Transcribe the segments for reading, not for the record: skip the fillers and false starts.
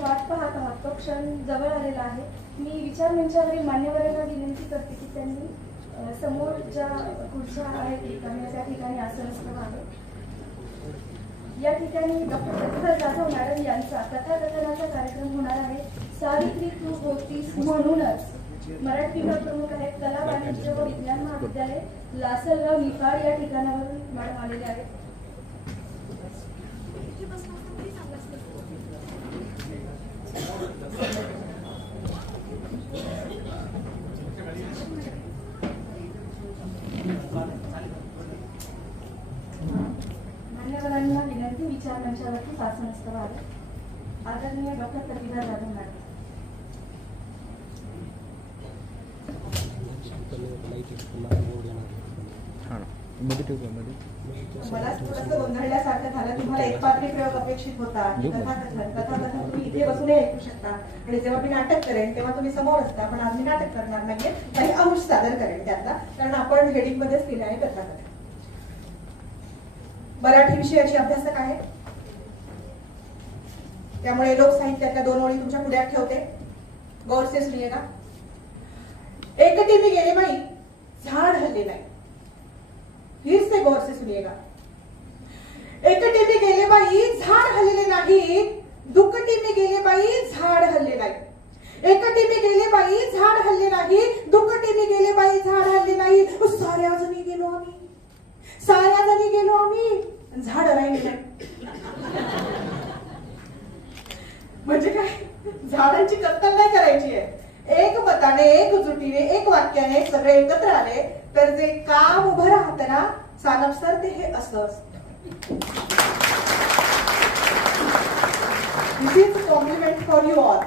वाट पाहत आहात तो क्षण जवळ आलेला आहे। मी विचार मंचावरील मान्यवरांना विनंती करते की त्यांनी समोर ज्या खुर्च्या आहेत त्या ठिकाणी आसन आहे। या ठिकाणी डॉक्टर प्रतिभा जाधव मॅडम यांचा कथाकथनाचा कार्यक्रम होणार आहे। सावित्री तू होतीस म्हणूनच मराठी विभाग प्रमुख आहेत कला वाणिज्य व विज्ञान महाविद्यालय लासलगाव निफाड या ठिकाणावरून मॅडम आलेले आहेत। मान्यवरांना विनंती विचार मंचावरती आसनस्थ व्हावे। आदरणीय डॉक्टर प्रतिभा जाधव मॅडम। मला थोडंसं गोंधळल्यासारखं झालं। तुम्हाला एक पात्री प्रयोग अपेक्षित होता, कथाकथन तुम्ही इथे बसूनही ऐकू शकता आणि जेव्हा मी नाटक करेन तेव्हा तुम्ही समोर असता, पण आज मी नाटक करणार नाहीये, काही अंश सादर करेन त्याचा, कारण आपण हेडिंग मध्येच लिहिले आहे कथाकथन। मराठी विषयाची अभ्यासक आहे, त्यामुळे लोकसाहित्यातल्या 2 ओळी तुमच्या पुढ्यात ठेवते। गौर से सुनिएगा। एकटी मी गेले बाई झाड हल्ले नाही। फिर से गौर से सुनिएगा। एकटी मी गेले बाई झाड हल्ले नाही, दुकटी मी गेले बाई झाड हल्ले नाही। एकटी मी गेले बाई झाड हल्ले नाही, दुकटी मी गेले बाई झाड हल्ले नाही। साऱ्या जणी गेलो आम्ही, साऱ्या जणी गेलो आम्ही, झाड राहिले नाही। म्हणजे काय, झाडांची कत्तल नाही करायची आहे। एक मताने, एक जुटीने, एक वाक्याने सगळे एकत्र आले तर जे काम उभं राहतं ना सानप सर, ते हे असं असतं। This is compliment for you all.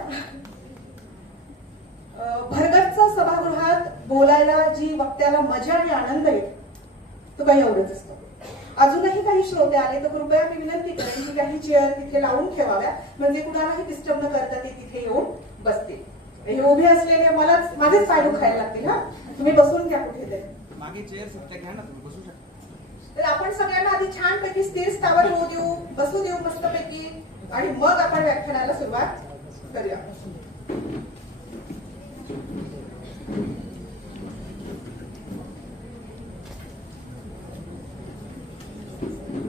भरगच्च सभागृहात बोलायला जी वक्त्याला मजा आणि आनंद येतो तो काही एवढंच असतो। अजूनही काही श्रोते आले तर कृपया मी विनंती करेन की काही चेअर तिथे लावून ठेवाव्या, म्हणजे कुणालाही डिस्टर्ब न करता ते तिथे येऊन बसतील। हे उभे असलेले माझेच पाय दुखायला लागतील। हा, तुम्ही बसून घ्या कुठेतरी, मागे चेअर सत्या घ्या ना, तुम्ही बसू शकता। तर आपण सगळ्यांना आधी छानपैकी स्थिर स्थावर होऊ देऊ, बसू देऊ मस्तपैकी, आणि मग आपण व्याख्यानाला सुरुवात करूया।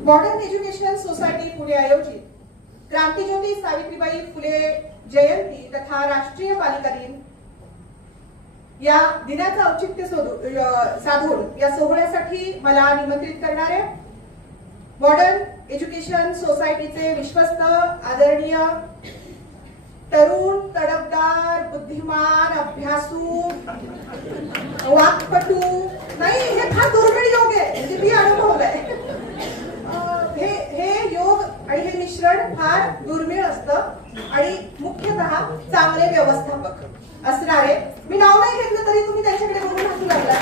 मॉडर्न एज्युकेशनल सोसायटी पुणे आयोजित क्रांतिज्योती सावित्रीबाई फुले जयंती तथा राष्ट्रीय बालिका दिन या दिनाचं औचित्य साधून या सोहळ्यासाठी मला निमंत्रित करणारे मॉडर्न एज्युकेशन सोसायटीचे विश्वस्त आदरणीय तरुण, तडफदार, बुद्धिमान, अभ्यासू, वाक्पटू, नाही हे फार दुर्मिळ योग आहे, म्हणजे मी अनुभवलंय। हे योग आणि हे मिश्रण फार दुर्मिळ असतं आणि मुख्यतः चांगले व्यवस्थापक असणारे, मी नाव नाही घेतलं तरी तुम्ही त्यांच्याकडे बघून हसू लागला,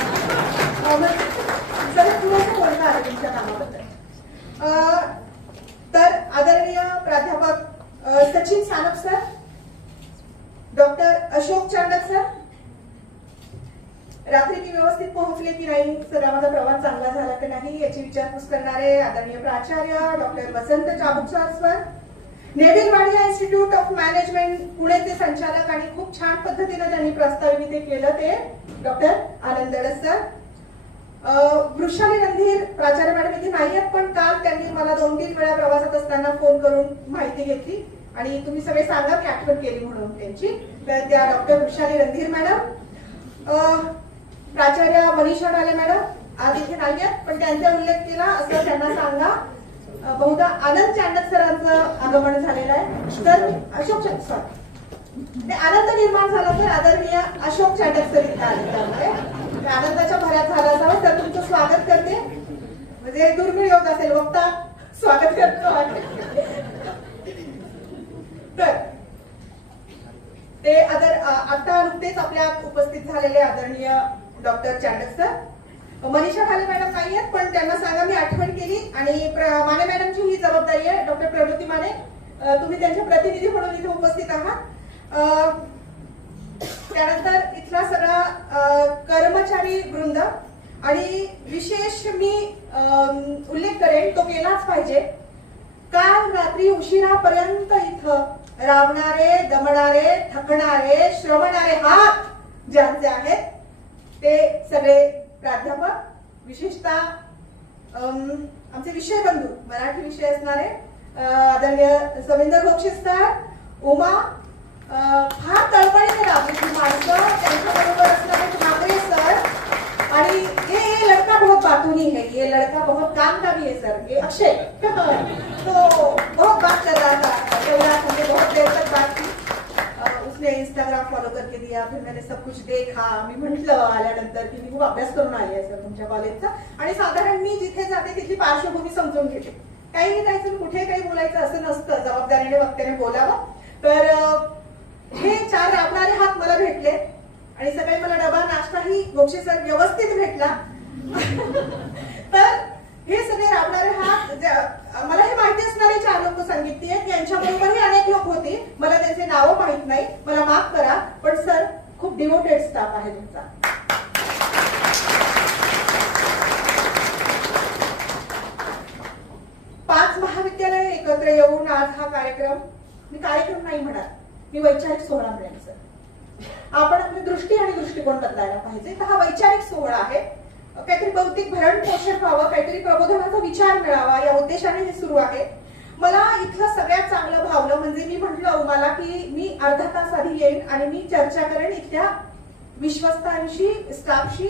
थोडंसं बोलणं आहे तुमच्या कामाबद्दल। तर आदरणीय प्राध्यापक Sachin Sanap sir, doctor Ashok Chandak sir, रात्री मी व्यवस्थित पोहोचले की नाही, सगळा माझा प्रवास चांगला झाला की नाही याची विचारपूस करणारे आदरणीय प्राचार्य doctor Vasant Chabuksar sir, Neville Wadia institute of management पुणेचे संचालक आणि खूप छान पद्धतीने त्यांनी प्रस्तावित ते केलं ते डॉक्टर आनंद दळस सर, वृषाली रणधीर प्राचार्य मॅडम इथे नाही आहेत, पण काल त्यांनी मला 2-3 वेळा प्रवासात असताना फोन करून माहिती घेतली आणि तुम्ही सगळे सांगा की आठवण केली म्हणून त्यांची, तर त्या डॉक्टर वृषाली रणधीर मॅडम, प्राचार्य मनीषा ढाले मॅडम आज इथे नाही आहेत, पण त्यांचा उल्लेख केला असं त्यांना सांगा। बहुधा आनंद चांडक सरांचं आगमन झालेलं आहे, तर अशोक सर ते आनंद निर्माण झाला तर आदरणीय अशोक चांडक सर इथे आले, त्यामुळे आनंदाच्या भरात झाला असावं, तर तुमचं स्वागत करते, म्हणजे दुर्मिळ योग असेल वक्ता स्वागत करतो। तर ते आता नुकतेच आपल्या उपस्थित झालेले आदरणीय doctor Chandak sir, Manisha Dhale madam नाही आहेत, पण त्यांना सांगा मी आठवण केली, आणि माने मॅडमची ही जबाबदारी आहे, डॉक्टर प्रवृत्ती माने, तुम्ही त्यांचे प्रतिनिधी म्हणून इथे उपस्थित आहात। त्यानंतर इथला सगळा कर्मचारी वृंद, आणि विशेष मी उल्लेख करेन तो केलाच पाहिजे, काल रात्री उशिरापर्यंत इथं राबणारे, दमणारे, थकणारे, श्रमणारे हात ज्यांचे आहेत ते सगळे प्राध्यापक, विशेषतः आमचे विषय बंधू, मराठी विषय असणारे आदरणीय सविंदर घोगशे सर, उमा, फार तळमळीने राबलेली माणसं, त्यांच्याबरोबर असणारे ठाकरे सर, आणि ये लड़का बहुत बातूनी है, ये लड़का बहुत काम का भी है सर, ये अक्षय तो बहुत बात कर रहा था, हमने बहुत देर तक बात की, उसने इंस्टाग्राम फॉलो करके दिया, फिर मैंने सब कुछ देखा, मी म्हटलं आल्यानंतर की मी खूप अभ्यास करून आली आहे सर तुमच्या कॉलेजचा, आणि साधारण मी जिथे जाते तिथली पार्श्वभूमी समजून घेते, काही जायचं कुठे काही बोलायचं असं नसतं, जबाबदारीने वक्त्याने बोलावं. तर हे 4 राबणारे हात मला भेटले आणि सकाळी मला डबा नाश्ताही घोगशे सर व्यवस्थित भेटला. तर हे सगळे राबणारे हात मला हे माहिती असणारे 4 लोक सांगितली आहेत, यांच्याबरोबरही अनेक लोक होते, मला त्यांचे नावं माहित नाही, मला माफ करा, पण सर खूप डिवोटेड स्टाफ आहे तुमचा. पाच महाविद्यालय एकत्र येऊन आज हा कार्यक्रम, मी कार्यक्रम नाही म्हणत, मी वैचारिक सोहळा म्हणेन सर. आपण आपली दृष्टी आणि दृष्टिकोन बदलायला पाहिजे. तर हा वैचारिक सोहळा आहे, काहीतरी बौद्धिक भरण पोषण व्हावं, काहीतरी प्रबोधनाचा विचार मिळावा या उद्देशाने हे सुरू आहे. मला इथलं सगळ्यात चांगलं भावलं म्हणजे मी म्हटलं मला की मी अर्धा तास आधी येईन आणि मी चर्चा करेन इथल्या विश्वस्तांशी, स्टाफशी,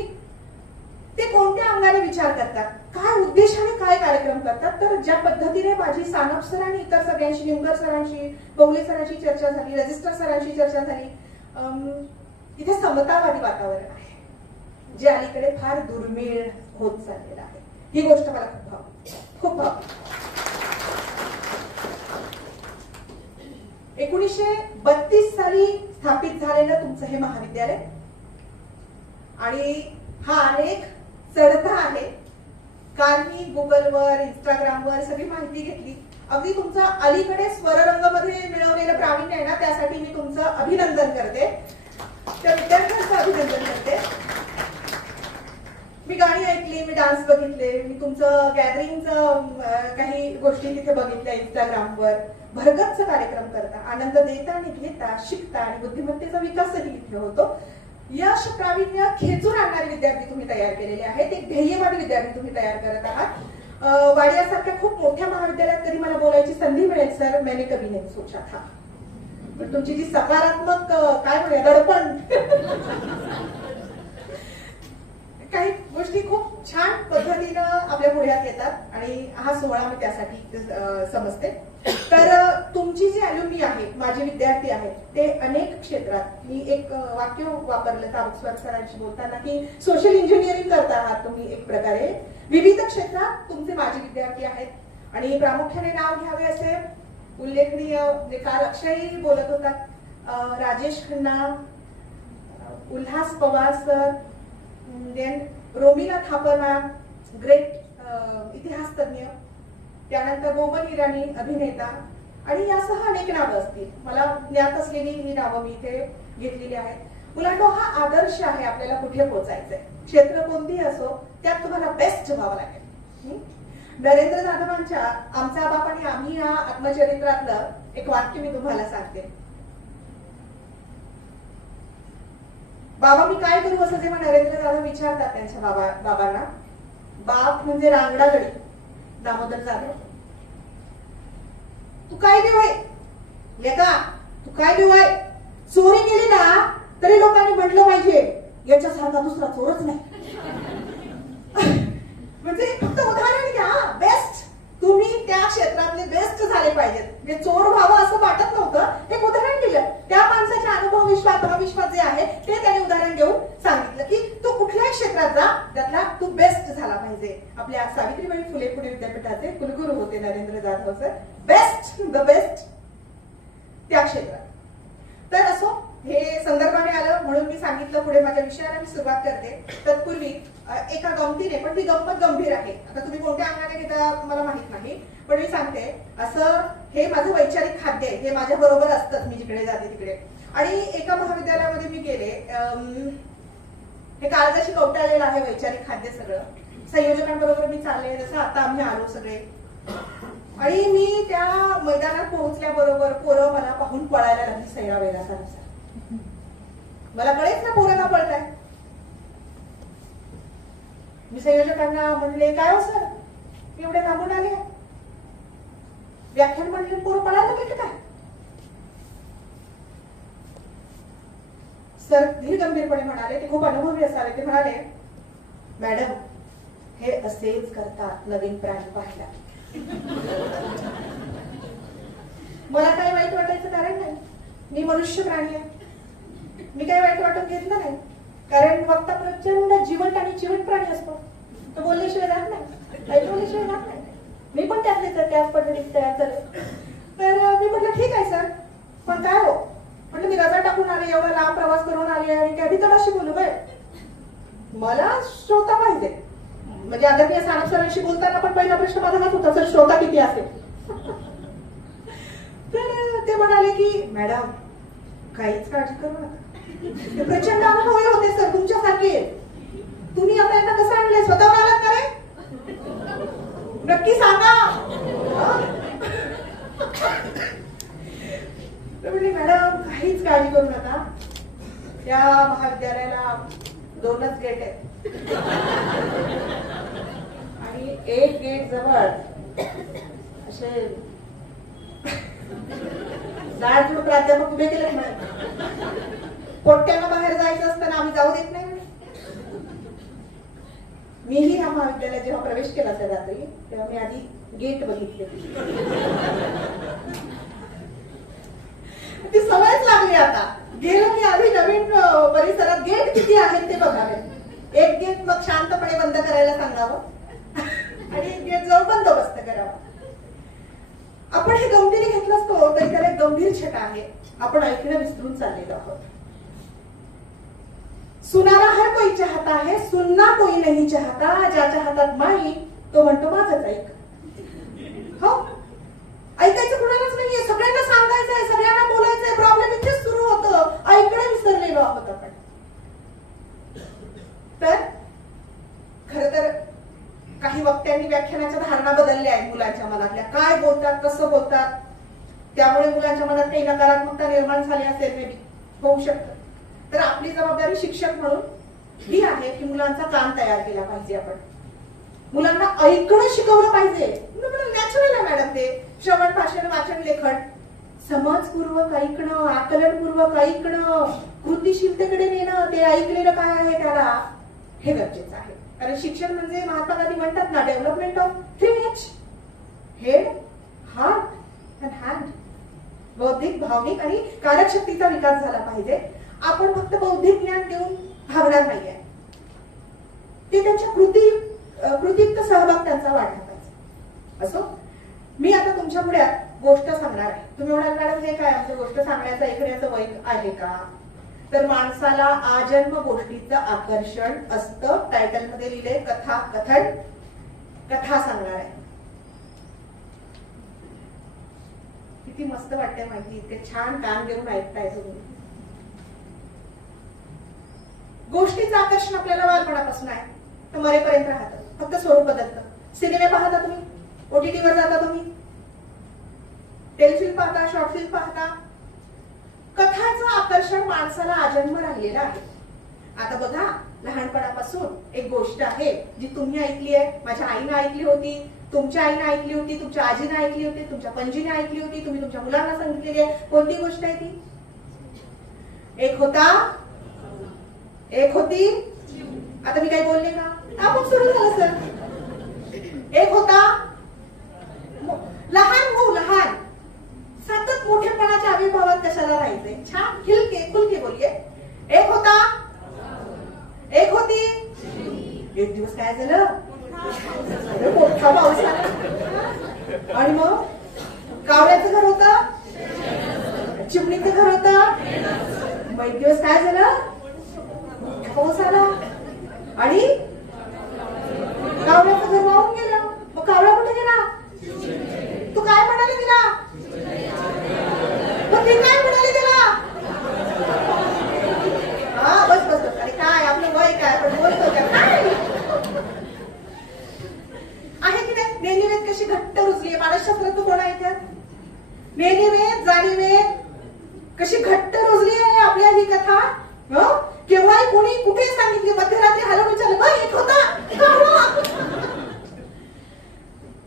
ते कोणत्या अंगाने विचार करतात, काय उद्देशाने काय कार्यक्रम करतात. तर ज्या पद्धतीने माझी सानप सर आणि इतर सगळ्यांशी, निमकर सरांशी, पवले सरांची चर्चा झाली, रजिस्टर सरांची चर्चा झाली, इथे समतावादी वातावरण आहे जे अलीकडे फार दुर्मिळ होत चाललेलं आहे. ही गोष्ट मला खूप भावली. 1932 साली स्थापित झालेलं तुमचं हे महाविद्यालय, आणि हा अनेक चढता आहे. काल मी गुगलवर, इंस्टाग्रामवर सगळी माहिती घेतली. अगदी तुमचं अलीकडे स्वररंगमध्ये मिळवलेलं प्रावीण्य आहे ना, त्यासाठी मी तुमचं अभिनंदन करते, त्या विद्यार्थ्यांचं अभिनंदन करते. मी गाणी ऐकली, मी डान्स बघितले, मी तुमचं गॅदरिंगचं काही गोष्टी तिथे बघितल्या इंस्टाग्रामवर. भरगच्च कार्यक्रम करता, आनंद देता आणि घेता, शिकता आणि बुद्धिमत्तेचा विकासही इथे होतो. यश, प्रावीण्य खेचून आणणारे विद्यार्थी तुम्ही तयार केलेले आहेत, एक ध्येयवादी विद्यार्थी तुम्ही तयार करत आहात. वाडियासारख्या खूप मोठ्या महाविद्यालयात कधी मला बोलायची संधी मिळेल सर, मैंने कभी नहीं सोचा था. पण तुमची जी सकारात्मक काय म्हणूया दडपण, काही गोष्टी खूप छान पद्धतीनं आपल्या पुढ्यात येतात आणि हा सोहळा मी त्यासाठी समजते. तर तुमची जी अल्युमिनी आहे, माझे विद्यार्थी आहेत, ते अनेक क्षेत्रात, मी एक वाक्य वापरलं ताबुस्वर सरांशी बोलताना की सोशल इंजिनिअरिंग करता आहात तुम्ही एक प्रकारे. विविध क्षेत्रात तुमचे माझे विद्यार्थी आहेत आणि प्रामुख्याने नाव घ्यावे असे उल्लेखनीय, काल अक्षयही बोलत होता, Rajesh Khanna, Ulhas Pawar sir, then Romila Thapar, great इतिहास तज्ञ, त्यानंतर बोमन इराणी अभिनेता, आणि यासह अनेक नावं असतील. मला ज्ञात असलेली ही नावं मी इथे घेतलेली आहेत. मुलांनो, हा आदर्श आहे आपल्याला कुठे पोहोचायचंय. क्षेत्र कोणतीही असो, त्यात तुम्हाला बेस्ट व्हावं लागेल. नरेंद्र जाधवांच्या आमचा बाप आणि आम्ही या आत्मचरित्रातलं एक वाक्य मी तुम्हाला सांगते. बाबा मी काय करू असं जेव्हा नरेंद्र जाधव विचारतात त्यांच्या बाबांना, बाप म्हणजे रांगडागडी दामोदर जाधव, तू काय देव आहे लेका, तू काय देव आहे, चोरी केली ना तरी लोकांनी म्हटलं पाहिजे याच्यासारखा दुसरा चोरच नाही. म्हणजे फक्त उदाहरण घ्या, बेस्ट तुम्ही त्या क्षेत्रातले बेस्ट झाले पाहिजेत. म्हणजे चोर व्हावं असं वाटत नव्हतं, एक उदाहरण दिलं. त्या माणसाच्या अनुभव विश्वास जे आहे ते त्याने उदाहरण देऊन सांगितलं की तू कुठल्याही क्षेत्रात जा, त्यातला तू बेस्ट झाला पाहिजे. आपल्या सावित्रीबाई फुले पुणे विद्यापीठाचे कुलगुरू होते Narendra Jadhav sir, best the best त्या क्षेत्रात. तर असो, हे संदर्भाने आलं म्हणून मी सांगितलं. पुढे माझ्या विषयाला मी सुरुवात करते. तत्पूर्वी एका गमतीने, पण ती गंमत गंभीर आहे, आता तुम्ही कोणत्या अंगाने घेता मला माहित नाही, पण मी सांगते असं, हे माझं वैचारिक खाद्य आहे, हे माझ्या बरोबर असतं मी जिकडे जाते तिकडे. आणि एका महाविद्यालयामध्ये मी गेले, हे काळजाशी कवटाळलेलं आहे वैचारिक खाद्य सगळं. संयोजकांबरोबर मी चालले, जसं आता आम्ही आलो सगळे, आणि मी त्या मैदानात पोहोचल्याबरोबर पोरं मला पाहून पळायला लागली सैरा वेगानुसार. मला कळेच ना पोरं का पळताय. मी संयोजकांना म्हणले, काय हो सर एवढे थांबून आले, व्याख्यान म्हणले पोरं पळायला लागले काय. सर धीर गंभीरपणे म्हणाले, ते खूप अनुभवी असावे. ते म्हणाले, मॅडम हे असेच करतात नवीन प्राणी पाहिला. मला काही वाईट वाटायचं कारण नाही, मी मनुष्य प्राणी आहे, मी काही वाईट वाटून घेतलं नाही. कारण वक्ता प्रचंड जिवंत आणि जिवंत प्राणी असतो, तो बोलल्याशिवाय राहत नाही, ऐकवल्याशिवाय राहत नाही. मी पण त्याच पद्धतीत तयार झाले. तर मी म्हटलं ठीक आहे सर, पण काय हो म्हटलं, मी रजा टाकून आले, एवढा लांब प्रवास करून आले आणि त्या भीतर अशी बोलू काय, मला श्रोता पाहिजे. म्हणजे आदरणीय सानप सरांशी बोलताना पण पहिला प्रश्न माझा हाच होता, सर श्रोता किती असेल. तर ते म्हणाले की मॅडम काहीच काळजी करू नका, प्रचंड अनुभवी होते सर तुमच्यासारखे. तुम्ही आपल्याला कसं आणलंय, स्वतःवर आलात का रे, नक्की सांगा. मॅडम काहीच काळजी करू नका, त्या महाविद्यालयाला 2च गेट आहेत आणि एक गेट जवळ असे जाडजूड प्राध्यापक उभे केले. पोट्ट्यांना बाहेर जायचं असताना आम्ही जाऊ देत नाही. मीही ह्या महाविद्यालयात जेव्हा प्रवेश केला त्या रात्री, तेव्हा मी आधी गेट बघितले. ती सवयच लागली आता. गेलो मी आधी नवीन परिसरात गेट किती आहेत ते बघावे. एक गेट मग शांतपणे बंद करायला सांगावं आणि एक गेट जवळ बंदोबस्त करावा. आपण हे गंभीर घेतलं असतो तरी त्याला एक गंभीर छटा आहे. आपण ऐकणं विसरून चाललेलो आहोत. सुनाना हर कोई चाहता है, सुनना कोई नहीं चाहता. ज्याच्या हातात माई तो म्हणतो माझंच ऐक. हो, ऐकायचं कुणालाच नाहीये, सगळ्यांना सांगायचंय, सगळ्यांना बोलायचंय. प्रॉब्लेम इथेच सुरू होतं, ऐकणं विसरलेलो आहोत आपण. तर खर तर काही वक्त्यांनी व्याख्यानाच्या धारणा बदलल्या आहेत मुलांच्या मनातल्या. काय बोलतात, कसं बोलतात, त्यामुळे मुलांच्या मनात काही नकारात्मकता निर्माण झाली असेल, मे बी होऊ शकतं. तर आपली जबाबदारी शिक्षक म्हणून ही आहे की मुलांचा कान तयार केला पाहिजे. आपण मुलांना ऐकणं शिकवलं पाहिजे. नॅचरल आहे मॅडम ते. श्रवण, भाषण, वाचन, लेखन, समजपूर्वक ऐकणं, आकलनपूर्वक ऐकणं, कृतीशीलतेकडे नेणं, ते ऐकलेलं काय आहे त्याला, हे गरजेचं आहे. कारण शिक्षण म्हणजे महात्मा गांधी म्हणतात ना, development of 3H, head, heart and hand. बौद्धिक, भावनिक आणि कार्यशक्तीचा विकास झाला पाहिजे. आपण फक्त बौद्धिक ज्ञान देऊन भागणार नाहीये, ते त्यांच्या कृतीत सहभाग त्यांचा वाढला पाहिजे. असो, मी आता तुमच्या पुढे गोष्ट सांगणार आहे. तुम्ही म्हणाल मॅडम हे काय आमचं गोष्ट सांगण्याचं, ऐकण्याचं वय आहे का? तर माणसाला आजन्म गोष्टीचं आकर्षण असतं. टायटल मध्ये लिहिले कथा, कथन, कथा सांगणार आहे. किती मस्त वाटतंय माहिती, इतके छान कान देऊन ऐकताय तुम्ही. गोष्टीचं आकर्षण आपल्याला बालपणापासून आहे, तर मरेपर्यंत राहतं. फक्त स्वरूप बदलतं. सिनेमे पाहता तुम्ही, OTTवर जाता तुम्ही, टेलिफिल्म पाहता, शॉर्ट फिल्म पाहता. कथाचं आकर्षण माणसाला आजन्म राहिलेलं आहे. आता बघा, लहानपणापासून एक गोष्ट आहे जी तुम्ही ऐकली आहे, माझ्या आईने ऐकली होती, तुमच्या आईने ऐकली होती, तुमच्या आजीने ऐकली होती, तुमच्या पणजीने ऐकली होती, तुम्ही तुमच्या मुलांना सांगितलेली आहे. कोणती गोष्ट आहे ती? एक होता, एक होती. आता मी काही बोलले का? आपण सुरू झालं सर. एक होता, लहान भाऊ, लहान, सतत मोठेपणाच्या आविर्भावात कशाला राहायचंय? छान खुलके बोलिये. एक होता, एक होती. एक दिवस काय झालं, मोठा पाऊस आला आणि मग कावळ्याचं घर होतं, चिमणीचं घर होतं. मग एक दिवस काय झालं, मोठा पाऊस आला आणि कावळ्याचं घर वाहून गेलं. मग कावळा कुठे गेला? तू काय म्हणाली तिला? मग ती काय म्हणाली त्याला? हा, बस बस बस. अरे काय आपलं वय काय, आपण बोलतो काय आहे की नाही? नेहमी कशी घट्ट रुजली. मानसशास्त्रात घट्ट रुजली आहे आपल्या ही कथा. केव्हाही कोणी कुठे सांगितली मध्यरात्री हलवून चाललं बा येत होता.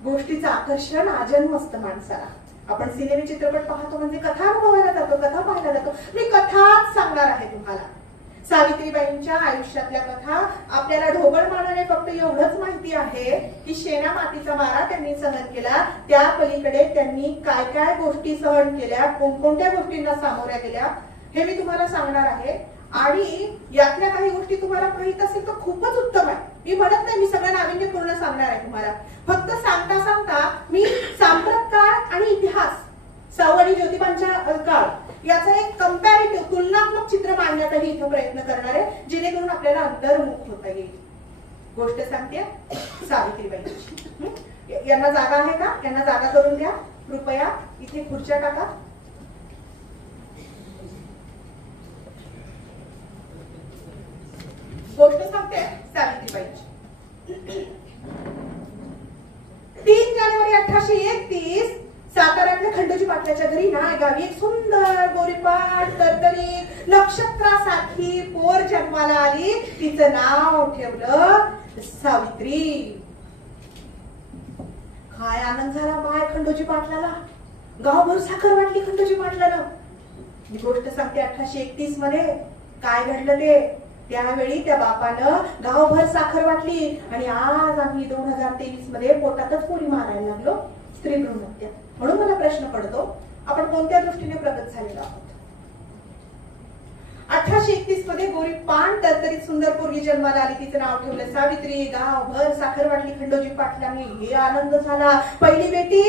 गोष्टीचं आकर्षण आजन्म असतं माणसाला. आपण सिनेमे चित्रपट पाहतो म्हणजे कथा अनुभवायला जातो, कथा पाहायला जातो. मी कथाच सांगणार आहे तुम्हाला. सावित्रीबाईंच्या आयुष्यातल्या कथा. आपल्याला ढोबळ मानाने फक्त एवढंच माहिती आहे की शेणा मातीचा मारा त्यांनी सहन केला. त्या पलीकडे त्यांनी काय काय गोष्टी सहन केल्या, कोणकोणत्या गोष्टींना सामोऱ्या गेल्या हे मी तुम्हाला सांगणार आहे. आणि यातल्या काही गोष्टी तुम्हाला माहित असेल तर खूपच उत्तम आहे. मी म्हणत नाही मी सगळं नाविन्यपूर्ण सांगणार आहे तुम्हाला. फक्त सांगता सांगता मी सांप्रत काळ आणि इतिहास, साऊ आणि ज्योतिबांच्या काळ याचा एक कंपॅरेटिव्ह तुलनात्मक चित्र मांडण्याचाही इथं प्रयत्न करणार आहे, जेणेकरून आपल्याला अंतर्मुख होता येईल. गोष्ट सांगते सावित्रीबाईंची. यांना जागा आहे का? यांना जागा करून द्या कृपया. इथे खुर्च्या टाका. गोष्ट सांगते सावित्रीबाईंची. 3 जानेवारी 1831 साताऱ्यातल्या खंडोजी पाटलाच्या घरी ना गावी एक सुंदर गोरीपाट तरतरी नक्षत्रासारखी पोर जन्माला आली. तिचं नाव ठेवलं सावित्री. काय आनंद झाला बाय खंडोजी पाटलाला. गावभर साखर वाटली खंडोजी पाटलाला. मी गोष्ट सांगते 1831 मध्ये काय घडलं ते. त्यावेळी त्या बापानं गावभर साखर वाटली आणि आज आम्ही 2023 मध्ये पोटातच पोरी मारायला लागलो. स्त्री भ्रूण हत्या. म्हणून मला प्रश्न पडतो आपण कोणत्या दृष्टीने प्रगत झालेलो आहोत. 1831 मध्ये गोरी पान तरतरीत सुंदर पोरगी जन्माला आली. तिचं नाव ठेवलं सावित्री. गावभर साखर वाटली खंडोजी पाटलांनी. हे आनंद झाला. पहिली बेटी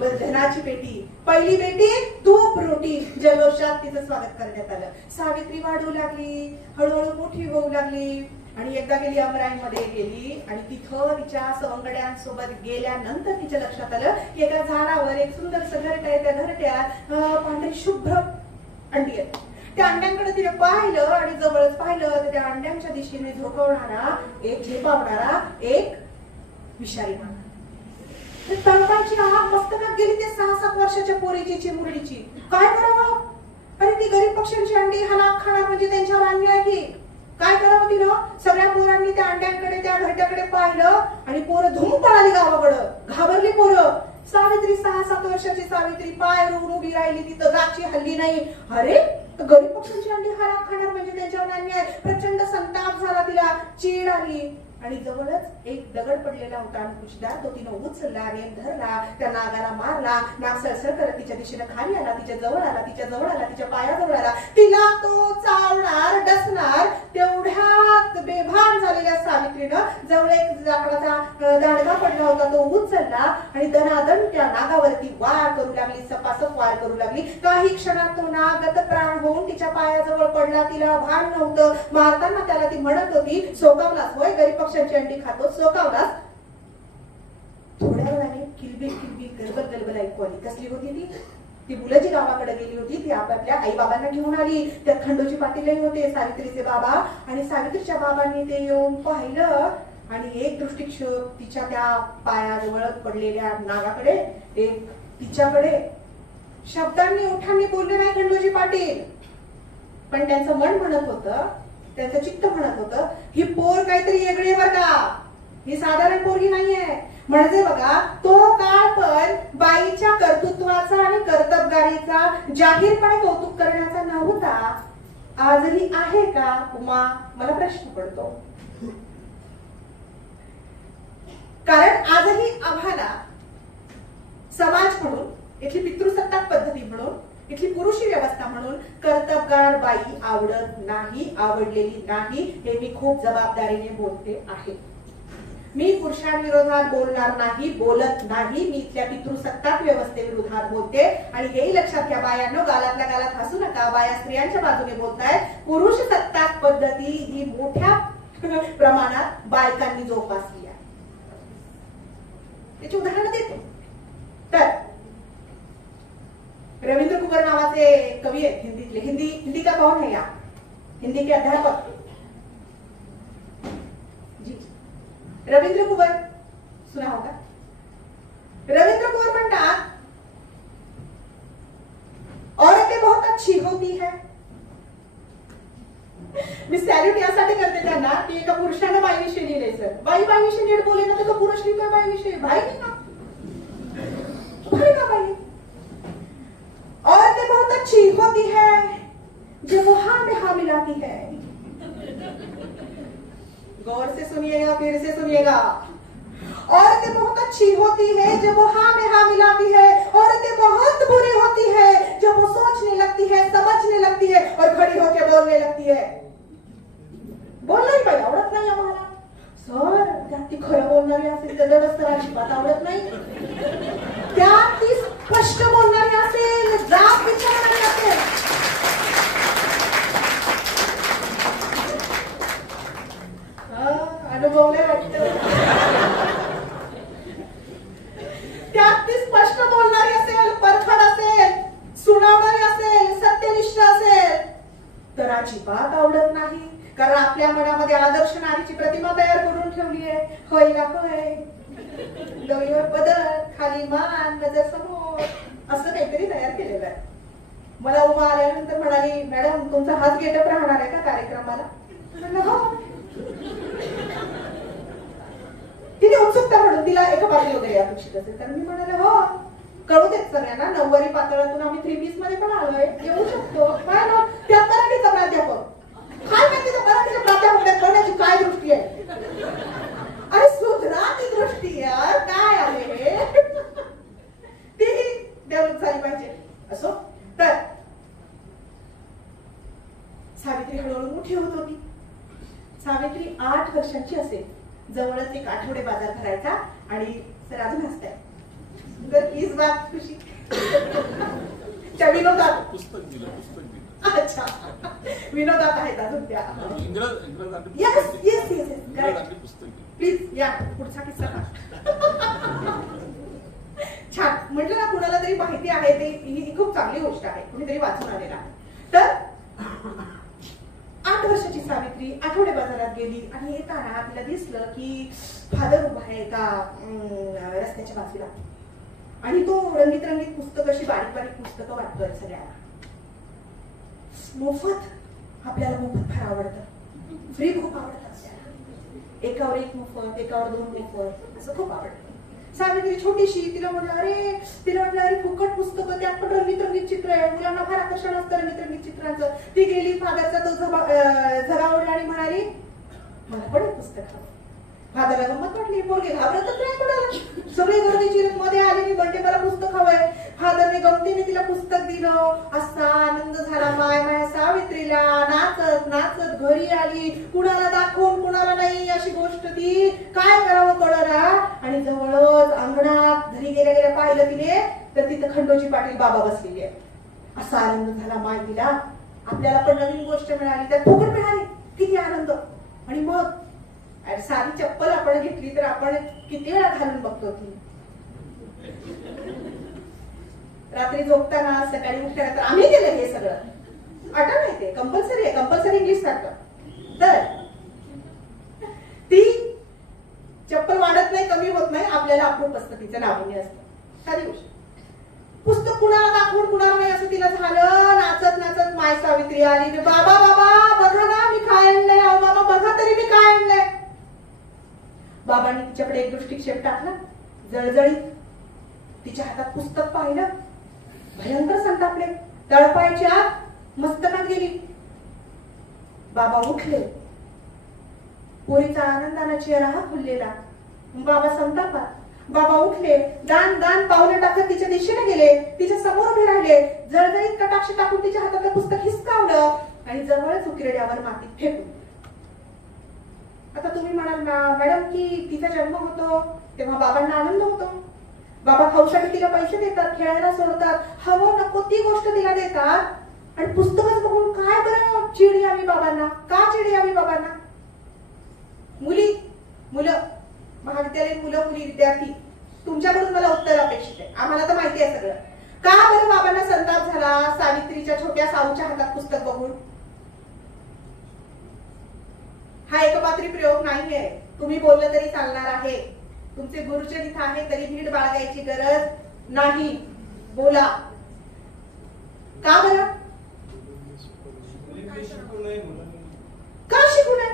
धनाची पेटी, पहिली बेटी तूप रोटी. जल्लोषात तिचं स्वागत करण्यात आलं. सावित्री वाढू लागली, हळूहळू मोठी होऊ लागली आणि एकदा गेली अमराईमध्ये गेली आणि तिथं तिच्या सवंगड्यांसोबत गेल्यानंतर तिच्या लक्षात आलं की एका झाडावर एक सुंदरसं घरटं आहे. त्या घरट्यात पांढरी शुभ्र अंडी आहेत. त्या अंड्यांकडे तिने पाहिलं आणि जवळच पाहिलं तर त्या अंड्यांच्या दिशेने झोपवणारा एक झेपावणारा एक विषारी माणूस. तळपाची आग मस्तकात गेली ते 6-7 वर्षाच्या पोरीची चिमुरडीची. काय करावं? अरे ती गरीब पक्ष्यांची अंडी खाणार म्हणजे त्यांच्यावर अन्याय की. काय करावं तिनं? सगळ्या पोरांनी त्या अंड्यांकडे त्या घरट्याकडे पाहिलं आणि पोरं धूम पळाली गावाकडं. घाबरली पोरं. सावित्री 6-7 वर्षाची सावित्री पाय रोवून उभी राहिली. तिथं गाची हल्ली नाही. अरे गरीब पक्ष्यांची अंडी खाणार म्हणजे त्यांच्यावर अन्याय. प्रचंड संताप झाला तिला. चीड आली आणि जवळच एक दगड पडलेला होता अंकुशदार. तो तिनं उचलला आणि धरला. त्या नागाला मारला. नाग सळसळ करत तिच्या दिशेनं खाली आला. तिच्या जवळ आला. तिच्या पायाजवळ आला. तिला तो चावणार डसणार तेवढ्यात बेभान झालेल्या सावित्रीनं जवळ एक लाकडाचा दांडगा पडला होता तो उचलला आणि दनादन त्या नागावरती वार करू लागली. सपासप वार करू लागली. काही क्षणात तो नाग गतप्राण होऊन तिच्या पायाजवळ पडला. तिला भान नव्हतं. मारताना त्याला ती म्हणत होती सोकावलास होय गरीब पक्ष्यांची अंडी खातो सोकावलास. थोड्या वेळाने किलबिल गलबल ऐकू आली. कसली होती ती मुलंजी गावाकडे गेली होती. ती आपापल्या आई बाबांना घेऊन आली. त्यात खंडोजी पाटील होते सावित्रीचे बाबा आणि सावित्रीच्या बाबांनी ते येऊन पाहिलं आणि एक दृष्टिक्षेप तिच्या त्या पायाजवळ पडलेल्या नागाकडे एक तिच्याकडे. शब्दांनी ओठांनी बोलले नाही खंडोजी पाटील, पण त्यांचं मन म्हणत होतं, त्यांचं चित्त म्हणत होतं ही पोर काहीतरी वेगळी बर का. ही साधारण पोरगी नाहीये. म्हणजे बघा तो काळ पण बाईच्या कर्तृत्वाचा आणि कर्तबगारीचा जाहीरपणे कौतुक करण्याचा नव्हता. आजही आहे का उमा? मला प्रश्न पडतो. कारण आजही आम्हाला समाज म्हणून, इथली पितृसत्ताक पद्धती म्हणून, इथली पुरुषी व्यवस्था म्हणून कर्तबगार बाई आवडत नाही, आवडलेली नाही. हे मी खूप जबाबदारीने बोलते आहे. मी पुरुषांविरोधात बोलणार नाही, बोलत नाही. मी इथल्या पितृसत्ताक व्यवस्थेविरोधात बोलते आणि हेही लक्षात घ्या बायांनो, गालातल्या गालात हसू नका. बाया स्त्रियांच्या बाजूने बोलतायत. पुरुष सत्ताक पद्धती ही मोठ्या प्रमाणात बायकांनी जोपासली आहे. त्याची उदाहरणं देतो. तर रविंद्र कुमार नावाचे कवी आहेत हिंदीतले. हिंदी का कौन है या? हिंदी के अध्यापक जी रविंद्र कुमार सुना होगा. रविंद्र कुमार म्हणतात औरतें बहुत अच्छी होती है. मी सॅल्यूट यासाठी करते त्यांना की एका पुरुषानं बाईविषयी लिहिलंय सर. बाईविषयी नीट बोले ना तर तो पुरुष लिहितोय बाईविषयी. भारी नाही का? भारी का बाई? औरतें बहुत अच्छी होती है जब वो हाँ में हाँ मिलाती है. गौर से सुनिएगा, फिर से सुनिएगा. औरतें बहुत अच्छी होती है जब वो हाँ में हाँ मिलाती है. औरतें बहुत बुरी होती है जब वो सोचने लगती है, समझने लगती है और खड़ी होकर बोलने लगती है. बोलणारी बाई आवडत नाही आम्हाला सर. त्यात ती खरं बोलणारी असेल तर तर अजिबात आवडत नाही. त्यात ती स्पष्ट बोलणारी असेल, जाब विचारणारी असेल. अनुभवले वाटतं. त्यात ती स्पष्ट बोलणारी असेल, परखड असेल, सुनावणारी असेल, सत्यनिष्ठ असेल तर अजिबात आवडत नाही. कारण आपल्या मनामध्ये आदर्श नारीची प्रतिमा तयार करून ठेवली आहे. होय ना होय, डोईवर पदर, खाली मान, नजर समोर, असं काहीतरी तयार केलेलं आहे. मला उमा आल्यानंतर म्हणाली, मॅडम तुमचा हाच गेटअप राहणार आहे का कार्यक्रमाला? हो. तिने उत्सुकता म्हणून तिला एका बाजू वगैरे अपेक्षित असेल तर मी म्हणाले हो कळू देत सगळ्यांना. 9वारी पातळातून आम्ही 3 पीस मध्ये पण आलोय, येऊ शकतो. काय ना त्यात मराठीचा प्राध्यापक. काय माहिती मराठीच्या प्राध्यापक करण्याची काय दृष्टी आहे? अरे सुधरा ती दृष्टी यार. काय आहे हे? तीही डेव्हलप झाली पाहिजे. असो तर सावित्री हळूहळू मोठी होत होती. सावित्री 8 वर्षांची असेल. जवळच एक आठवडे बाजार भरायचा आणि सर अजून हसताय तर हीच बात खुशी. त्या विनोदात पुस्तक दिलं. अच्छा विनोदात आहेत अजून त्या. येस येस येस पुस्तक प्लीज या पुढचा किस्सा का. छान म्हटलं ना. कुणाला तरी माहिती आहे ते ही खूप चांगली गोष्ट आहे. कुणीतरी वाचून आलेला. तर 8 वर्षाची सावित्री आठवडे बाजारात गेली आणि येताना तिला दिसलं की फादर उभा आहे एका रस्त्याच्या बाजूला आणि तो रंगीत रंगीत पुस्तक अशी बारीक बारीक पुस्तकं वाटतोय सगळ्यांना. मोफत आपल्याला मोफत फार आवडतं. फ्री खूप आवडतं आपल्याला. एकावर एक मोफत, एकावर 2 मोफत असं खूप आवडतं. सावित्री छोटीशी तिला म्हटलं अरे फुकट पुस्तकं, त्यात पण रंगीत रंगीत चित्र आहे. मुलांना फार आकर्षण असतं रंगीत रंगीत चित्रांचं. ती गेली फादरचा तो झगावला आणि म्हणाली मला पण एक पुस्तक हवं. फादरला गंमत वाटली. पोरगी घाबरतच नाही कोणाला. सगळी गर्दीची मध्ये आली. बंटे मला पुस्तक हवंय. फादरने गमतीने तिला पुस्तक दिलं. असा आनंद झाला माया सावित्रीला. नाचत नाचत घरी आली. कुणाला दाखवून कुणाला नाही अशी गोष्ट ती काय करावं कळना. आणि जवळच अंगणात घरी गेल्या गेल्या पाहिलं तिने तर तिथं खंडोजी पाटील बाबा बसलेली आहे. असा आनंद झाला माय तिला. आपल्याला पण नवीन गोष्ट मिळाली, त्यात फुकट मिळाली. किती आनंद. आणि मग साधी चप्पल आपण घेतली तर आपण किती वेळा घालून बघतो ती. रात्री झोपताना, सकाळी उठल्यानंतर आम्ही केलं हे सगळं. आठवण नाही ते कंपल्सरी आहे. कंपल्सरी इंग्लिश सारखं. तर ती चप्पल वाढत नाही, कमी होत नाही. आपल्याला अप्रूप असतं, तिचं नाविन्य असतं. साधी गोष्ट. पुस्तक कुणाला दाखवून कुणाला नाही असं तिला झालं. नाचत नाचत माय सावित्री आली. बाबा बाबा बघा ना मी काय आणलंय. अहो बाबा बघा तरी मी काय आणलंय. बाबांनी तिच्याकडे एक दृष्टिक्षेप टाकला जळजळीत. तिच्या हातात पुस्तक पाहिलं. भयंकर संतापले. तळपायच्या मस्तकात गेली. बाबा उठले. पोरीचा आनंदाने चेहरा हा खुललेला. बाबा संतापात. बाबा उठले. दान दान पावलं टाकत तिच्या दिशेने गेले. तिच्या समोर उभे राहिले. जळजळीत कटाक्ष टाकून तिच्या हातातलं पुस्तक हिसकावलं आणि जवळच उकिरड्यावर मातीत फेकून. आता तुम्ही म्हणाल ना मॅडम की तिचा जन्म होतो तेव्हा बाबांना आनंद होतो. बाबा खाऊसाठी तिला पैसे देतात, खेळायला सोडतात, हवं नको ती गोष्ट तिला देतात. आणि पुस्तकच बघून काय बरं चिड यावी बाबांना. का चिड यावी बाबांना. मुलं महाविद्यालयीन मुलं मुली विद्यार्थी तुमच्याकडून मला उत्तर अपेक्षित आहे. आम्हाला तर माहिती आहे सगळं. का बरं बाबांना संताप झाला सावित्रीच्या छोट्या साऊच्या हातात पुस्तक बघून. हा एकपात्री प्रयोग नाहीये. तुम्ही बोललं तरी चालणार आहे. तुमचे गुरुजन इथं आहे तरी भीड बाळगायची गरज नाही. बोला. का बरं? का शिकू नये?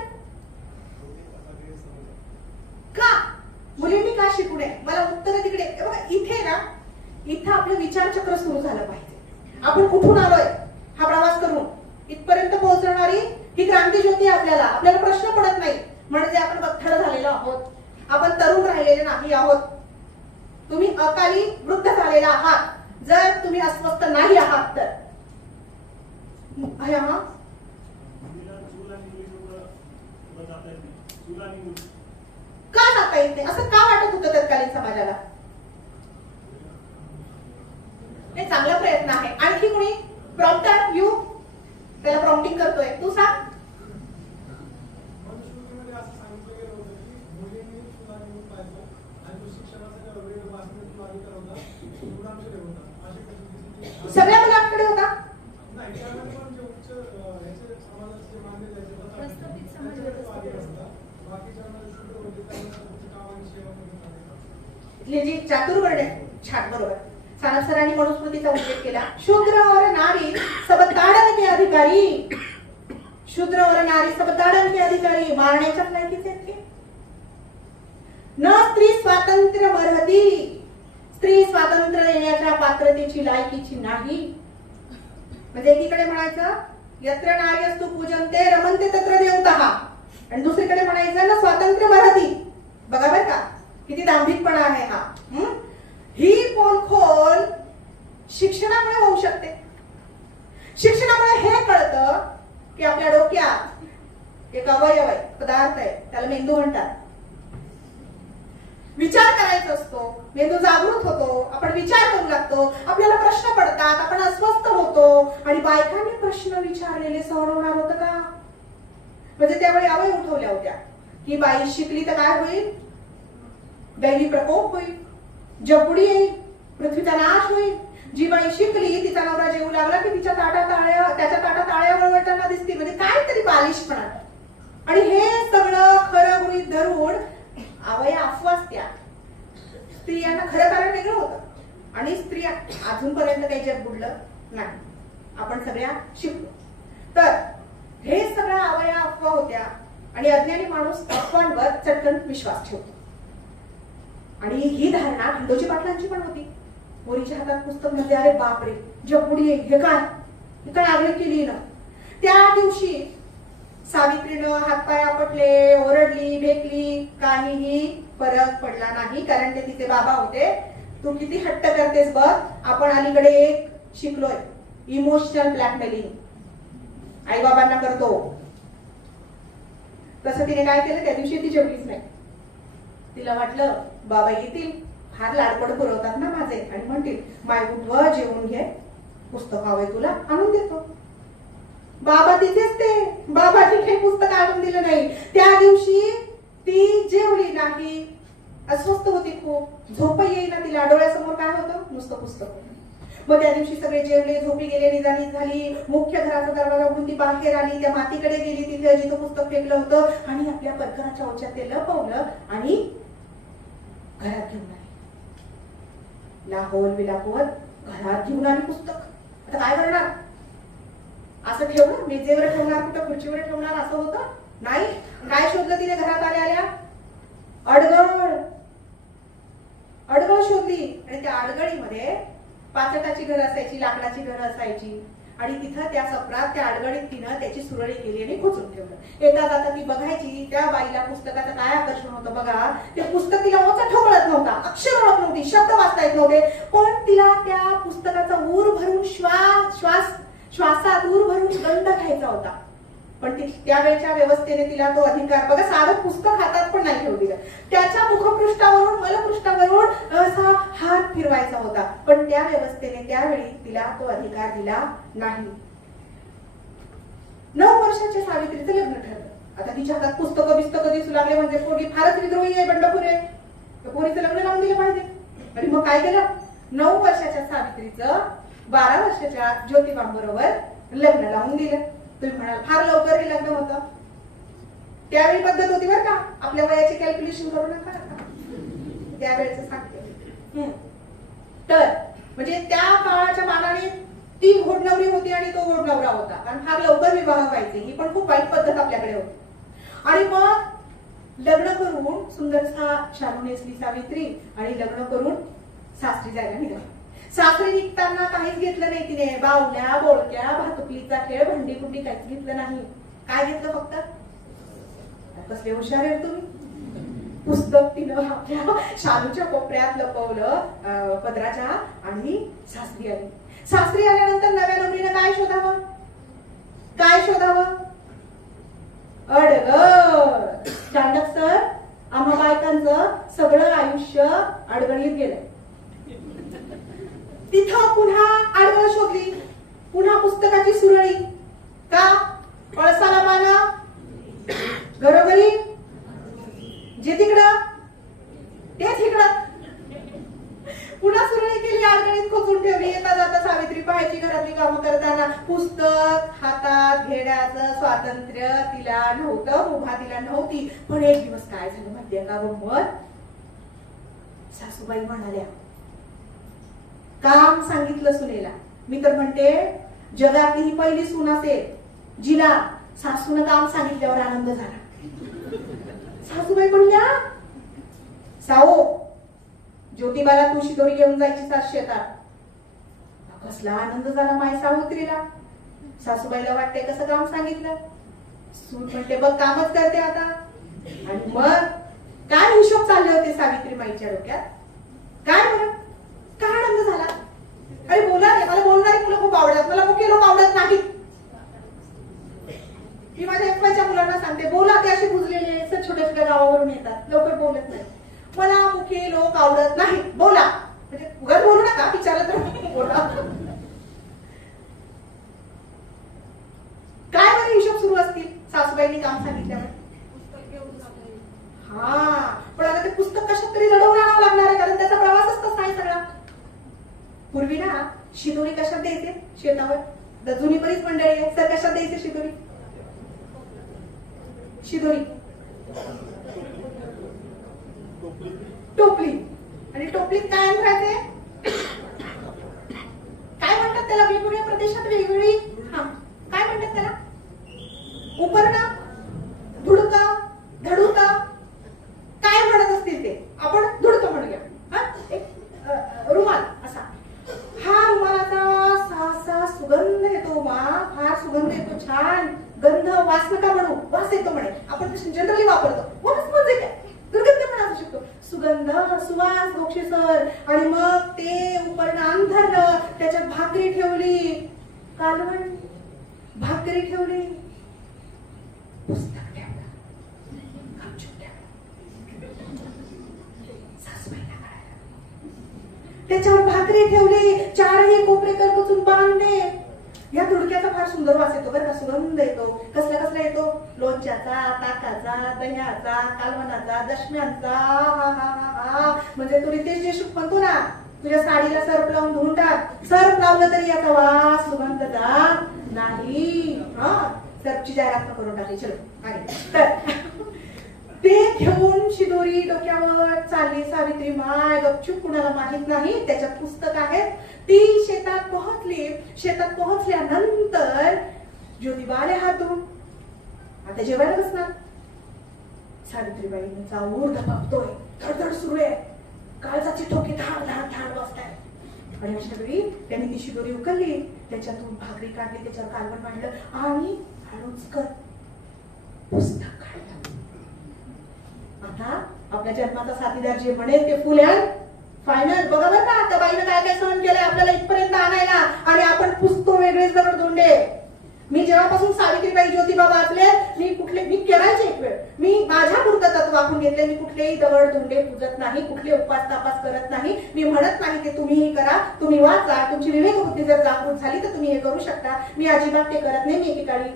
का मुलींनी का शिकू नये? मला उत्तर तिकडे इथे ना, इथं आपलं विचारचक्र सुरू झालं पाहिजे. आपण कुठून आलोय हा प्रवास करून इथपर्यंत पोहोचणारी ही क्रांती ज्योती आपल्याला प्रश्न पडत नाही. म्हणजे आपण बथ्थड झालेलो आहोत, आपण तरुण राहिलेले नाही आहोत. तुम्ही अकाली वृद्ध झालेला आहात. जर तुम्ही अस्वस्थ नाही आहात तर का जाता येत नाही असं का वाटत होतं तत्कालीन समाजाला? हे चांगला प्रयत्न आहे. आणखी कोणी प्रॉम्प्टर यू त्याला प्रॉम्प्टिंग करतोय, तू सांग. सगळ्या मुलांकडे होता. जी चातुर्वर्ण छान बरोबर. सानप सरांनी मनुस्मृतीचा उल्लेख केला. शूद्र और नारी सब ताड़न के अधिकारी. शूद्र और नारी सब ताड़न के अधिकारी. मारण्याच्या लायकीचे आहेत ते. न स्त्री स्वातंत्र्य अर्हती. स्त्री स्वातंत्र्य देण्याच्या पात्रतेची लायकीची नाही. म्हणजे एकीकडे म्हणायचं यत्र नार्यस्तु पूजन्ते रमन्ते तत्र देवताः, आणि दुसरीकडे म्हणायचं ना स्वातंत्र्य अर्हती. बघा बरं का किती दांभिकपणा आहे हा. ही पोलखोल शिक्षणामुळे होऊ शकते. शिक्षणामुळे हे कळतं की आपल्या डोक्यात एक अवयव आहे, पदार्थ आहे, त्याला मेंदू म्हणतात. विचार करायचा असतो, मेंदू जागृत होतो, आपण विचार करू लागतो, आपल्याला प्रश्न पडतात, आपण अस्वस्थ होतो. आणि बायकांनी प्रश्न विचारलेले सोडवणार होतं का? म्हणजे त्यावेळी अवय उठवल्या होत्या की बाई शिकली तर काय होईल? दैवी प्रकोप होईल, जगबुडी येईल, पृथ्वीचा नाश होईल. जी बाई शिकली तिचा नवरा जेवू लागला की त्याच्या ताटात आळ्या वळवळताना दिसते. म्हणजे काहीतरी बालिशपणा. आणि हे सगळं खरं गृहीत धरून अवया अफवाच त्या. स्त्रियांना खरं कारण वेगळं होतं. आणि स्त्रिया अजूनपर्यंत काही जग बुडलं नाही, आपण सगळ्या शिकलो. तर हे सगळ्या अवया अफवा होत्या. आणि अज्ञानी माणूस अफवांवर चटकन विश्वास ठेवतो. आणि ही धारणा खंडोजी पाटलांची पण होती. मोरीच्या हातात पुस्तक म्हणजे अरे बापरे जगबुडी हे काय आगळी केली ना. त्या दिवशी सावित्रीनं हातपाय आपटले, ओरडली, भेकली, काहीही फरक पडला नाही. कारण ते तिचे बाबा होते. तू किती हट्ट करतेस बघ, आपण अलीकडे एक शिकलोय इमोशनल ब्लॅकमेलिंग, आई बाबांना करतो तसं. तिने काय केलं त्या दिवशी ती जेवलीच नाही. तिला वाटलं बाबा येतील, फार लाडपड पुरवतात ना माझे, आणि म्हणतील माय उठव जेवून घे, पुस्तक हवंय तुला आणून देतो. बाबा तिथेच ते बाबांनी काही पुस्तक आणून दिलं नाही. त्या दिवशी ती जेवली नाही, अस्वस्थ होती खूप, झोप येईना तिला. डोळ्यासमोर काय होतं? नुसतं पुस्तक. मग त्या दिवशी सगळे जेवले, झोपी गेले, निजानीत झाली. मुख्य घराचा दरवाजा उघडून ती बाहेर आली, त्या मातीकडे गेली तिथे जिथं पुस्तक फेकलं होतं, आणि आपल्या परकराच्या ओच्यात ते लपवलं आणि घरात घेऊन आली. लाहोल विलाहोल घरात घेऊन आली पुस्तक. आता काय करणार? असं ठेवणार, मेजेवर ठेवणार, कुठं खुर्चीवर ठेवणार असं होतं नाही. काय शोधलं तिने घरात आल्या? अडगळ शोधली. आणि त्या अडगळीमध्ये पाचटाची घरं असायची, लाकडाची घरं असायची. आणि तिथं त्या सपरात त्या अडगळीत तिनं त्याची सुरळी केली आणि खोचून ठेवलं. येता जाता ती बघायची त्या बाईला पुस्तकाचं काय आकर्षण होतं बघा. ते पुस्तक तिला ओचा ठोकळत नव्हता, अक्षर ओळख नव्हती, शब्द वाचता येत नव्हते, पण तिला त्या पुस्तकाचा ऊर भरून श्वासात ऊर भरून गंध घ्यायचा होता. पण त्यावेळच्या व्यवस्थेने तिला तो अधिकार, बघा साधं पुस्तक हातात पण नाही ठेवू दिलं, त्याच्या मुखपृष्ठावरून मलपृष्ठावरून असा हात फिरवायचा होता. पण त्या व्यवस्थेने त्यावेळी तिला तो अधिकार दिला नाही. 9 वर्षाच्या सावित्रीचं लग्न ठरलं. आता तिच्या हातात पुस्तकं दिसू लागले म्हणजे पोरगी फारच विद्रोही आहे, बंडखोर आहे, पोरीचं लग्न लावून दिलं पाहिजे. आणि मग काय केलं? 9 वर्षाच्या सावित्रीचं 12 वर्षाच्या ज्योतिबाबरोबर लग्न लावून दिलं. तुम्ही म्हणाल फार लवकर हे लग्न होतं. त्यावेळी पद्धत होती बरं का, आपल्या वयाची कॅल्क्युलेशन करू नका, त्यावेळेच सांगते. तर म्हणजे त्या काळाच्या मानाने ती घोडनवरी होती आणि तो घोडनवरा होता, कारण फार लवकर विवाह व्हायचे. ही पण खूप वाईट पद्धत आपल्याकडे होती. आणि मग लग्न करून सुंदरसा शालू नेसली सावित्री आणि लग्न करून सासरी जायला निघाली. सासरी निघताना काहीच घेतलं नाही तिने. बावल्या, बोळक्या, भातुकलीचा खेळ, भांडी कुंडी काहीच घेतलं नाही. काय घेतलं फक्त? कसले हुशार आहे तुम्ही. पुस्तक तिनं आपल्या शालूच्या कोपऱ्यात लपवलं पदराच्या आणि सासरी आली. सासरी आल्यानंतर नव्या नवरीनं काय शोधावं? काय शोधावं? अडगळ. चांडक सर, आम्हा बायकांचं सगळं आयुष्य अडगळीत गेलंय. तिथं पुन्हा अडगळ शोधली, पुन्हा पुस्तकाची सुरळी. का? पळसाला पाना घरोघरी, जे तिकडं तेच इकडं. पुन्हा सुरळी केली, अडगळीत खोचून ठेवली. येता जाता सावित्री पाहायची घरातली कामं करताना. पुस्तक हातात घेण्याचं स्वातंत्र्य तिला नव्हतं, मुभा तिला नव्हती. पण एक दिवस काय झालं माहितीये का गंमत? सासूबाई म्हणाल्या, काम सांगितलं सुनेला. मी तर म्हणते जगातली ही पहिली सून असेल जिला सासून काम सांगितल्यावर आनंद झाला. सासूबाई म्हणल्या, साओ ज्योतिबाला तू शिदोरी घेऊन जायची सास शेतात. कसला आनंद झाला माय सावित्रीला. सासूबाईला वाटते कसं काम सांगितलं. सून म्हणते बघ कामच करते आता. आणि मग काय हिशोब चालले होते सावित्री माईच्या डोक्यात. काय बरं, काय आनंद झाला. अरे बोला रे, मला बोलणारी मुलं खूप आवडतात, मला मुख्य लोक आवडत नाहीत. मी माझ्या एफवायच्या मुलांना सांगते, बोला, ते असे बुजलेले छोट्या छोट्या गावावरून येतात, लवकर बोलत नाही. मला मुख्य लोक आवडत नाहीत, बोला. म्हणजे उगाच बोलू नका, विचारलं तर बोला. काय बरे हिशोब सुरू असतील सासूबाईंनी काम सांगितल्यावर. हा, पण आता ते पुस्तक कशात तरी लढवून आणावं लागणार आहे, कारण त्याचा प्रवासच तसा आहे सगळा. पूर्वी ना शिदोरी कशात द्यायचे शेतावर. जुनी बरीच मंडळी आहे. सर कशात द्यायचे शिदोरी? शिदोरी टोपली. आणि टोपलीत काय राहते? काय म्हणतात त्याला? वेगवेगळ्या प्रदेशात वेगवेगळी. काय म्हणतात त्याला? उपरणा, धुडका, धडुका, काय म्हणत असतील ते. आपण धुडकं म्हणूया. एक रुमाल असा. हा रुमालाचा असा सुगंध येतो मा, फार सुगंध येतो, छान गंध. वास नका म्हणू, वास येतो म्हणे. आपण जनरली वापरतो. वास म्हणजे काय? दुर्गंध पण असू शकतो. सुगंध, सुवास, बक्षीसर. आणि मग ते उपरण अंथरलं, त्याच्यात भाकरी ठेवली, कालवण, भाकरी ठेवली, पुस्तक ठेवलं, गपचूप ठेवलं. सासूबाईला कळालं. त्याच्यावर भाकरी ठेवली, चारही कोपरे करकचून बांधले. या तुडक्याचा फार सुंदर वास येतो बरं का, सुगंध येतो. कसला कसला येतो? लोणच्याचा, ताकाचा, दह्याचा, कालवणाचा, दशम्यांचा. हा हा हा. म्हणजे तू रितेश देशमुख म्हणतो ना, तुझ्या साडीला सर्फ लावून धुवून टाक, सर्फ लावलं तरी याचा वास सुगंध जात नाही. हा, सर्फची जाहिरात करून टाकली. चलो तर ते घेऊन शिदोरी डोक्यावर चालली सावित्री माय, गपचूप, कुणाला माहित नाही. त्याच्यात पुस्तक आहेत. ती शेतात पोहोचली. शेतात पोहोचल्यानंतर ज्योतिबा आले हातून. आता जेवायला बसणार. सावित्रीबाईंचा ऊर धपापतोय, धडधड सुरू आहे, काळजाचे ठोके धाड धाड धाड वाजताय. आणि अशा वेळी त्यांनी ती शिदोरी उकलली, त्याच्यातून भाकरी काढली, त्याच्यावर कालवण मांडलं आणि हळूच कर पुस्तक काढलं. आता आपल्या जन्माचा साथीदार जे म्हणेल ते फुल अँड फायनल. बघा बरं का, त्या बाईनं काय काय सहन केलंय आपल्याला इथपर्यंत आणायला. आणि आपण पुसतो वेगळेच दगड धोंडे. मी जेव्हापासून सावित्रीबाई ज्योतिबा वाचले, मी करायचे एक वेळ, मी माझ्या पुरतं तत्व वापरून घेतले. मी कुठलेही दगड धोंडे पूजत नाही, कुठले उपास तापास करत नाही. मी म्हणत नाही की तुम्हीही करा, तुम्ही वाचा, तुमची विवेक बुद्धी जर जागृत झाली तर तुम्ही हे करू शकता. मी अजिबात ते करत नाही. मी एकेकाळी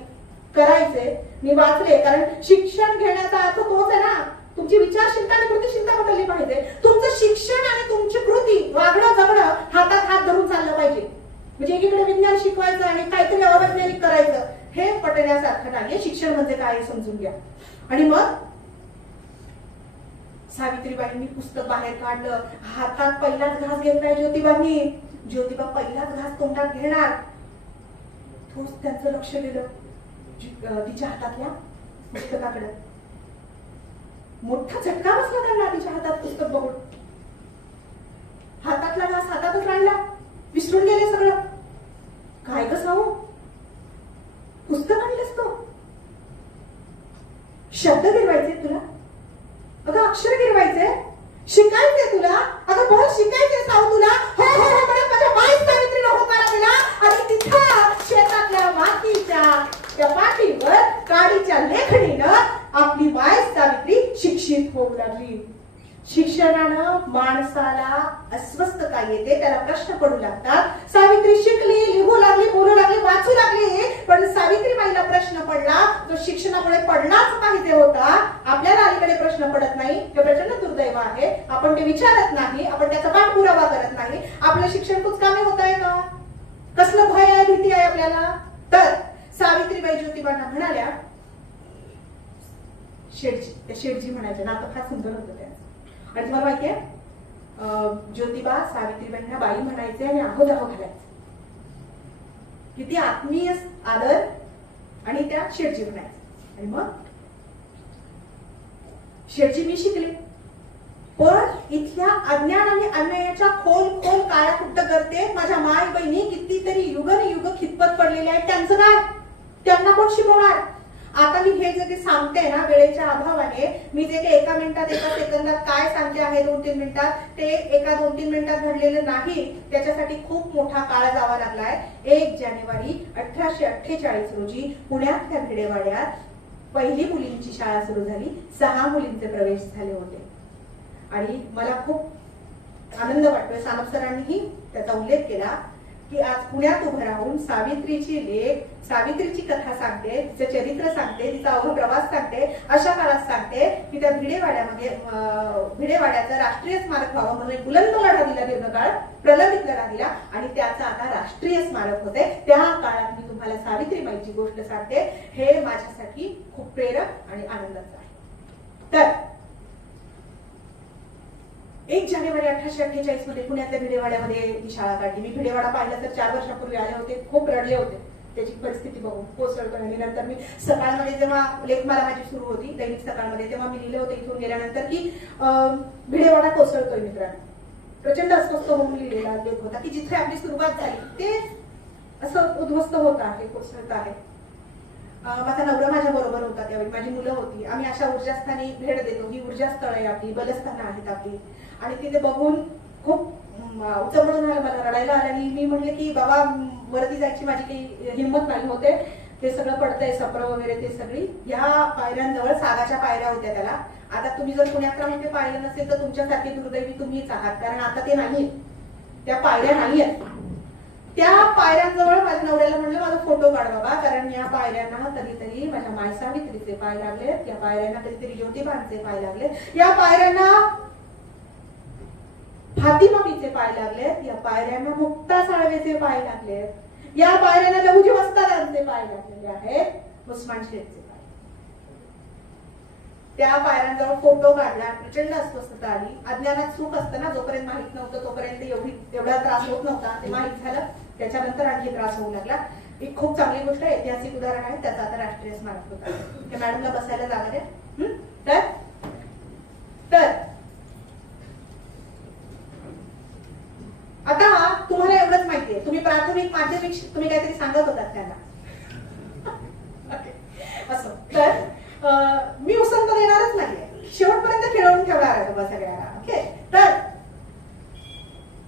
करायचे, मी वाचले. कारण शिक्षण घेण्याचा अर्थ तोच आहे ना, तुमची विचारशीलता आणि कृतीशीलता बदलली पाहिजे. तुमचं शिक्षण आणि तुमची कृती, वागणं जगणं हातात हात धरून चाललं पाहिजे. म्हणजे एकीकडे विज्ञान शिकवायचं आणि काहीतरी अवैज्ञानिक करायचं, हे पटण्यासारखं नाहीये. शिक्षण म्हणजे काय समजून घ्या. आणि मग सावित्रीबाईंनी पुस्तक बाहेर काढलं. हातात पहिलाच घास घेतलाय ज्योतिबांनी. ज्योतिबा पहिलाच घास तोंडात घेणार. ठोस त्यांचं लक्ष गेलं तिच्या हातातल्या पुस्तकाकडे. मोठा झटका बसला त्यांना तिच्या हातात पुस्तक बघून. हातातला घास हातातच राहिला, विसरून गेले सगळं. काय ग साऊ, पुस्तक आणलंस तो? शब्द गिरवायचे तुला? अगं अक्षर गिरवायचे, शिकायचे तुला? अगं बळ शिकायचे साऊ तुला? हो हो हो म्हणत माझ्या बाईस सावित्रीला होकारा दिला आणि तिथं शेतातल्या मातीच्या त्या पाठीवर काडीच्या लेखणीनं आपली बाईस सावित्री शिक्षित होऊ लागली. शिक्षणानं माणसाला अस्वस्थता येते, त्याला प्रश्न पडू लागतात. सावित्री शिकली, लिहू लागली, बोलू लागली, वाचू लागली, पण सावित्रीबाईला प्रश्न पडला जो शिक्षणामुळे पडलाच पाहिजे होता. आपल्याला अलीकडे प्रश्न पडत नाही, हे प्रचंड दुर्दैव आहे. आपण ते विचारत नाही, आपण त्याचा पाठपुरावा करत नाही. आपलं शिक्षण कुचकामी होत आहे का? कसलं भय आहे, भीती आहे आपल्याला? तर सावित्रीबाई ज्योतिबांना म्हणाल्या, शेठजी, त्या शेठजी म्हणायचे, नातं फार सुंदर होतं त्यांचं. आणि तुम्हाला माहितीये, ज्योतिबा सावित्रीबाईंना बाई म्हणायचे आणि आहोदाहो घालायचे. किती आत्मीय आदर. आणि त्या शेठजी म्हणायचे. आणि मग शेठजी मी शिकले, पण इथल्या अज्ञान आणि अन्यायाच्या खोल खोल काळ्या कुट्ट करते माझ्या माय बहिणी कितीतरी युग खितपत पडलेले आहेत. त्यांचं काय? त्यांना कोण शिकवणार? आता मी हे जे सांगते ना, वेळेच्या अभावाने मी जे काही एका मिनिटात, एका सेकंदात काय सांगते आहे 2-3 मिनिटात, ते एका 2-3 मिनिटात घडलेलं नाही. त्याच्यासाठी खूप मोठा काळ जावा लागलाय. 1 जानेवारी 1848 रोजी पुण्यातल्या भिडेवाड्यात पहिली मुलींची शाळा सुरू झाली. 6 मुलींचे प्रवेश झाले होते. आणि मला खूप आनंद वाटतोय, सानप सरांनीही त्याचा उल्लेख केला की आज पुण्यात उभं राहून सावित्रीची लेख, सावित्रीची कथा सांगते, तिचं चरित्र सांगते, तिचा अवघ प्रवास सांगते. अशा काळात सांगते की त्या भिडेवाड्याचं राष्ट्रीय स्मारक व्हावं म्हणून एक बुलंद लढा दिला, दीर्घकाळ प्रलंबित लढा दिला आणि त्याचा आता राष्ट्रीय स्मारक होते. त्या काळात मी तुम्हाला सावित्रीबाईची गोष्ट सांगते. हे माझ्यासाठी खूप प्रेरक आणि आनंदाचं आहे. तर 1 जानेवारी 1848 मध्ये पुण्यातल्या भिडेवाड्यामध्ये ही शाळा काढली. मी भिडेवाडा पाहिला तर 4 वर्षापूर्वी आले होते. खूप रडले होते त्याची परिस्थिती बघून, कोसळतो. आणि नंतर मी सकाळमध्ये जेव्हा लेखमाला माझी सुरू होती दैनिक सकाळमध्ये, तेव्हा मी लिहिलं होतं इथून गेल्यानंतर की भिडेवाडा कोसळतोय मित्रांनो. प्रचंड अस्वस्थ होऊन लिहिलेला लेख होता की जिथे आपली सुरुवात झाली ते असं उद्ध्वस्त होत आहे, कोसळत आहे. माझा नवरा माझ्या बरोबर होता त्यावेळी, माझी मुलं होती. आम्ही अशा ऊर्जास्थानी भेट देतो. ही ऊर्जा स्थळ आहे आपली, बलस्थानं आहेत आपली. आणि तिथे बघून खूप उचमळून आलं, मला रडायला आलं. आणि मी म्हटले की बाबा वरती जायची माझी काही हिंमत नाही होते, ते सगळं पडतंय, सप्र वगैरे ते सगळी. या पायऱ्यांजवळ सागाच्या पायऱ्या होत्या त्याला. आता तुम्ही जर पुण्यात राहून ते पाहिलं नसेल तर तुमच्यासारखे दुर्दैवी तुम्हीच आहात, कारण आता ते नाही, त्या पायऱ्या नाही आहेत. त्या पायऱ्यांजवळ माझ्या नवऱ्याला म्हणलं माझा फोटो काढ बाबा, कारण या पायऱ्यांना कधीतरी माझ्या माय सावित्रीचे पाय लागले, या पायऱ्यांना कधीतरी ज्योतिबांचे पाय लागले, या पायऱ्यांना फातिमाबीचे पाय लागलेत, या पायऱ्यांना मुक्ता साळवेचे पाय लागलेत, या पायऱ्यांना लहुजी वस्तादांचे पाय लागलेले आहेत, उस्मान शेठचे पाय. त्या पायऱ्यांजवळ फोटो काढला. प्रचंड अस्वस्थता आली. अज्ञानात सुख असतं ना, जोपर्यंत माहित नव्हतं तोपर्यंत एवढा त्रास होत नव्हता. ते माहित झालं त्याच्यानंतर आणखी त्रास होऊ लागला. एक खूप चांगली गोष्ट आहे, ऐतिहासिक उदाहरण आहे, त्याचा आता राष्ट्रीय स्मारक होता. त्या मॅडमला बसायला जागा द्या. तर आता तुम्हाला एवढंच माहितीये, तुम्ही प्राथमिक माध्यमिक तुम्ही काहीतरी सांगत होतात त्यांना असं. तर मी उसंत देणारच नाहीये, शेवटपर्यंत खेळवून ठेवणार आहे तुम्हाला सगळ्यांना. ओके. तर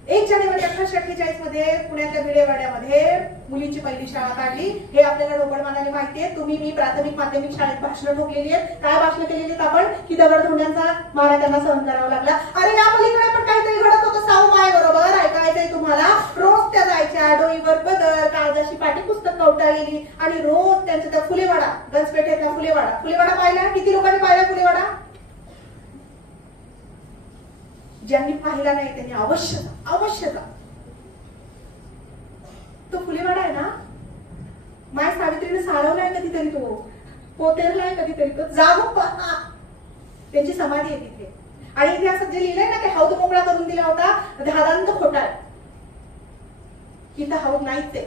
1 जानेवारी 1848 मध्ये पुण्यातल्या भिडेवाड्यामध्ये मुलींची पहिली शाळा काढली. हे आपल्याला ढोबळमानाने माहितीये. तुम्ही मी प्राथमिक माध्यमिक शाळेत भाषणं ठोकलेली आहेत. काय भाषणं केलेली आहेत आपण? की दगडधोंड्यांचा मारा त्यांना सहन करावा लागला. अरे या पलीकडे पण काहीतरी घडत होतं साऊ माय बरोबर, ऐकायचंय तुम्हाला. रोज त्या जायच्या, डोईवर पदर, काळजाशी पाठी पुस्तक कवटाळलेली, आणि रोज त्यांचा त्या फुलेवाडा, गंजपेठेतला फुलेवाडा पाहिला. किती लोकांनी पाहिला फुलेवाडा? ज्यांनी पाहिला नाही त्यांनी अवश्य जा. तो फुलेवाडा आहे ना, माय सावित्रीने साळवलाय कधीतरी, तो पोतेरलाय कधीतरी, तो जागो पहा. त्यांची समाधी आहे तिथे. आणि इथे असं जे लिहिलंय ना, ते हौद मोकळा करून दिला होता, धादांत खोटा आहे. इथं हौद नाहीच आहे.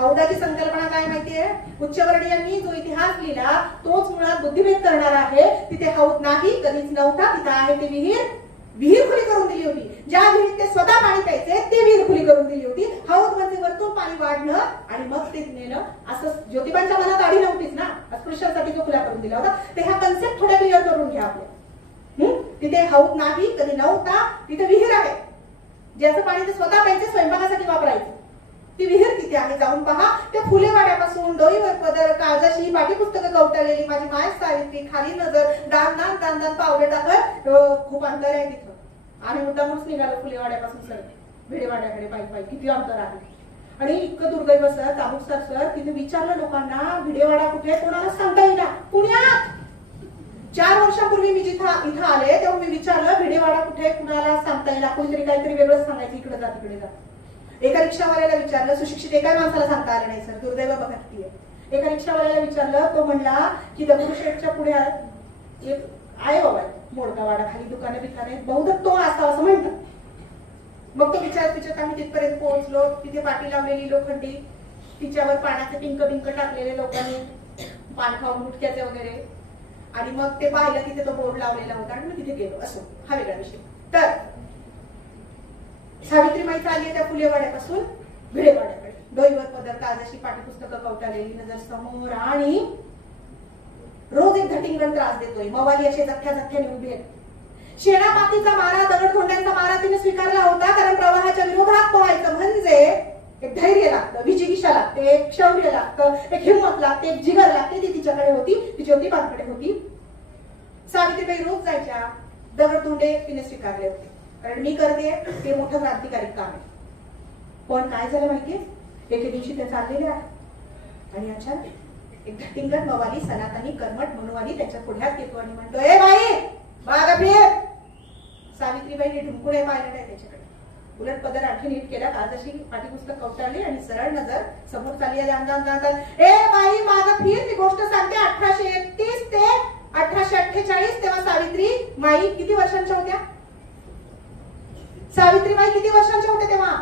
हौदाची संकल्पना काय माहितीये? उच्चवर्णीयांनी जो इतिहास लिहिला तोच मुळात बुद्धिभेद करणारा आहे. तिथे हौद नाही, कधीच नव्हता. तिथे आहे ती विहीर खुली करून दिली होती. ज्या विहिरीत ते स्वतः पाणी प्यायचे ती विहीर खुली करून दिली होती. हौद म्हणजे वरतून पाणी वाढणं आणि मग ते नेणं. असं ज्योतिबांच्या मनात आधी नव्हतीच ना, अस्पृश्यांसाठी जो खुला करून दिला होता. ते ह्या कन्सेप्ट थोड्या क्लिअर करून घ्या आपल्या. तिथे हौद नाही, कधी नव्हता. तिथे विहीर आहे, ज्याचं पाणी ते स्वतः प्यायचे, स्वयंपाकासाठी वापरायचं. ती विहीर तिथे आहे, जाऊन पहा. त्या फुलेवाड्यापासून डोईवर पदर, काळजाशी पाठीपुस्तकं कवटाळलेली माझी माय सावित्री, खाली नजर, दान दान दान दान पावले टाकत. खूप अंतर आहे तिथं. आम्ही मुद्दामच निघालो फुलेवाड्यापासून सर भिडेवाड्याकडे पायी किती अंतर आहे. आणि इतकं दुर्दैव सर, ताबुकसर सर, तिथे विचारलं लोकांना भिडेवाडा कुठे, कोणाला सांगता येईना. पुण्यात 4 वर्षांपूर्वी मी इथं आले तेव्हा मी विचारलं भिडेवाडा कुठे, कुणाला सांगता येईना. कोणतरी काहीतरी वेगळंच सांगायचं, इकडे जा तिकडे जा. एका रिक्षावाल्याला विचारलं, सुशिक्षित एका माणसाला सांगता आलं नाही सर, दुर्दैव बघा किती आहे. एका रिक्षावाल्याला विचारलं, तो म्हणला की दगडूशेठच्या पुढे एक आहे बाबा मोडका वाडा, खाली दुकाने बिकाने, बहुधा तो असावा असं म्हणतात. मग तो विचारत आम्ही तिथपर्यंत पोहोचलो. तिथे पाठी लावलेली लोखंडी, तिच्यावर पाण्याचे पिंक टाकलेले लोकांनी, पान खाऊन मुटक्याचे वगैरे. आणि मग ते पाहिलं, तिथे तो बोर्ड लावलेला होता आणि मी तिथे गेलो. असो, हा वेगळा विषय. तर सावित्रीबाई चालली त्या फुलेवाड्यापासून भिडेवाड्याकडे. डोईवर पदर, काळजाशी पाठीपुस्तकं कवटाळलेली, नजर समोर. आणि रोज एक धटिंगण त्रास देतोय. मवाली असे झक्क्याने उभे आहेत. शेणामातीचा मारा, दगडधोंड्यांचा मारा तिने स्वीकारला होता, कारण प्रवाहाच्या विरोधात पोहायचं म्हणजे एक धैर्य लागतं, विजिगिषा लागते, एक शौर्य लागतं, एक हिंमत लागते, एक जिगर लागते. ती तिच्याकडे होती, ती ज्योतिबांकडे होती. सावित्रीबाई रोज जायच्या. दगडधोंडे तिने स्वीकारले होते, कारण मी करते ते मोठं क्रांतिकारी काम आहे. पण काय झालं माहितीये? एके दिवशी ते चाललेले आहे आणि अचानक एक धटिंगण मवाली, सनातनी, कर्मठ मनुवाली त्याच्या पुढ्यात येतो आणि म्हणतो, ए बाई बागा फिर. सावित्रीबाईने ढुंकुळे पाहिलं नाही त्याच्याकडे. उलट पदर आठी नीट केला, काळजाशी पाठीपुस्तक कवटाळली आणि सरळ नजर समोर चालली. ए बाई मागा फिर. ती गोष्ट सांगते 1831 ते 1848. तेव्हा सावित्री माई किती वर्षांच्या होत्या? सावित्रीबाई किती वर्षांच्या होत्या तेव्हा?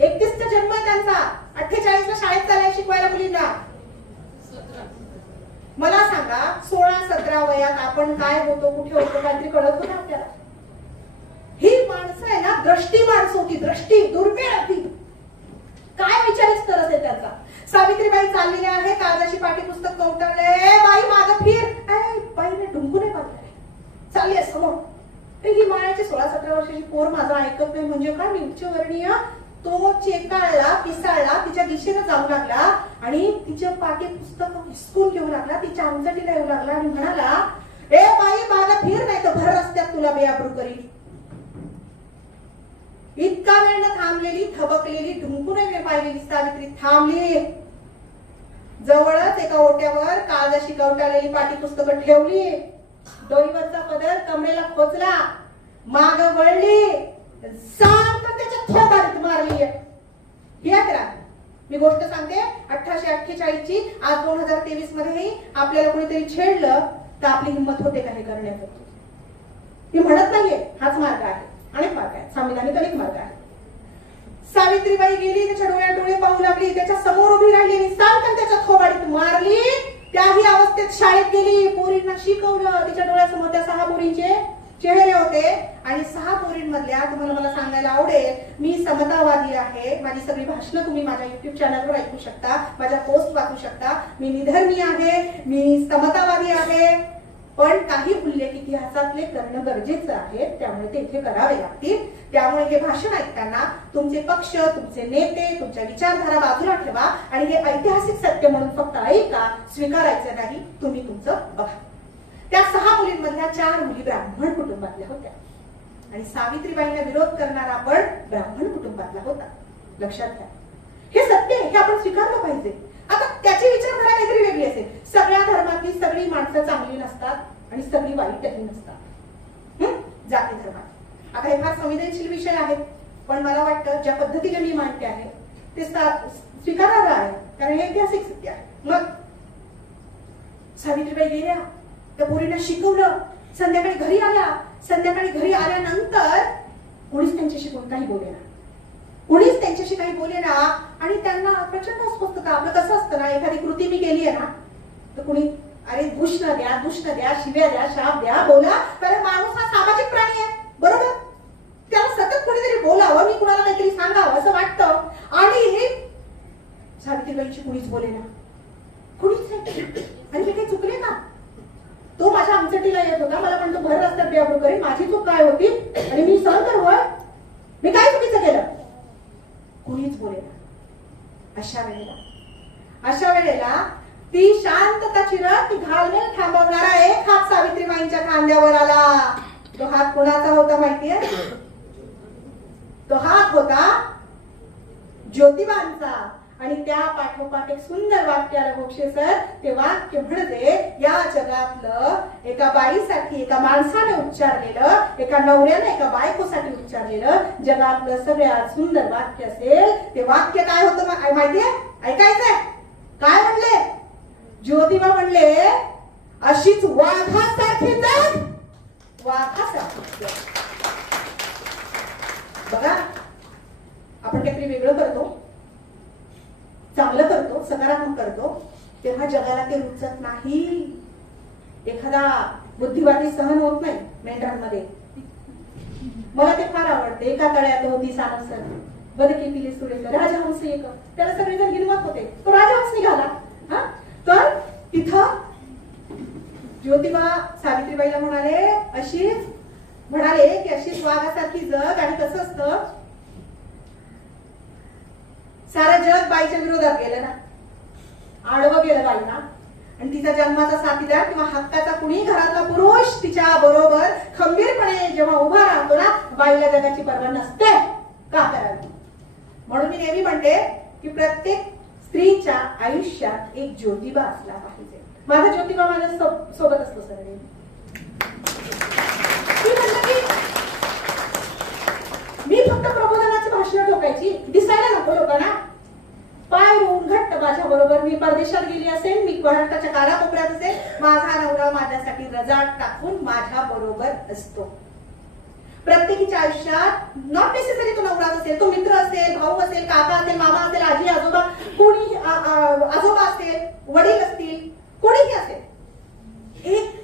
31 चा जन्म आहे त्यांचा. 48 ला शाळेत चालल्या शिकवायला मुलींना. मला सांगा, 16-17 वयात आपण काय होतो, कुठे होतो, काहीतरी कळत होतं आपल्याला? ही माणसं आहे ना, द्रष्टी माणसं होती, दृष्टी दुर्मिळ होती. काय विचारित तर असेल त्याचा. सावित्रीबाई चाललेल्या आहे, कागदाची पाठीपुस्तक कवटाळले. बाई मागं फिर. बाईने ढुंकून पाहिलं, चालली आहे समोर. ही मायाची 16-17 वर्षाची पोर माझं ऐकत नाही म्हणजे काय? मी उच्चवर्णीय. तो चेकाळला, पिसाळला, तिच्या दिशेनं जाऊ लागला आणि तिच्या पाठी पुस्तक हिसकून घेऊ लागला, तिच्या अंगठीला येऊ लागला आणि म्हणाला, ए बाई मागं फिर, नाही तर भर रस्त्यात तुला बेआबरू करील. इतका वेळ न थांबलेली, थबकलेली, ढुंकून पाहिलेली सावित्री थांबली. जवळच एका ओट्यावर काळजाशी कवटाळलेली पाठीपुस्तकं ठेवली. डोईवरचा पदर कमरेला खोचला, माग वळली, सारखं त्याच्या थोबाडीत मारली. मी गोष्ट सांगते 1848 ची. आज 2023 मध्ये आपल्याला कोणीतरी छेडलं तर आपली हिंमत होते का हे करण्याचं? मी म्हणत नाहीये हाच मार्ग आहे, अनेक मार्ग आहेत, संविधानिक अनेक मार्ग आहेत. सावित्रीबाई गेली, त्याच्या डोळ्यात डोळे पाहू लागली, त्याच्या समोर उभी राहिली आणि सारखं त्याच्या थोबाडीत मारली. त्याही अवस्थेत शाळेत गेली, पोरींना शिकवलं. तिच्या डोळ्यासमोर त्या 6 पोरींचे चेहरे होते आणि 6 पोरींमधल्या तुम्हाला मला सांगायला आवडेल, मी समतावादी आहे. माझी सगळी भाषणं तुम्ही माझ्या युट्यूब चॅनलवर ऐकू शकता, माझ्या पोस्ट वाचू शकता. मी निधर्मी आहे, मी समतावादी आहे. पण काही उल्लेख इतिहासातले करणं गरजेचं आहे, त्यामुळे ते इथे करावे लागतील. त्यामुळे हे भाषण ऐकताना तुमचे पक्ष, तुमचे नेते, तुमच्या विचारधारा बाजूला ठेवा आणि हे ऐतिहासिक सत्य म्हणून फक्त ऐका, स्वीकारायचं नाही. तुम्ही तुमचं बघा. त्या 6 मुलींमधल्या 4 मुली ब्राह्मण कुटुंबातल्या होत्या आणि सावित्रीबाईंना विरोध करणारा पण ब्राह्मण कुटुंबातला होता. लक्षात घ्या, हे सत्य आहे, हे आपण स्वीकारलं पाहिजे. आता त्याची विचारधारा काहीतरी वेगळी असेल. सगळ्या धर्मातली सगळी माणसं चांगली नसतात आणि सगळी वाईटही नसतात. जाती धर्मात आता हे फार संवेदनशील विषय आहेत, पण मला वाटतं ज्या पद्धतीने मी मांडते आहे ते स्वीकारार्ह आहे, कारण हे ऐतिहासिक सत्य आहे. मग सावित्रीबाई गेल्या, त्या पोरींना शिकवलं. संध्याकाळी घरी आल्या. संध्याकाळी घरी आल्यानंतर कोणीच त्यांच्याशी कोणताही बोलेना, कुणीच त्यांच्याशी काही बोले ना आणि त्यांना प्रचंड अस्वस्थता. आपलं कसं असतं ना, एखादी कृती मी केली आहे ना तर कुणी अरे दुष्ण द्या, शिव्या द्या, शाप द्या, बोला. कारण माणूस हा सामाजिक प्राणी आहे, बरोबर. त्याला सतत कुणीतरी बोलावं, मी कुणाला काहीतरी सांगावं असं वाटतं. आणि हे सावित्रीबाईंची कुणीच बोले ना, कुणीच नाही. आणि मी काही चुकले का? तो माझ्या आमचटीला येत होता, मला म्हणतो भर रस्त्यात बेअब्रू करेल, माझी चूक काय होती आणि मी सहन तर होय, मी काय चुकीचं केलं? कुणीच बोले ना. अशा वेळेला ती शांतता चिरत ती घालमेल थांबवणारा एक हात सावित्रीबाईंच्या खांद्यावर आला. तो हात कोणाचा होता माहितीये? तो हात होता ज्योतिबांचा. आणि त्या पाठोपाठ एक सुंदर वाक्य आलं गोक्षे सर. ते वाक्य म्हणजे या जगातलं एका बाईसाठी, एका माणसाने उच्चारलेलं, एका नवऱ्याने एका बायकोसाठी उच्चारलेलं जगातलं सगळ्यात सुंदर वाक्य असेल. ते वाक्य काय होतं माहितीये? ऐकायचंय? काय म्हणले? ज्योतिबा म्हणले, अशीच वाघासारखी जग, वाघासारखी. बघा, आपण काहीतरी वेगळं करतो, चांगलं करतो, सकारात्मक करतो, तेव्हा जगाला ते रुचत नाही. एखादा बुद्धिवादी सहन होत नाही मेंढरांमध्ये. मला ते फार आवडते. एका तळ्यात होती सानसर, बदकी पिली सुरेकर, राजहंस एक. त्याला सगळेजण हिंमत होते, तो राजहंस निघाला. तर तिथं ज्योतिबा सावित्रीबाईला म्हणाले की अशीच वाघासारखी जग. आणि कसं असतं, सारं जग बाईच्या विरोधात गेलं ना, आडवं गेलं बाईना. आणि तिचा जन्माचा साथीदार किंवा हक्काचा कुणी घरातला पुरुष तिच्या बरोबर खंबीरपणे जेव्हा उभा राहतो ना, बाईला जगाची पर्वा नसते. का करावी? म्हणून मी नेहमी म्हणते की प्रत्येक स्त्रीच्या आयुष्यात एक ज्योतिबा असला पाहिजे. माझा ज्योतिबा माझ्या सोबत असतो सर. मी फक्त प्रबोधनाची भाषणं ठोकायची, दिसायला नको लोकांना. पाय रोवून घट्ट माझ्या बरोबर मी परदेशात गेली असेल, मी महाराष्ट्राच्या कानाकोपऱ्यात असेल, माझा नवरा माझ्यासाठी रजाट टाकून माझ्या बरोबर असतो. प्रत्येकीच्या आयुष्यात नॉट नेसेसरी तो नवराच असेल, तो मित्र असेल, भाऊ असेल, काका असेल, मामा असेल, आजी आजोबा, कोणी आजोबा असेल, वडील असतील, कोणीही असेल, एक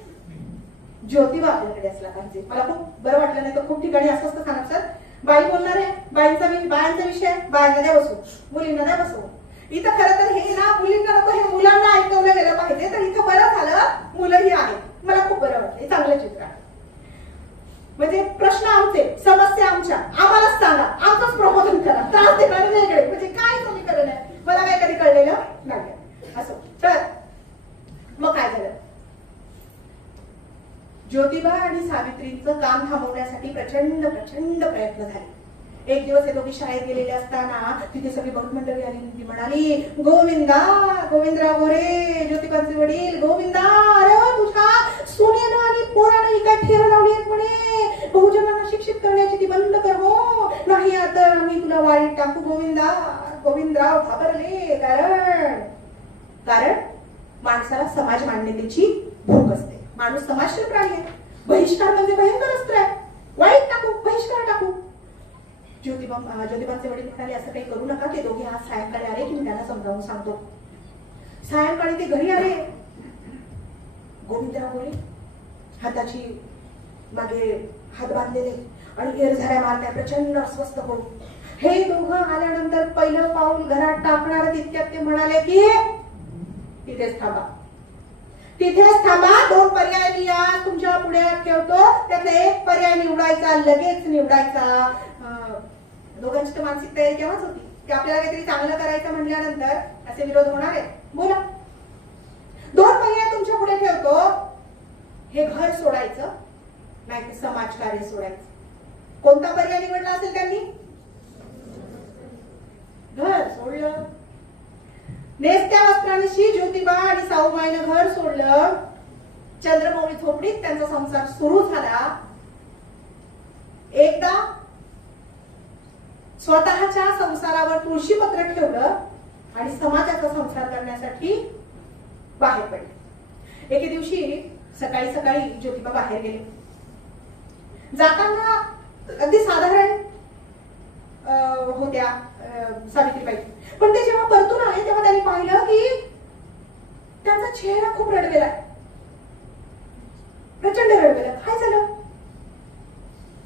ज्योतिबा आपल्याकडे असला पाहिजे. मला खूप बरं वाटलं, नाही तर खूप ठिकाणी असं असतं सांगा सर, बाई बोलणार आहे, बायांचा विषय, बायांना द्या बसू, मुलींना द्या बसू. इथं खरं तर हे ना मुलींना नको, हे मुलांना ऐकवलं गेलं पाहिजे. तर इथं बरं झालं, मुलंही आहेत. मला खूप बरं वाटलं, हे चांगलं चित्र आहे. म्हणजे प्रश्न आमचे, समस्या आमच्या, आम्हालाच सांगा, आमचंच प्रबोधन करा. त्रास देणारे वेगळे, म्हणजे काय समीकरण आहे मला काही कधी कळलेलं नाही. असं तर मग काय झालं? ज्योतिबा आणि सावित्रींचं काम थांबवण्यासाठी प्रचंड प्रयत्न झाले. एक दिवस हे दोघी शाळेत गेलेले असताना तिथे सगळी बहुत मंडळी आली. ती म्हणाली, गोविंदा, गोविंदराव गोरे, ज्योतिबांचे वडील, गोविंदा, अरे तुझ्या सोन्यानं आणि पोरानं ही काय ठेर लावली आहेत म्हणे, बहुजनांना शिक्षित करण्याची ती बंद कर हो, नाही आता आम्ही तुला वाईट टाकू. गोविंदा. गोविंदराव घाबरले. कारण माणसाला समाज मान्यतेची भूक असते. माणूस समाजशील प्राणी आहे. बहिष्कार म्हणजे भयंकर अस्त्र आहे. वाईट टाकू, बहिष्कार टाकू. ज्योतिबांचे वडील म्हणाले, असं काही करू नका. ते दोघे आज सायंकाळी आले की मी त्यांना समजावून सांगतो. सायंकाळी ते घरी आले. गोविंदराव बोले, हाताची मागे हात बांधलेले आणि एरझाऱ्या मारल्या, प्रचंड अस्वस्थ होऊन. हे दोघं आल्यानंतर पहिलं पाऊल घरात टाकणार तितक्यात ते म्हणाले की तिथेच थांबा. दोन पर्याय मी आज तुमच्या पुढे ठेवतो, त्यातला एक पर्याय निवडायचा, लगेच निवडायचा. दोघांची तर मानसिक तयारी केव्हाच होती की आपल्याला काहीतरी चांगलं करायचं म्हटल्यानंतर असे विरोध होणार आहे. बोला. दोन पर्याय तुमच्या पुढे ठेवतो, हे घर सोडायचं नाही तर समाजकार्य सोडायचं. कोणता पर्याय निवडला असेल त्यांनी? घर सोडलं. नेसत्या वस्त्रांशी ज्योतिबा आणि साऊबाईनं घर सोडलं. चंद्रमौळी झोपडीत त्यांचा संसार सुरू झाला. एकदा स्वतःच्या संसारावर तुळशीपत्र ठेवलं आणि समाजाचा संसार करण्यासाठी बाहेर पडले. एके दिवशी सकाळी ज्योतिबा बाहेर गेले. जाताना अगदी साधारण होत्या सावित्रीबाई. पण ते जेव्हा परतून आले तेव्हा त्यांनी पाहिलं की त्यांचा चेहरा खूप रडलेला आहे, प्रचंड रडलेला. काय झालं?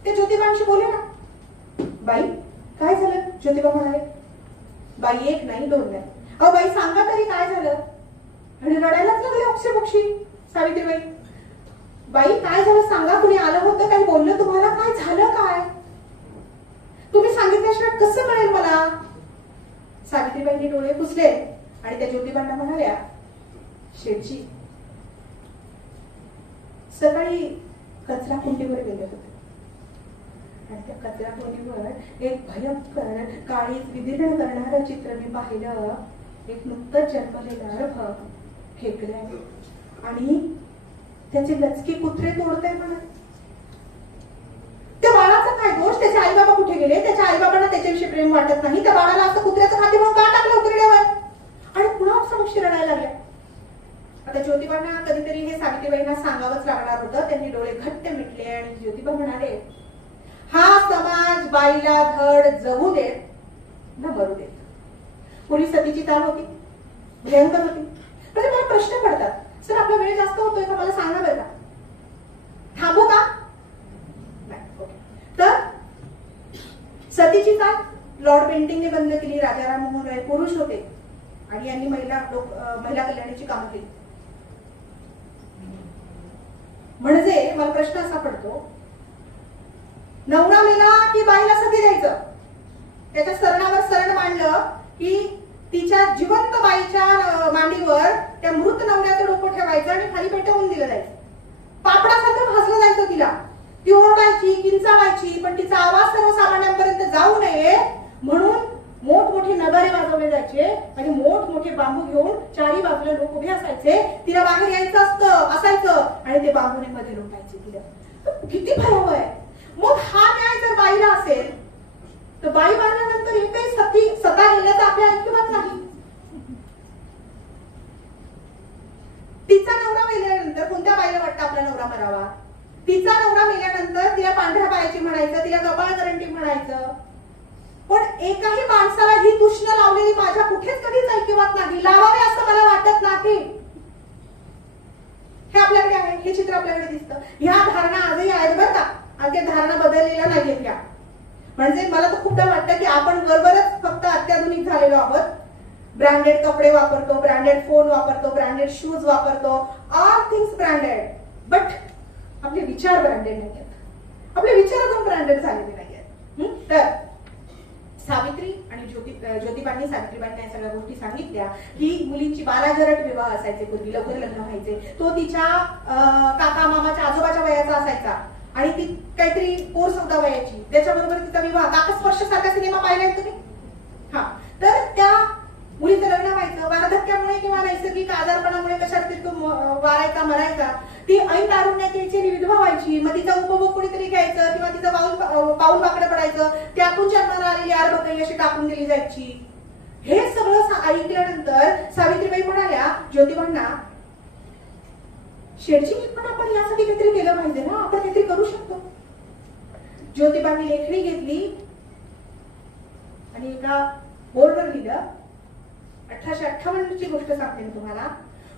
ते ज्योतिबांशी बोलले ना, बाई काय झालं? ज्योतिबा म्हणाले, बाई एक नाही दोन नाही, अहो बाई सांगा तरी काय झालं? आणि रडायलाच लागले अक्षरपक्षी सावित्रीबाई. बाई काय झालं सांगा, कुणी आलं होतं, काही बोललं तुम्हाला, काय झालं? काय तुम्ही सांगितल्याशिवाय कसं कळेल मला? सावित्रीबाईंनी डोळे पुसले आणि त्या ज्योतिबांना म्हणाल्या, शेठजी सकाळी कचरा कुंडीवर गेले होते आणि त्या कचरा कुंडीवर एक भयंकर काळीज विदीर्ण करणारं चित्र मी पाहिलं. एक नुकतंच जन्मलेलं गर्भ फेकले आणि त्याचे लचके कुत्रे तोडताय म्हणा. त्या बाळाचा काय दोष? त्याचे आई बाबा कुठे गेले? त्याच्या आई बाबांना त्याच्याविषयी प्रेम वाटत नाही. त्या बाळाला असं कुत्र्याचं खाते म्हणून का टाकलं उकरड्यावर? आणि पुन्हा समक्ष रडायला लागल्या. आता ज्योतिबांना कधीतरी हे सावित्रीबाईंना सांगावंच लागणार होतं. त्यांनी डोळे घट्ट मिटले आणि ज्योतिबा म्हणाले, हा समाज बाईला धड जगू देत न मरू देत. पूर्वी सतीची चाल होती, भयंकर होती. म्हणजे मला प्रश्न पडतात, सर आपला वेळ जास्त होतोय का? मला सांगा बरं का, थांबू का? नाही. ओके. तर सतीची चाल लॉर्ड बेंटिंगने बंद केली. राजा राममोहन रॉय पुरुष होते आणि यांनी महिला कल्याणाची कामं केली. म्हणजे मला प्रश्न असा पडतो, नवरा मेला की बाईला सती द्यायचं? त्याच्या सरणावर सरण मांडलं की तिच्या जिवंत बाईच्या मांडीवर त्या मृत नवऱ्याचं डोकं ठेवायचं आणि खाली पेटवून दिलं जायचं. पापडासारखं भासलं जायचं तिला. ती ओरडायची, किंचाळायची, पण तिचा आवाज सर्वसामान्यांपर्यंत जाऊ नये म्हणून मोठमोठे नगारे वाजवले जायचे आणि मोठमोठे बांबू घेऊन चारी बाजूला लोक उभे असायचे. तिला बाहेर यायचं असायचं आणि ते बांबूने मध्ये लोटायचे तिला. किती भयावह आहे. मग हा न्याय जर बाईला असेल तर बाई मारल्यानंतर एकही सता गेल्याचा आपल्या ऐकिवात नाही. तिचा नवरा मेल्यानंतर कोणत्या बाईला वाटतं आपला नवरा मरावा? तिचा नवरा मेल्यानंतर तिला पांढऱ्या पायाची म्हणायचं, तिला कपाळ करंटी म्हणायचं. पण एकाही माणसाला ही दुष्ण लावलेली माझ्या कुठेच कधीच ऐकिवात नाही, लावावे असं मला वाटत नाही. हे आपल्याकडे आहे, हे चित्र आपल्याकडे दिसतं. ह्या धारणा आजही आहेत बरं का, आणि त्या धारणा बदललेल्या नाहीयेत ह्या. म्हणजे मला तर खूपदा वाटतं की आपण बरोबरच फक्त अत्याधुनिक झालेलो आहोत. ब्रँडेड कपडे वापरतो, ब्रँडेड फोन वापरतो, ब्रँडेड शूज वापरतो, ऑल थिंग्स ब्रँडेड. बट आपले विचार ब्रँडेड नाही आहेत. आपले विचार अजून ब्रँडेड झालेले नाही आहेत. तर सावित्री आणि ज्योतिबांनी सावित्रीबाईंनी या सगळ्या गोष्टी सांगितल्या की मुलींची बालाजरट विवाह असायचे, पूर्वी लवकर लग्न व्हायचे. तो तिच्या काका मामाच्या आजोबाच्या वयाचा असायचा आणि ती काहीतरी 14-14 वयाची, त्याच्याबरोबर तिचा विवाह. काकस्पर्श सारखा सिनेमा पाहिलाय तुम्ही? हा. तर त्या मुलीचं लग्न व्हायचं, वार्धक्यामुळे किंवा नैसर्गिक आजारपणामुळे कशात तो वारायचा मरायचा. ती ऐन तारुण्यात यायची आणि विधवा व्हायची. मग तिचा उपभोग कोणीतरी घ्यायचं किंवा तिचं पाऊल वाकडं पडायचं. त्यातून जन्माला आलेली आरबकई अशी टाकून दिली जायची. हे सगळं ऐकल्यानंतर सावित्रीबाई म्हणाल्या ज्योतिबांना, शेठजी पण आपण यासाठी काहीतरी केलं पाहिजे ना, आपण काहीतरी करू शकतो. ज्योतिबांनी लेखणी घेतली आणि एका बोर्डवर लिहिलं. 1858 ची गोष्ट सांगते मी तुम्हाला.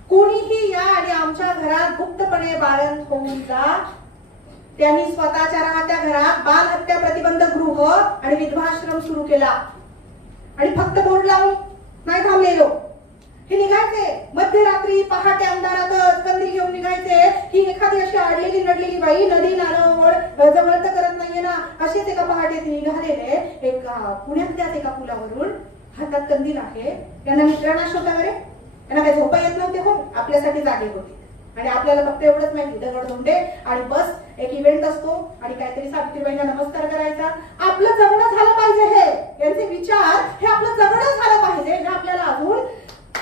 कोणीही या आणि आमच्या घरात गुप्तपणे बाळंत होऊन जा. त्यांनी स्वतःच्या राहत्या घरात बालहत्या प्रतिबंध गृह आणि विधवाश्रम सुरू केला. आणि फक्त बोर्ड लावून नाही थांबलेलो. हे निघायचे मध्यरात्री पहाटे अंधारात कंदील घेऊन निघायचे की एखादी अशी आडलेली नडलेली बाई नदी नारळ जवळ तर करत नाहीये ना, असेच एका पहाटे निघालेले एका पुण्यातल्याच एका पुलावरून. हातात कंदील आहे. यांना मित्रांना शोधा बरे, यांना काही झोपा येत नव्हते. हो, आपल्यासाठी जागे होते आणि आपल्याला फक्त एवढंच माहिती, दगड धोंडे आणि बस एक इव्हेंट असतो आणि काहीतरी सावित्रीबाईंना नमस्कार करायचा. आपलं जगणं झालं पाहिजे, हे यांचे विचार, हे आपलं जगणं झालं पाहिजे हे आपल्याला अजून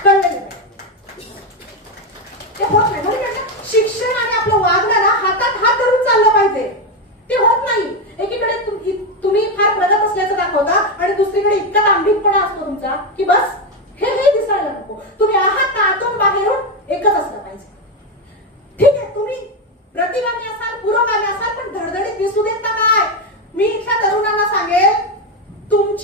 कळलेलं नाही. ते होत नाही. शिक्षण आणि आपलं वागणं ना हातात हात धरून चाललं पाहिजे. ते होत नाही. एकीकडे तुम्ही फार प्रगत असल्याचं दाखवता आणि दुसरीकडे इतका दांभिकपणा असतो तुमचा की बस हे दिसायला नको. तुम्ही आहात ना आतून बाहेरून एकच असलं पाहिजे. ठीक आहे, तुम्ही प्रतिगामी असाल, पुरोगामी असाल, पण धडधडीत दिसू देत ना काय. मी इथल्या तरुणांना सांगेल, तुमच्या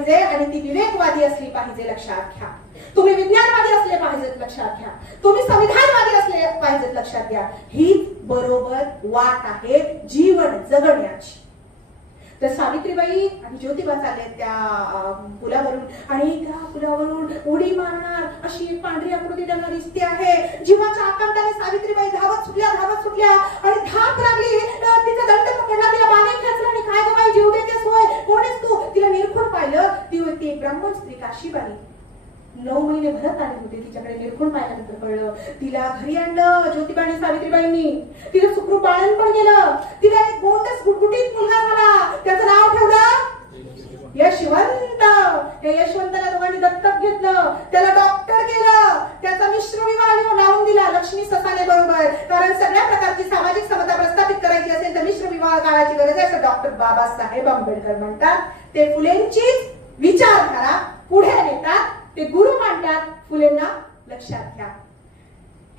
पाहिजे आणि ती विवेकवादी असली पाहिजे, लक्षात घ्या. तुम्ही विज्ञानवादी असले पाहिजेत, लक्षात घ्या. तुम्ही संविधानवादी असले पाहिजेत, लक्षात घ्या. हीच बरोबर वाट आहे जीवन जगण्याची. तर सावित्रीबाई आणि ज्योतिबा चालले त्या पुलावरून आणि त्या पुलावरून उडी मारणार अशी एक पांढरी आकृती त्यांना दिसते आहे. जीवाच्या आकांताने सावित्रीबाई धावत सुटल्या आणि धाप लागली. तिचा दंड पकडला, तिला बाणे खेचला आणि काय ग बाई जीव देतेस होय, कोणीस तू? तिला निरखून पाहिलं. ती होती ब्राह्मण स्त्री काशीबाई. 9 महिने भरत आले होते. तिच्याकडे निरखून पाहिल्यानंतर कळलं. तिला घरी आणलं ज्योतिबा आणि सावित्रीबाईंनी. तिला सुखरूप पालन पण केलं. तिला एक गोंडस गुटगुटीत मुलगा झाला. त्याचं नाव ठेवलं यशवंत. या यशवंताला दोघांनी दत्तक घेतलं, त्याला डॉक्टर केलं, त्याचा मिश्र विवाह लावून दिला लक्ष्मी ससाने बरोबर. कारण सगळ्या प्रकारची सामाजिक समता प्रस्थापित करायची असेल तर मिश्र विवाह काळाची गरज आहे असं डॉक्टर बाबासाहेब आंबेडकर म्हणतात. ते फुलेंचीच विचारधारा पुढे नेतात, ते गुरु मांडतात फुलेंना, लक्षात घ्या.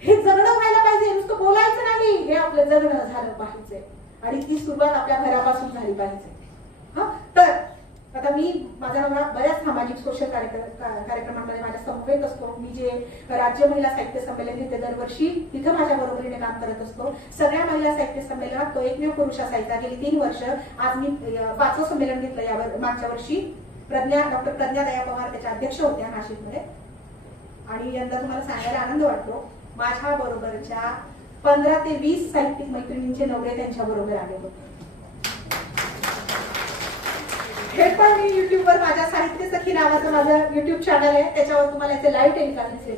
हे जगणं व्हायला पाहिजे, नुसतं बोलायचं नाही, हे आपलं जगणं झालं पाहिजे आणि ती सुरुवात आपल्या घरापासून झाली पाहिजे. तर आता मी माझा नवरा बऱ्याच सामाजिक सोशल कार्यक्रमांमध्ये माझ्या समवेत असतो. मी जे राज्य महिला साहित्य संमेलन घेते दरवर्षी, तिथं माझ्या बरोबरीने काम करत असतो. सगळ्या महिला साहित्य संमेलनात तो एकमेव पुरुष असायचा. गेली 3 वर्ष. आज मी 5वं संमेलन घेतलं यावर. मागच्या वर्षी डॉक्टर प्रज्ञा दया पवार त्याच्या अध्यक्ष होत्या नाशिकमध्ये. आणि यंदा तुम्हाला सांगायला आनंद वाटतो, माझ्या बरोबरच्या 15 ते 20 साहित्यिक मैत्रिणींचे नवरे त्यांच्या बरोबर आले होते. हे पण मी युट्यूबवर माझ्या साहित्य सखी नावाचं माझं युट्यूब चॅनल आहे, त्याच्यावर तुम्हाला याचे लाईव्ह टेलिकास्ट दिसेल.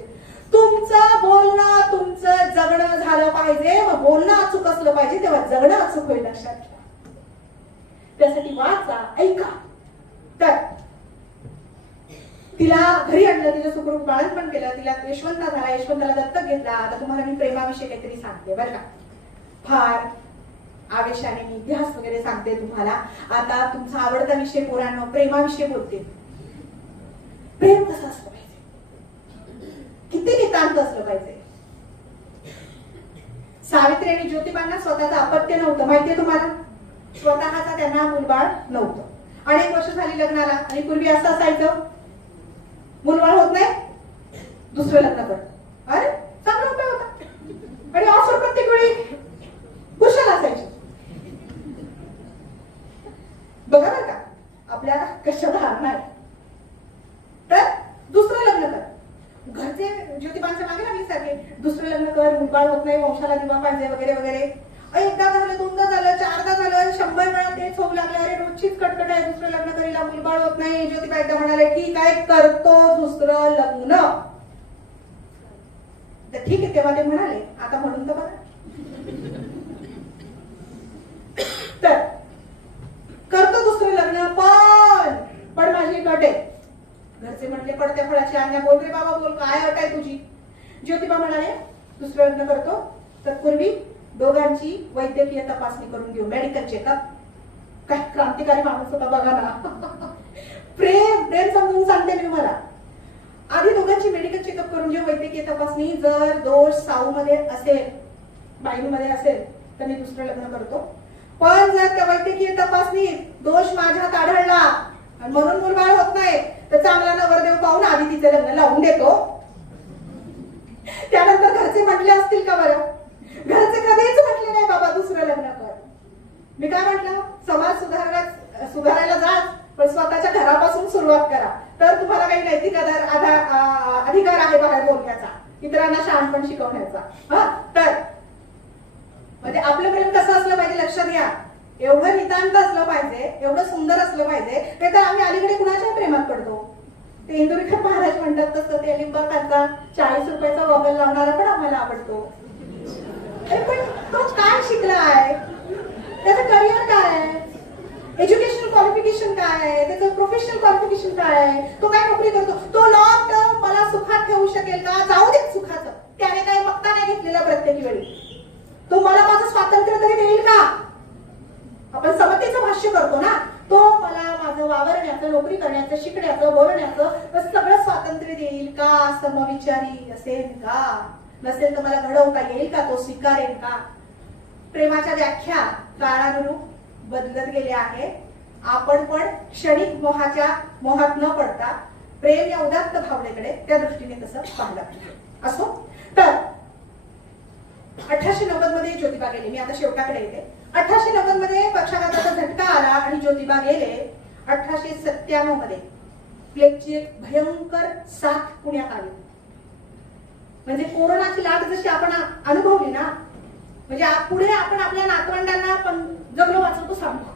तुमचं बोलणं, तुमचं जगणं झालं पाहिजे. मग बोलणं अचूक असलं पाहिजे, तेव्हा जगणं अचूक होईल, लक्षात घ्या. त्यासाठी वाचा, ऐका. तर तिला घरी आणलं, तिला सुखरूप पालन पण केलं, तिला यशवंत झाला, यशवंताला दत्तक घेतला. आता तुम्हाला मी प्रेमाविषयी काहीतरी सांगते बरं का. फार आवेशाने मी इतिहास वगैरे सांगते तुम्हाला. आता तुमचा आवडता विषय पोरांनो, प्रेमाविषयी बोलते. प्रेम कसं असलं पाहिजे, किती नितांत असलं पाहिजे. सावित्री आणि ज्योतिबांना स्वतःचं अपत्य नव्हतं, माहितीये तुम्हाला. स्वतःचा त्यांना मुलबाळ नव्हतं. अनेक वर्ष झाली लग्नाला आणि पूर्वी असं असायचं, मुलबाळ होत नाही, दुसरं लग्न कर. अरे चांगला उपाय होता. आणि ऑफर प्रत्येक वेळी पुरुषाला असायची. बघा बरं का, आपल्याला कशाला हार नाही. तर दुसरं लग्न कर. घरचे ज्योतिबांच्या मागे लागली सारखे, दुसरं लग्न कर, मुलबाळ होत नाही, वंशाला दिवा पाहिजे वगैरे वगैरे. एकदा झालं, दोनदा झालं, 4दा झालं, 100 वेळा तेच होऊ लागलं. अरे रोजचीच कटकट आहे, दुसरं लग्न करीला, मुलबाळ होत नाही. ज्योतिबा एकदा म्हणाले ठीक आहे, करतो दुसरं लग्न. तर ठीक आहे, तेव्हा ते म्हणाले, आता म्हणून तर बघा. तर करतो दुसरं लग्न, पण माझी एक अट आहे. घरचे म्हटले पडत्या फळाची आज्ञा, बोल रे बाबा बोल, काय अट आहे तुझी? ज्योतिबा म्हणाले दुसरं लग्न करतो, तत्पूर्वी दोघांची वैद्यकीय तपासणी करून घेऊ, मेडिकल चेकअप. काय क्रांतिकारी माणूस होता बघा ना. प्रेम समजून सांगते मी तुम्हाला. आधी दोघांची मेडिकल चेकअप करून घेऊ, वैद्यकीय तपासणी. जर दोष साऊ मध्ये असेल, बाईमध्ये असेल, तर मी दुसरं लग्न करतो. पण जर त्या वैद्यकीय तपासणीत दोष माझ्यात आढळला आणि म्हणून मुलबाळ होत नाही, तर चांगला नवरदेव पाहून आधी तिचं लग्न लावून देतो. त्यानंतर घरचे म्हटले असतील का बरं? घरचे कधीच म्हटले नाही बाबा दुसरं लग्न कर. मी काय म्हटलं, समाज सुधारायला जा, पण स्वतःच्या घरापासून सुरुवात करा. तर तुम्हाला काही नैतिक अधिकार आहे बाहेर बोलण्याचा, इतरांना शहाणपण शिकवण्याचा. तर म्हणजे आपलं प्रेम कसं असलं पाहिजे, लक्षात घ्या. एवढं नितांत असलं पाहिजे, एवढं सुंदर असलं पाहिजे. नाही तर आम्ही अलीकडे कुणाच्या प्रेमात पडतो. ते इंदुरीकर महाराज म्हणतात तसं, ते लिंबाखाचा 40 रुपयाचा गॉगल लावणारा पण आम्हाला आवडतो. पण तो काय शिकलाय, त्याचं करिअर काय आहे, एज्युकेशनल क्वालिफिकेशन काय आहे, त्याचं प्रोफेशनल क्वालिफिकेशन काय आहे, तो काय नोकरी करतो, तो लॉंग टर्म मला सुखात ठेवू शकेल का? जाऊ दे सुखाचं, त्याने काही बघता नाही घेतलेला प्रत्येक वेळी. तो मला माझं स्वातंत्र्य तरी देईल का? आपण समतेचं भाष्य करतो ना. तो मला माझं वावरण्याचं, नोकरी करण्याचं, शिकण्याचं, बोलण्याचं सगळं स्वातंत्र्य देईल का? समविचारी असेल का? नसेल तर मला घडवता येईल का? तो स्वीकारेल का? प्रेमाच्या व्याख्या काळानुरूप बदलत गेल्या आहेत आपण पण क्षणिक मोहात न पडता प्रेम या उदात्त भावनेकडे त्या दृष्टीने तसं पाहिलं असो. तर 1890 मध्ये ज्योतिबा गेले. मी आता शेवटाकडे येते. 1890 मध्ये पक्षाघाताचा झटका आला आणि ज्योतिबा गेले. 1897 मध्ये प्लेगची एक भयंकर साथ पुण्यात आली. म्हणजे कोरोनाची लाट जशी आपण अनुभवली ना, म्हणजे पुढे आपण आपल्या नातवंडांना पण जगलो वाचलो तो सांगू,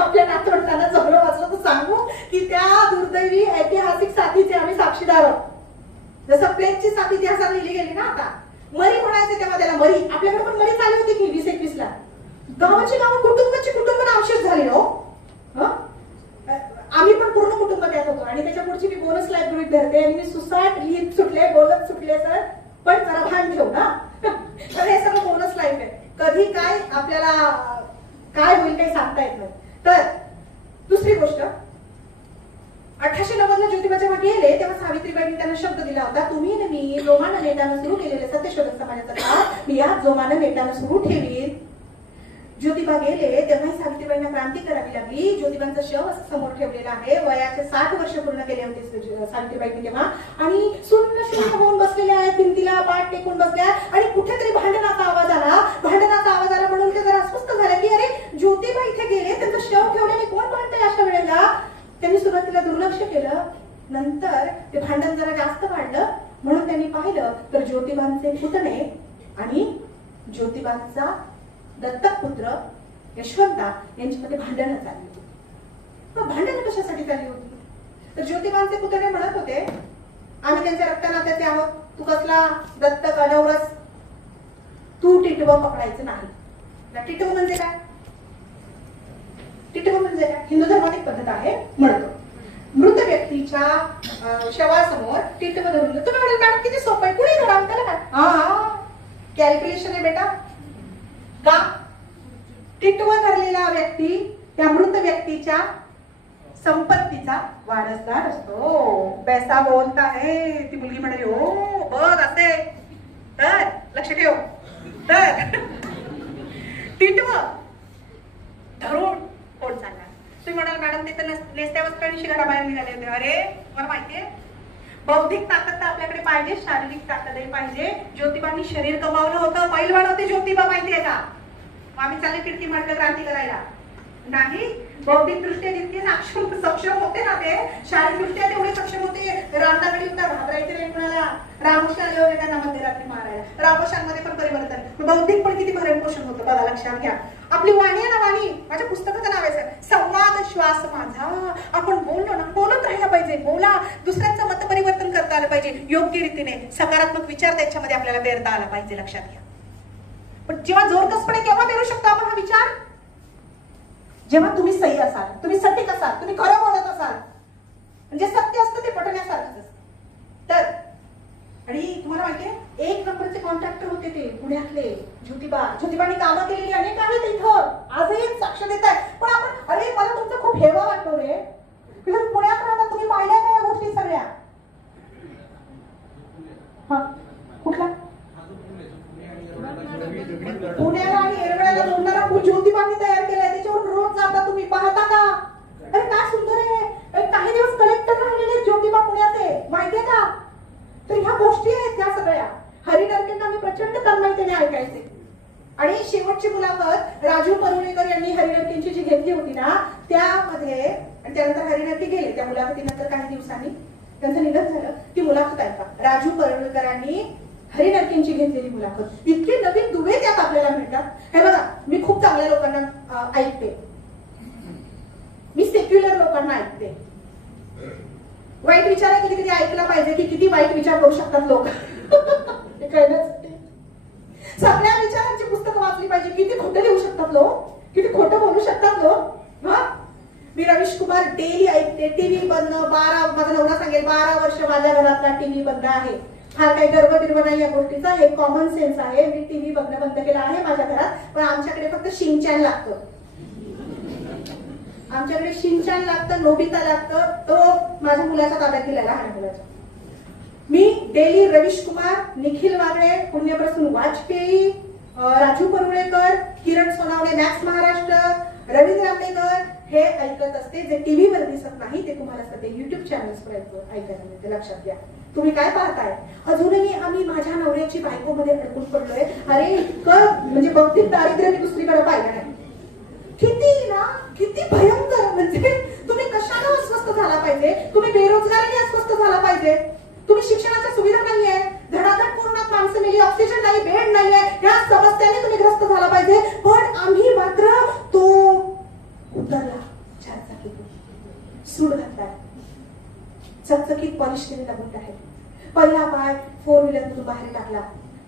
आपल्या नातवंडांना जगलो वाचलो तो सांगू की त्या दुर्दैवी ऐतिहासिक साथीचे आम्ही साक्षीदार आहोत. जसं प्लेगची साथ इतिहासात लिहिली गेली ना, आता मरी म्हणायचे तेव्हा त्याला मरी. आपल्याकडे पण मरी चालू होती की 20-21 ला. गावाची गावं कुटुंब नावशेष झाले हो. आम्ही पण पूर्ण कुटुंब त्यात होतो. आणि त्याच्या पुढची मी बोनस लाईफ गृहीत धरते आणि मी सुसाट लिहित सुटले, बोलत सुटले सर, पण जरा भान ठेवू ना. तर हे सगळं बोनस लाईफ आहे. कधी काय आपल्याला काय होईल काही सांगता येत नाही. तर दुसरी गोष्ट, 1890 ला ज्योतिबा जेव्हा गेले तेव्हा सावित्रीबाईंनी त्यांना शब्द दिला होता, तुम्ही आणि मी जोमानं नेटानं सुरू केलेले सत्यशोधक समाजाचा काळ मी या जोमानं नेटानं सुरू ठेवीन. ज्योतिबा गेले तेव्हाही सावित्रीबाईंना क्रांती करावी लागली. ज्योतिबांचं शव असं समोर ठेवलेलं आहे. वयाचे 60 वर्ष पूर्ण केले होते सावित्रीबाईंनी तेव्हा. आणि शून्य होऊन बसलेल्या आहेत, भिंतीला पाठ टेकून बसल्या. आणि कुठेतरी भांडणाचा आवाज आला म्हणून ते जरा अस्वस्थ झाले की अरे ज्योतिबा इथे गेले, त्यांचं शव ठेवलेले, कोण भांडतंय अशा वेळेला. त्यांनी सुरुवातीला दुर्लक्ष केलं. नंतर ते भांडण जरा जास्त वाढलं म्हणून त्यांनी पाहिलं तर ज्योतिबांचे पुतणे आणि ज्योतिबांचा दत्तक पुत्र यशवंता यांच्यामध्ये भांडणं चालली होती. पण भांडणं कशासाठी चालली होती? तर ज्योतिबांचे पुतणे म्हणत होते, आम्ही त्यांच्या रक्तनात्याचे आहोत, तू कसला दत्तक अनवरस, तू टिटवं पकडायचं नाही. टिटवं म्हणजे काय? टिटवं म्हणजे काय? हिंदू धर्मात एक पद्धत आहे, म्हणतो मृत व्यक्तीच्या शवासमोर टिटवं धरून. तुम्ही म्हणाल मॅडम किती सोपं आहे, कुणी धरा त्याला काय? हा कॅल्क्युलेशन आहे बेटा. का? टिटवं धरलेला व्यक्ती त्या मृत व्यक्तीच्या संपत्तीचा वारसदार असतो. पैसा बोलता है. ती मुलगी म्हणाली हो बघ असे. तर लक्ष ठेव. तर टिटवं धरून कोण चालणार? तुम्ही म्हणाल मॅडम ते तर नेसत्या वस्त्रांशी घराबाहेर निघाले होते. अरे मला माहितीये, बौद्धिक ताकद तर आपल्याकडे पाहिजे, शारीरिक ताकदही पाहिजे. ज्योतिबांनी शरीर कमावलं होतं, पैलवान होते ज्योतिबा, माहितीये का? आम्ही चालले कीर्ती मार्ग क्रांती करायला नाही. बौद्धिक दृष्ट्या जितके सक्षम होते ना, ते शारीरिक दृष्ट्या तेवढे सक्षम होते. रामदागडी होता, घाबरायचे नाही कुणाला. रामोशी आले होते त्यांना मध्यरात्री मारायला. रामोशांमध्ये पण परिवर्तन, बौद्धिक पण किती भरण पोषण होतं बघा. लक्षात घ्या. आपली वाणी आहे ना, वाणी, माझ्या पुस्तकाचं नाव आहे संवाद श्वास माझा. आपण बोललो ना, बोलत राहायला पाहिजे. बोला, दुसऱ्यांचं मत परिवर्तन करता आलं पाहिजे योग्य रीतीने. सकारात्मक विचार त्याच्यामध्ये आपल्याला पेरता आला पाहिजे. लक्षात घ्या. पण जेव्हा जोरकसपणे केव्हा पेरू शकतो आपण हा विचार? जेव्हा तुम्ही सही असाल, तुम्ही सटीक असाल, तुम्ही खरं बोलत असाल. म्हणजे सत्य असतं ते पटण्यासारखंच असतं. तर आणि तुम्हाला माहितीये, 1 नंबरचे कॉन्ट्रॅक्टर होते ते पुण्यातले ज्योतिबांनी कामं केलेली अनेक आहेत इथं, आजही साक्ष देत आहे. पण आपण अरे मला तुमचा खूप हेवा वाटतो रे, पुण्यात राहता तुम्ही पाहिल्या का या गोष्टी सगळ्या? हा कुठला? पुण्याला आणि येरवड्याला जोडणारा पूल ज्योतिबांनी तयार केलाय. त्याच्यावरून रोज जाता तुम्ही, पाहता का? अरे काय सुंदर आहे. काही दिवस कलेक्टर राहिलेले ज्योतिबा पुण्याचे, माहितीये का? तर ह्या गोष्टी आहेत त्या सगळ्या. हरिनरकेंना मी प्रचंड तन्मयतेने ऐकायचे. आणि शेवटची मुलाखत राजू परुळेकर यांनी हरिनरकेंची जी घेतली होती ना, त्यामध्ये, आणि त्यानंतर हरिनरके गेले. त्या मुलाखतीनंतर काही दिवसांनी त्यांचं निधन झालं. ती मुलाखत ऐका. राजू परुळेकरांनी हरिनरकेंची घेतलेली मुलाखत. इतके नवीन दुवे त्यात आपल्याला मिळतात. हे बघा, मी खूप चांगल्या लोकांना ऐकते, मी सेक्युलर लोकांना ऐकते. वाईट विचार कधी कधी ऐकला पाहिजे की किती वाईट विचार करू शकतात लोक हे कळण्यासाठी. सगळ्या विचारांची पुस्तकं वाचली पाहिजे. किती खोटं लिहू शकतात लोक, किती खोटं बोलू शकतात लोक. मी रवीश कुमार डेली ऐकते. टीव्ही बंद, माझा नवरा सांगेल 12 वर्ष माझ्या घरातला टीव्ही बंद आहे. हा काही गर्व नाही या गोष्टीचा, हे कॉमन सेन्स आहे. मी टीव्ही बघणं बंद केला आहे माझ्या घरात. पण आमच्याकडे फक्त शिंचान लागतं. आमच्याकडे शिंचान लागतं, नोबिता लागतं. तो माझ्या मुलाच्या ताब्यात दिलाय, लहान मुलाच्या. मी डेली रवीश कुमार, निखिल वागळे, पुण्यप्रसून वाजपेयी, राजू परुळेकर, किरण सोनावणे, मॅक्स महाराष्ट्र, रवींद्र आंबेकर, हे ऐकत असते जे टीव्हीवर दिसत नाही, ते तुम्हाला सध्या युट्यूब चॅनल्सवर ऐकायला मिळते. लक्षात घ्या. तुम्ही काय पाहताय? अजूनही आम्ही माझ्या नवऱ्याची बायकोमध्ये अडकून पडलोय. अरे इतकं म्हणजे बौद्धिक दारिद्र्य मी दुसरीकडे पाहिलं नाही. किती भयंकर. म्हणजे तुम्ही कशाला अस्वस्थ झाला पाहिजे? तुम्ही बेरोजगारीने अस्वस्थ झाला पाहिजे. तुम्ही शिक्षणाच्या सुविधा नाहीये, धडाधड कोरोनात माणसं मेली, ऑक्सिजन नाही, बेड नाहीये, या समस्याने तुम्ही ग्रस्त झाला पाहिजे. पण आम्ही मात्र तो उतरला चारचाकीतून, सूड घातलाय, चकचकीत पॉलिश केलेला बूट आहे. पहिला पाय 4 व्हीलरमधून बाहेर टाकला,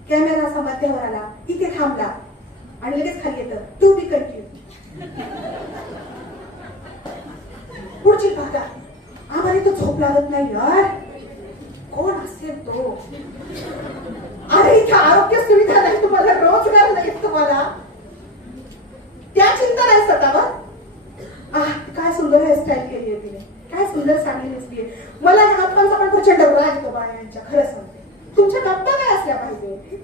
कॅमेरा असा मध्यावर आला, इथे थांबला आणि लगेच खाली येतं टू बी कंटिन्यू. पुढची पाहता आम्हाला तो झोप लागत नाही यार. कोण असेल तो? अरे इथे आरोग्य सुविधा नाही तुम्हाला, रोजगार नाही तुम्हाला, त्या चिंता नाही स्वतःवर. काय सुंदर हेअरस्टाईल केली आहे तिने, काय सुंदर साडी नेसली आहे. मला या गप्पांचा पण प्रचंड राग येतो बायांच्या. खरं सांगते, तुमच्या गप्पा काय असल्या पाहिजे?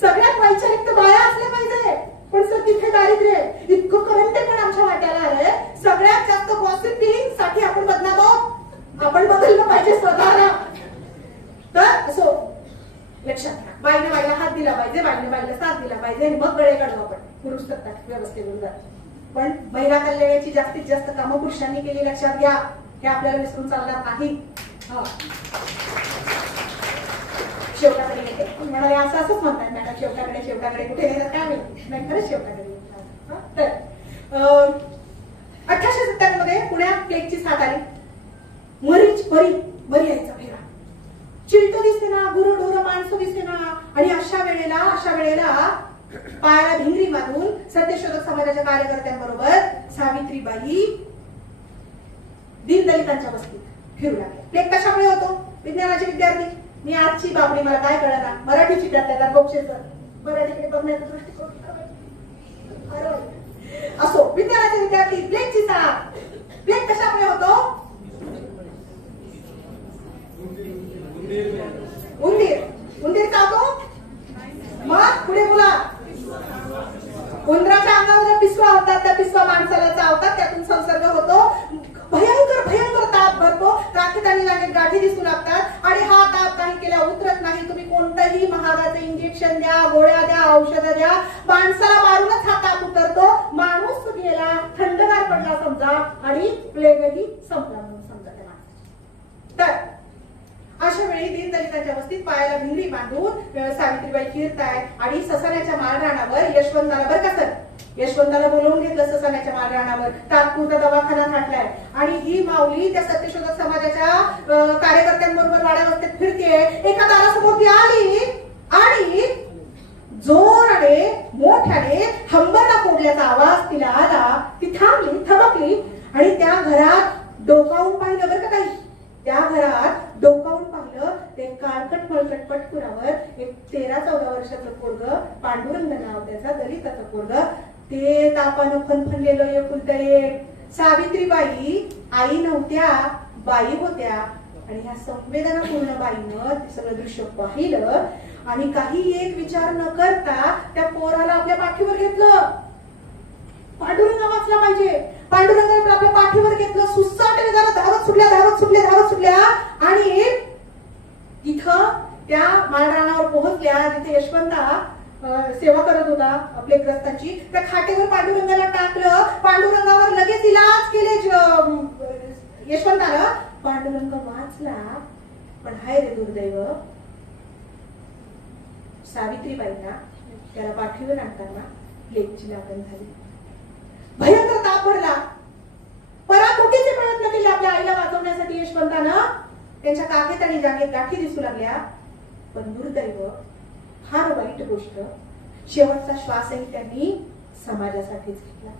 सगळ्यात वैचारिक तर बाया असल्या पाहिजे. पण सर तिथे दारिद्र्य इतकं करंट पण आमच्या वाट्याला आहे. सगळ्यात जास्त गॉसिपिंग साठी आपण बदनाम आहोत. आपण बदललं पाहिजे स्वतःला. तर असो लक्षात घ्या, बाईने बाईला हात दिला पाहिजे, बाईने बाईला साथ दिला पाहिजे आणि मग गळे काढू आपण पुरुष सत्ताक व्यवस्थेतून जातो. पण महिला कल्याणाची जास्तीत जास्त कामं पुरुषांनी केली. लक्षात घ्या, हे आपल्याला विसरून चालणार नाही. शेवटाकडे येते म्हणाले, असंच म्हणतात मॅडम, शेवटाकडे कुठे गेलं काय माहिती नाही, खरंच शेवटाकडे. तर 1870 मध्ये पुण्यात प्लेगची साथ आली. बरी यायचा फेरा, चिलट दिसेना, गुरढोर माणसं दिसेना. आणि अशा वेळेला पायाला भिंगरी मारून सत्यशोधक समाजाच्या कार्यकर्त्यांबरोबर सावित्रीबाई दीनदलितांच्या वस्तीत फिरू लागल्या. प्लेग कशामुळे होतो? विज्ञानाचे विद्यार्थी. मी आजची बाबडी मला काय कळणार, मराठीची त्यातल्या गोपशेचं मराठीकडे बघण्याचा दृष्टिकोन असो. विज्ञानाचे विद्यार्थी, प्लेगची साथ. प्लेग कशामुळे होतो? उंदीर चावतो, मग पुढे बोला. उंदराच्या अंगावर जर पिसवा होतात, त्या पिसवा माणसाला चावतात, त्यातून संसर्ग होतो. भयंकर ताप भरतो, काखेत आणि नाकेत गाठी दिसू लागतात. आणि हा ताप काही केल्या उतरत नाही. तुम्ही कोणतंही महागाचं इंजेक्शन द्या, गोळ्या द्या, औषधं द्या, माणसाला मारूनच हा ताप उतरतो. माणूस गेला, थंडगार पडला समजा, आणि प्लेगही संपला म्हणून समजा त्या माणसाची. तर अशा वेळी दीनदलितांच्या वस्तीत पायाला भिंगरी बांधून सावित्रीबाई फिरताय. आणि ससाण्याच्या माळरानावर यशवंताला, बरं का सर, यशवंताला बोलवून घेतलं ससाण्याच्या माळरानावर. तात्पुरता दवाखाना थाटलाय. आणि ही माऊली त्या सत्यशोधक समाजाच्या कार्यकर्त्यांबरोबर वाड्या वस्तीत फिरतेय. एका दारासमोर ती आली आणि जोराने मोठ्याने हंबरला फोडल्याचा आवाज तिला आला. ती थांबली, थबकली आणि त्या घरात डोकावून पाहिलं. बरं का काही, त्या घरात डोकावून पाहिलं. ते काळकट मळकट पटकुरावर एक 13-14 वर्षाचं पोरग, पांडुरंग नाव त्याचा, दलिताचं पोरग, ते तापानं फनफनलेलं एकुलते. सावित्रीबाई आई नव्हत्या, बाई होत्या. आणि ह्या संवेदनापूर्ण बाईनं ते सगळं दृश्य पाहिलं आणि काही एक विचार न करता त्या पोराला आपल्या पाठीवर घेतलं. पांडुरंग वाचला पाहिजे. पांडुरंगाने आपल्या पाठीवर घेतलं. सुसाट धावत सुटल्या आणि तिथं त्या माळरानावर पोहोचल्या जिथे यशवंता सेवा करत होता प्लेगग्रस्तांची. त्या खाटेवर पांडुरंगाला टाकलं. पांडुरंगावर लगेच इलाज केले यशवंतानं. पांडुरंग वाचला. पण हाय रे दुर्दैव, सावित्रीबाईंना त्याला पाठीवर आणताना प्लेगची लागण झाली. भयंकर ताप भरला. पराकोटीचे प्रयत्न केले आपल्या आईला वाचवण्यासाठी यशवंतानं. त्यांच्या काखेत आणि जागेत गाठी दिसू लागल्या. पण दुर्दैव, फार वाईट गोष्ट, शेवटचा श्वासही त्यांनी समाजासाठीच घेतला.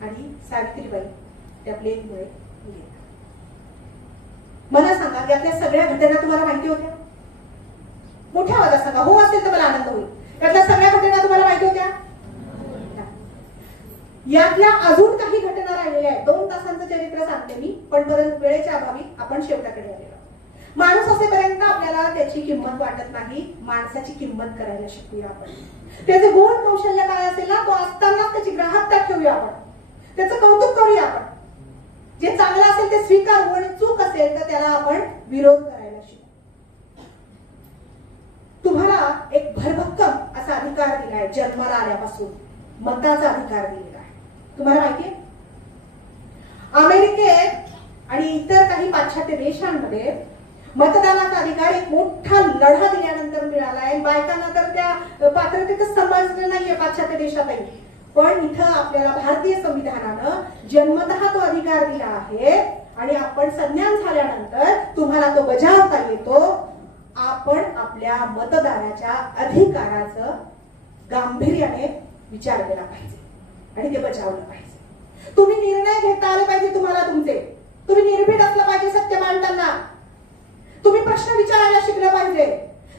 आणि सावित्रीबाई त्या प्लेगमुळे गेल्या. मला सांगा, यातल्या सगळ्या घटना तुम्हाला माहिती होत्या? मोठ्या आवाजात सांगा. हो असेल तर मला आनंद होईल. यातल्या सगळ्या घटना तुम्हाला माहिती होत्या? यातल्या अजून काही घटना राहिलेल्या आहेत. 2 तासांचं चरित्र सांगते मी, पण परत वेळेच्या अभावी आपण शेवटाकडे आलेलो. माणूस असेपर्यंत आपल्याला त्याची किंमत वाटत नाही. माणसाची किंमत करायला शिकूया आपण. त्याचे गुण कौशल्य काय असेल ना, तो असतानाच त्याची ग्राहकता ठेवूया आपण. त्याचं कौतुक करूया आपण. जे चांगलं असेल ते स्वीकारू आणि चूक असेल तर त्याला आपण विरोध करायला शिकू. तुम्हाला एक भरभक्कम असा अधिकार दिलाय जन्माला आल्यापासून, मताचा अधिकार दिलेला आहे. तुम्हाला माहितीये अमेरिकेत आणि इतर काही पाश्चात्य देशांमध्ये मतदानाचा अधिकार एक मोठा लढा दिल्यानंतर मिळाला आहे. बायकांना तर त्या पात्रतेतच समजलं नाहीये पाश्चात्य देशातही. पण इथं आपल्याला भारतीय संविधानानं जन्मतः तो अधिकार दिला आहे आणि आपण संज्ञान झाल्यानंतर तुम्हाला तो बजावता येतो. आपण आपल्या मतदानाच्या अधिकाराचं गांभीर्याने विचार केला पाहिजे आणि ते बजावलं पाहिजे. तुम्ही निर्णय घेता आले पाहिजे तुम्हाला तुमचे. तुम्ही निर्भीड असलं पाहिजे सत्य मांडताना. तुम्ही प्रश्न विचारायला शिकलं पाहिजे.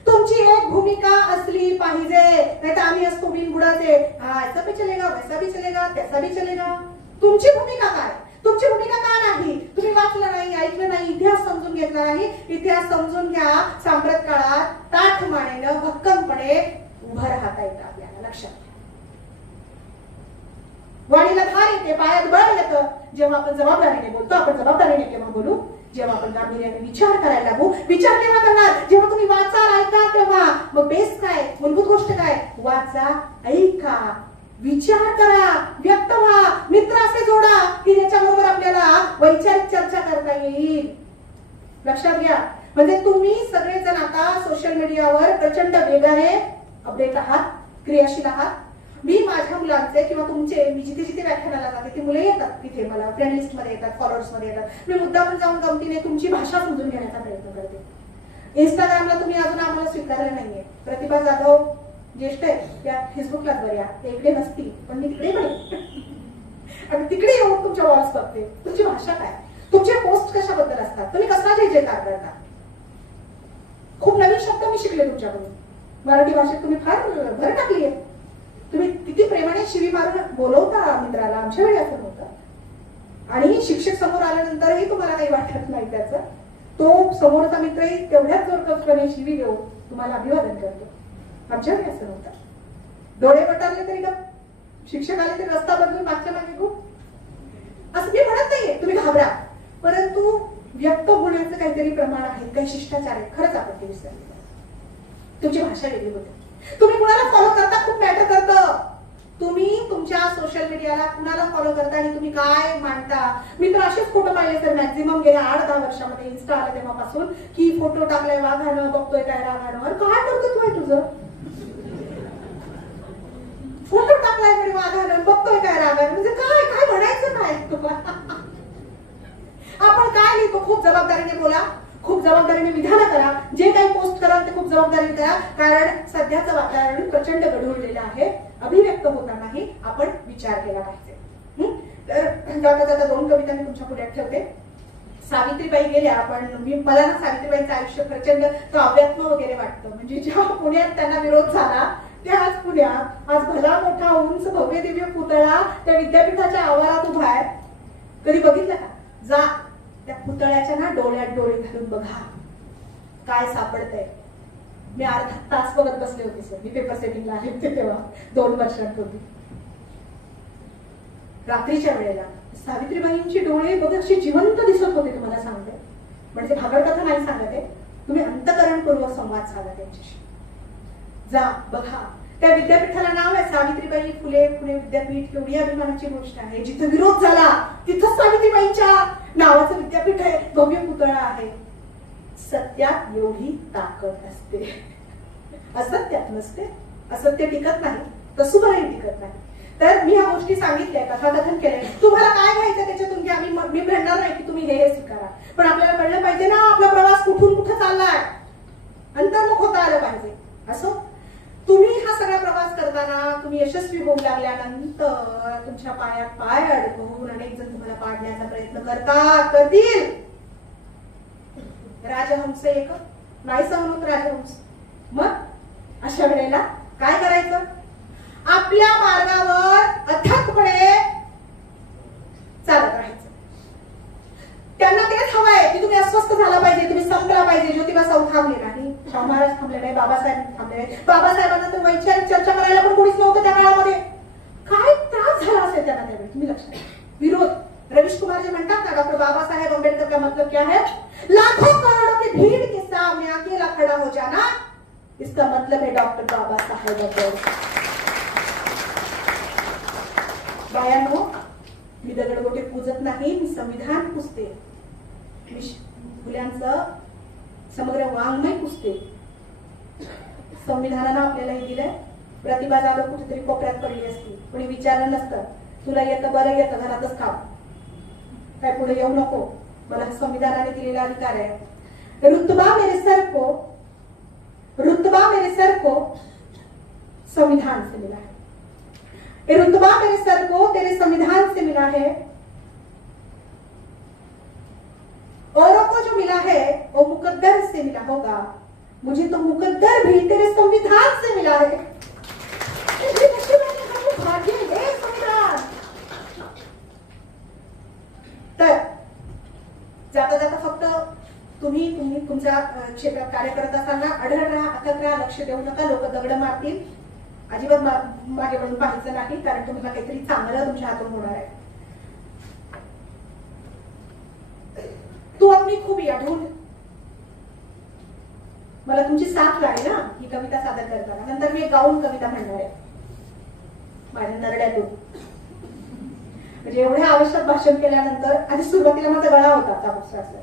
तुमची एक भूमिका असली पाहिजे. नाही तर आम्ही असतो बिनबुडाचे, ऐसा भी चलेगा, वैसा भी चलेगा, त्याचा भी चलेगा. तुमची भूमिका काय? तुमची भूमिका का नाही? तुम्ही वाचलं नाही, ऐकलं नाही, इतिहास समजून घेतला नाही. इतिहास समजून घ्या. सांप्रत काळात ताठ मानेनं भक्कमपणे उभं राहता येतं आपल्याला. लक्षात घ्या. वाणीला धार येते, पायात बळ येतं जेव्हा आपण जबाबदारीने बोलतो. आपण जबाबदारीने केव्हा बोलू? जेव्हा आपण गांभीर्याने विचार करायला लागू. विचार केव्हा करणार? जेव्हा तुम्ही वाचाल, ऐका तेव्हा. मग बेस काय? मूलभूत गोष्ट काय? वाचा, ऐका, विचार करा, व्यक्त व्हा, मित्र असे जोडा की ज्याच्याबरोबर आपल्याला वैचारिक चर्चा करता येईल. लक्षात घ्या. म्हणजे तुम्ही सगळेजण आता सोशल मीडियावर प्रचंड वेगाने अपडेट आहात, क्रियाशील आहात. मी माझ्या मुलांचे किंवा तुमचे, मी जिथे जिथे व्याख्यानाला जाते ती मुले येतात तिथे, मला फ्रेंड लिस्ट मध्ये येतात, फॉलोअर्स मध्ये येतात. मी मुद्दाम जाऊन गमतीने तुमची भाषा समजून घेण्याचा प्रयत्न करते. इंस्टाग्रामला तुम्ही अजून आम्हाला स्वीकारलं नाहीये. प्रतिभा जाधव ज्येष्ठ आहे त्या फेसबुकलाच बऱ्या, इकडे नसती पण मी तिकडे पण आणि तिकडे येऊन तुमच्या वॉल्स बघते. तुमची भाषा काय? तुमचे पोस्ट कशाबद्दल असतात? तुम्ही कसा जे करता? खूप नवीन शब्द मी शिकले तुमच्याकडून. मराठी भाषेत तुम्ही फार भर टाकली आहे. तुम्ही किती प्रेमाने शिवी मारून बोलवता मित्राला. आमच्या वेळी असं नव्हतं. आणि शिक्षक समोर आल्यानंतरही तुम्हाला काही वाटत नाही त्याचं. तो समोरचा मित्रही तेवढ्याच जोरकसपणे शिवी देऊ तुम्हाला अभिवादन करतो. आमच्या वेळी असं नव्हतं. डोळे वटारले तरी गप, शिक्षक आले तरी रस्ता बदलून मागच्या मागे खूप. असं मी म्हणत नाहीये तुम्ही घाबरा, परंतु व्यक्त होण्याचं काहीतरी प्रमाण आहे, काही शिष्टाचार आहे. खरंच आपण ते विसरले. तुमची भाषा वेगळी होते. तुम्ही कुणाला फॉलो करता खूप मॅटर करतं. तुम्ही तुमच्या सोशल मीडियाला कुणाला फॉलो करता आणि तुम्ही काय मांडता. मी तर असेच फोटो पाहिले तर मॅक्झिमम गेल्या 8-10 वर्षामध्ये इन्स्टा आला तेव्हापासून की फोटो टाकलाय वाघानं, बघतोय काय रागानं. अरे काय करतो तू? तुझं फोटो टाकलाय म्हणे वाघानं, बघतोय काय रागानं. म्हणजे काय काय म्हणायचं काय तुम्हाला? आपण काय लिहितो? खूप जबाबदारीने बोला, खूप जबाबदारीने विधान करा. जे काही पोस्ट कराल ते खूप जबाबदारीने करा. कारण सध्याचं वातावरण प्रचंड गढूळलेलं आहे. अभिव्यक्त होतानाही आपण विचार केला पाहिजे. तर जाता जाता 2 कविता मी तुमच्या पुढ्यात ठेवते. सावित्रीबाई गेल्या, पण मला ना सावित्रीबाईंचं आयुष्य प्रचंड काव्यात्मक वगैरे वाटतं. म्हणजे जेव्हा पुण्यात त्यांना विरोध झाला त्याच पुण्यात आज भला मोठा उंच भव्य दिव्य पुतळा त्या विद्यापीठाच्या आवारात उभा आहे. कधी बघितलं का? जा त्या पुतळ्याच्या ना डोळ्यात डोळे घालून बघा काय सापडतंय. मी अर्धा तास बघत बसले होते सर. मी पेपर सेटिंगला आले होते तेव्हा 2 वर्षांपूर्वी. रात्रीच्या वेळेला सावित्रीबाईंची डोळे बघ अशी जिवंत दिसत होते. तुम्हाला सांगते, म्हणजे भागडकथा नाही सांगते, तुम्ही अंतकरणपूर्वक संवाद साधा त्यांच्याशी. जा बघा. त्या विद्यापीठाला नाव आहे सावित्रीबाई फुले पुणे विद्यापीठ. एवढी अभिमानाची गोष्ट आहे. जिथं विरोध झाला तिथं सावित्रीबाईंच्या नावाचं विद्यापीठ आहे, भव्य पुतळा आहे. सत्यात एवढी ताकद असते, असत्यात नसते. असत्य टिकत नाही, तसुभरही टिकत नाही. तर मी ह्या गोष्टी सांगितल्या, कथाकथन केलंय. तुम्हाला काय घ्यायचं त्याच्यातून घ्या. मी म्हणणार नाही की तुम्ही हे स्वीकारा, पण आपल्याला कळलं पाहिजे ना आपला प्रवास कुठून कुठं चाललाय. अंतर्मुख होता आलं पाहिजे. असो तुम्ही हा सगळा प्रवास करताना तुम्ही यशस्वी होऊ लागल्यानंतर तुमच्या पायात पाय अडकवून अनेक जण तुम्हाला पाडण्याचा प्रयत्न करतील. राजहंस एक नाही समजून राजहंस. मग अशा वेळेला काय करायचं? आपल्या मार्गावर अथकपणे चालत राहायचं. त्यांना तेच हवंय की तुम्ही अस्वस्थ झाला पाहिजे, तुम्ही संपला पाहिजे. पाहिजे. ज्योतिबा साऊ थांबले नाही, शाहू महाराज थांबले नाही, बाबासाहेब थांबले नाही. बाबासाहेबांना तर वैचारिक चर्चा करायला पण कोणीच नव्हतं त्या काळामध्ये. काय त्रास झाला असेल त्यांना त्यावेळी, तुम्ही लक्षात घ्या. विरोध रवीश कुमार जे म्हणतात ना, डॉक्टर बाबा साहेब अम्बेडकर का मतलब क्या है, लाखों करोड़ों की भीड़ के सामने अकेला खड़ा हो जाना, इसका मतलब है डॉक्टर बाबा साहेब अम्बेडकर. बायांनो, मी दगडगोटे पूजत नाही, मी संविधान पुजते. मी फुल्यांचं समग्र वाङ्मय पुजते. संविधानानं आपल्याला हे दिलंय. प्रतिभा जाधव कुठेतरी कोपऱ्यात पडली असती, कोणी विचारलं नसतं, तुला येतं बरं येतं, घरातच थांब, काय पुढे येऊ नको, मला संविधानाने दिलेला अधिकार आहे. रुतबा मेरे सर को संविधान से मिला है. रुतबा मेरे सर को तेरे संविधान से मिला है. औरों को जो मिला है वो मुकद्दर से मिला होगा, मुझे तो मुकद्दर भी तेरे संविधान से मिला है. भाग्य है संविधान. तर जाता जाता फक्त तुम्ही तुमच्या क्षेत्रात कार्य करत असताना अढळ राहा, अथक राहा, लक्ष देऊ नका. लोक दगड मारतील, अजिबात मागे वळून पाहायचं नाही, कारण तुम्हाला काहीतरी चांगलं तुमच्या हातून होणार आहे. तू अपनी खूबी आढळून, मला तुमची साथ लागेल ना ही कविता सादर करताना. नंतर मी एक गाऊन कविता म्हणणार आहे माझ्या नरड्यातून. म्हणजे एवढ्या आवश्यक भाषण केल्यानंतर, आधी सुरुवातीला माझा गळा होता चाबूकसाचा,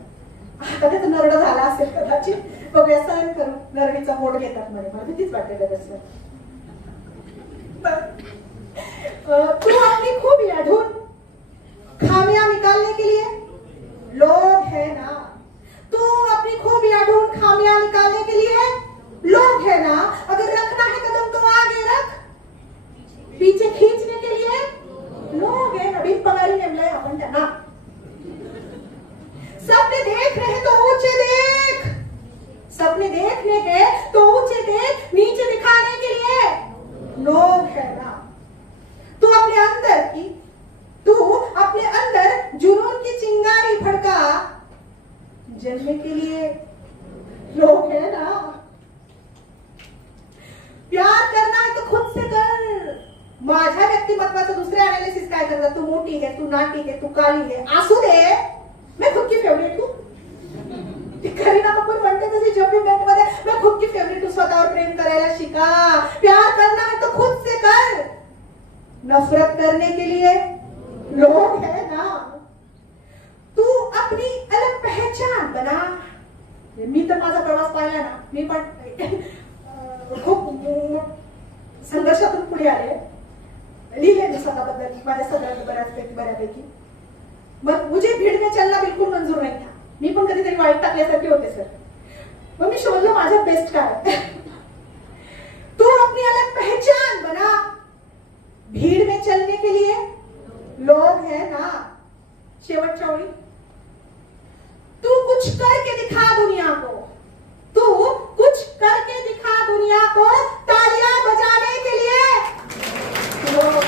आता त्याचं नरड झाला असेल कदाचित. बघूया, सहन करू. नरडीचा बोट घेतात म्हणे, मला भीतीच वाटते त्याचं. तू अपनी खूबी ढूंढ, खामियां निकालने के लिए लोग है ना. तू अपनी खूबियां ढूंढ, खामियां निकालने के लिए लोग है ना. अगर रखना है कदम तो आगे रख, पीछे खींचने के लिए लोग है ना. बिनपगारी नेमलंय आपण त्यांना. सपने देख रहे तो ऊंचे देख, सपने देखने के तो ऊंचे देख, नीचे दिखाने के लिए लोग है ना. तू अपने अंदर जुनून की चिंगारी भड़का, जलने के लिए लोग है ना. प्यार करना है तो खुद से कर. माझ्या व्यक्तिमत्वाचं दुसरे अनालिसिस काय करतात, तू मोठी है, तू नाटी है, तू काली है, असू दे, मैं खुद की फेवरेट हूं. करीना कपूर म्हणते तशी जब भी बेट मध्ये, मैं खुद की फेवरेट हूं. स्वतःवर प्रेम करायला शिका. प्यार करना है तो खुद से कर. नफरत करने के लिए लोग है ना. तू अपनी अलग पहचान बना. मी तर माझा प्रवास पाहिला ना, मी पण खूप संघर्षातून पुढे आले. लिहिले मी स्वतःबद्दल, माझ्या सगळ्यात बऱ्यापैकी. मग मुझे भीड़ में चलना बिलकुल मंजूर नहीं था. मी पण कधीतरी वाईट टाकल्यासारखे होते सर. मग मी शोधलं माझ्या बेस्ट काय. तू अपनी अलग पहचान बना, भीड़ में चलने के लिए लोग है ना. शेवटच्या ओळी, तू कुछ करके दिखा दुनिया को, तू कुछ करके दिखा दुनिया को, तालियां बजाने के लिए लोग.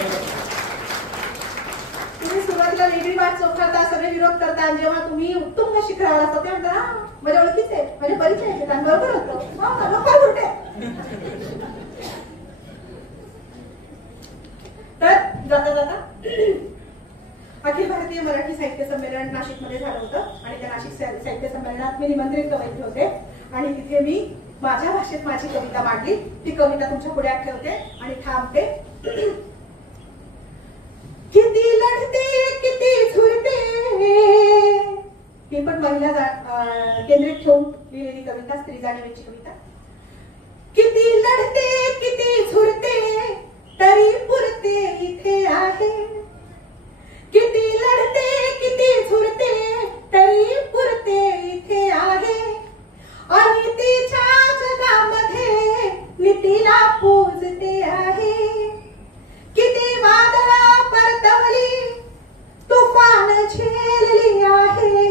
तुम्ही सुरुवातीला वेगळी वाट चोखाळता, सगळे विरोध करता, जेव्हा तुम्ही उत्तुंग शिखरावर असता तेव्हा म्हणता, माझ्या ओळखीचे, माझे परिचयाचे, बरोबर होतो. तर जाता जाता अखिल भारतीय मराठी साहित्य संमेलन नाशिकमध्ये झालं होतं आणि त्या नाशिक साहित्य संमेलनात मी निमंत्रित कवयित्री होते आणि तिथे मी माझ्या भाषेत माझी कविता मांडली. ती कविता तुमच्या पुढे ठेवते आणि थांबते. किती लढते किती झुरते, ही पण महिला केंद्रित ठेवून लिहिलेली कविता, स्त्री जाणीवेची कविता. किती लढते किती झुरते, तरी पुरते इथे आहे. किती लढते किती झुरते, तरी पुरते इथे आहे. अनितीच्या जगामध्ये नीतीला पूजते आहे. किती वादळा परतवली, तुफान झेलली आहे.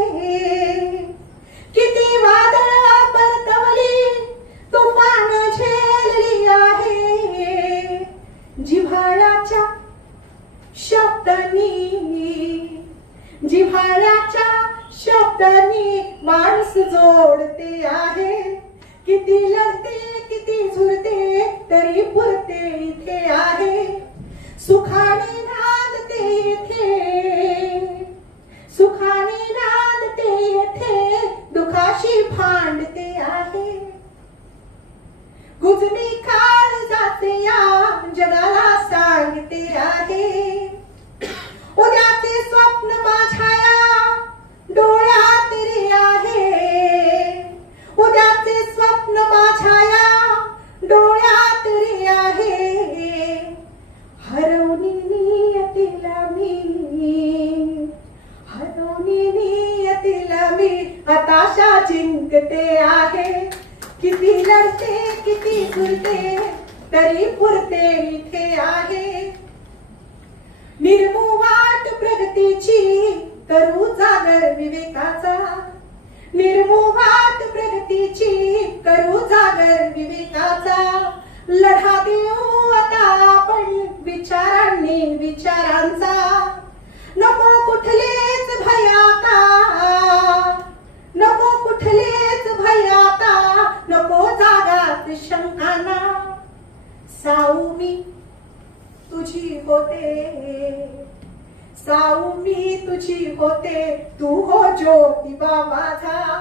किती वादळा परतवली, तुफान झेलली आहे. जिव्हाळ्याच्या शब्दांनी, जिव्हाळ्याच्या शब्द शब्दांनी माणूस जोडते आहे. किती लढते किती झुरते तरी पुरते इथे आहे. सुखाने नांदते इथे, सुखाने नांदते इथे, दुखाशी भांडते आहे. गुजमी काळ जाते या जगाला सांगते आहे. उद्याचे स्वप्न माझ्या डोळ्यात रे आहे. उद्याचे स्वप्न माझ्या डोळ्यात रे आहे. हरवणी नियतीला मी, हरवणी नियतीला मी हताशा जिंकते आहे. किती लढते किती झुरते तरी पुरते इथे आहे. निर्मोवाट प्रगतीची करू जागर विवेकाचा, निर्मोवाट प्रगतीची करू जागर विवेकाचा. लढा देऊ आता आपण विचारांनी विचारांचा. नको कुठलेच भय आता, नको कुठलेच भय आता, नको जागात शंकाना. साऊ मी तुझी होते, साऊ मी तुझी होते, तू हो ज्योतिबा माझा.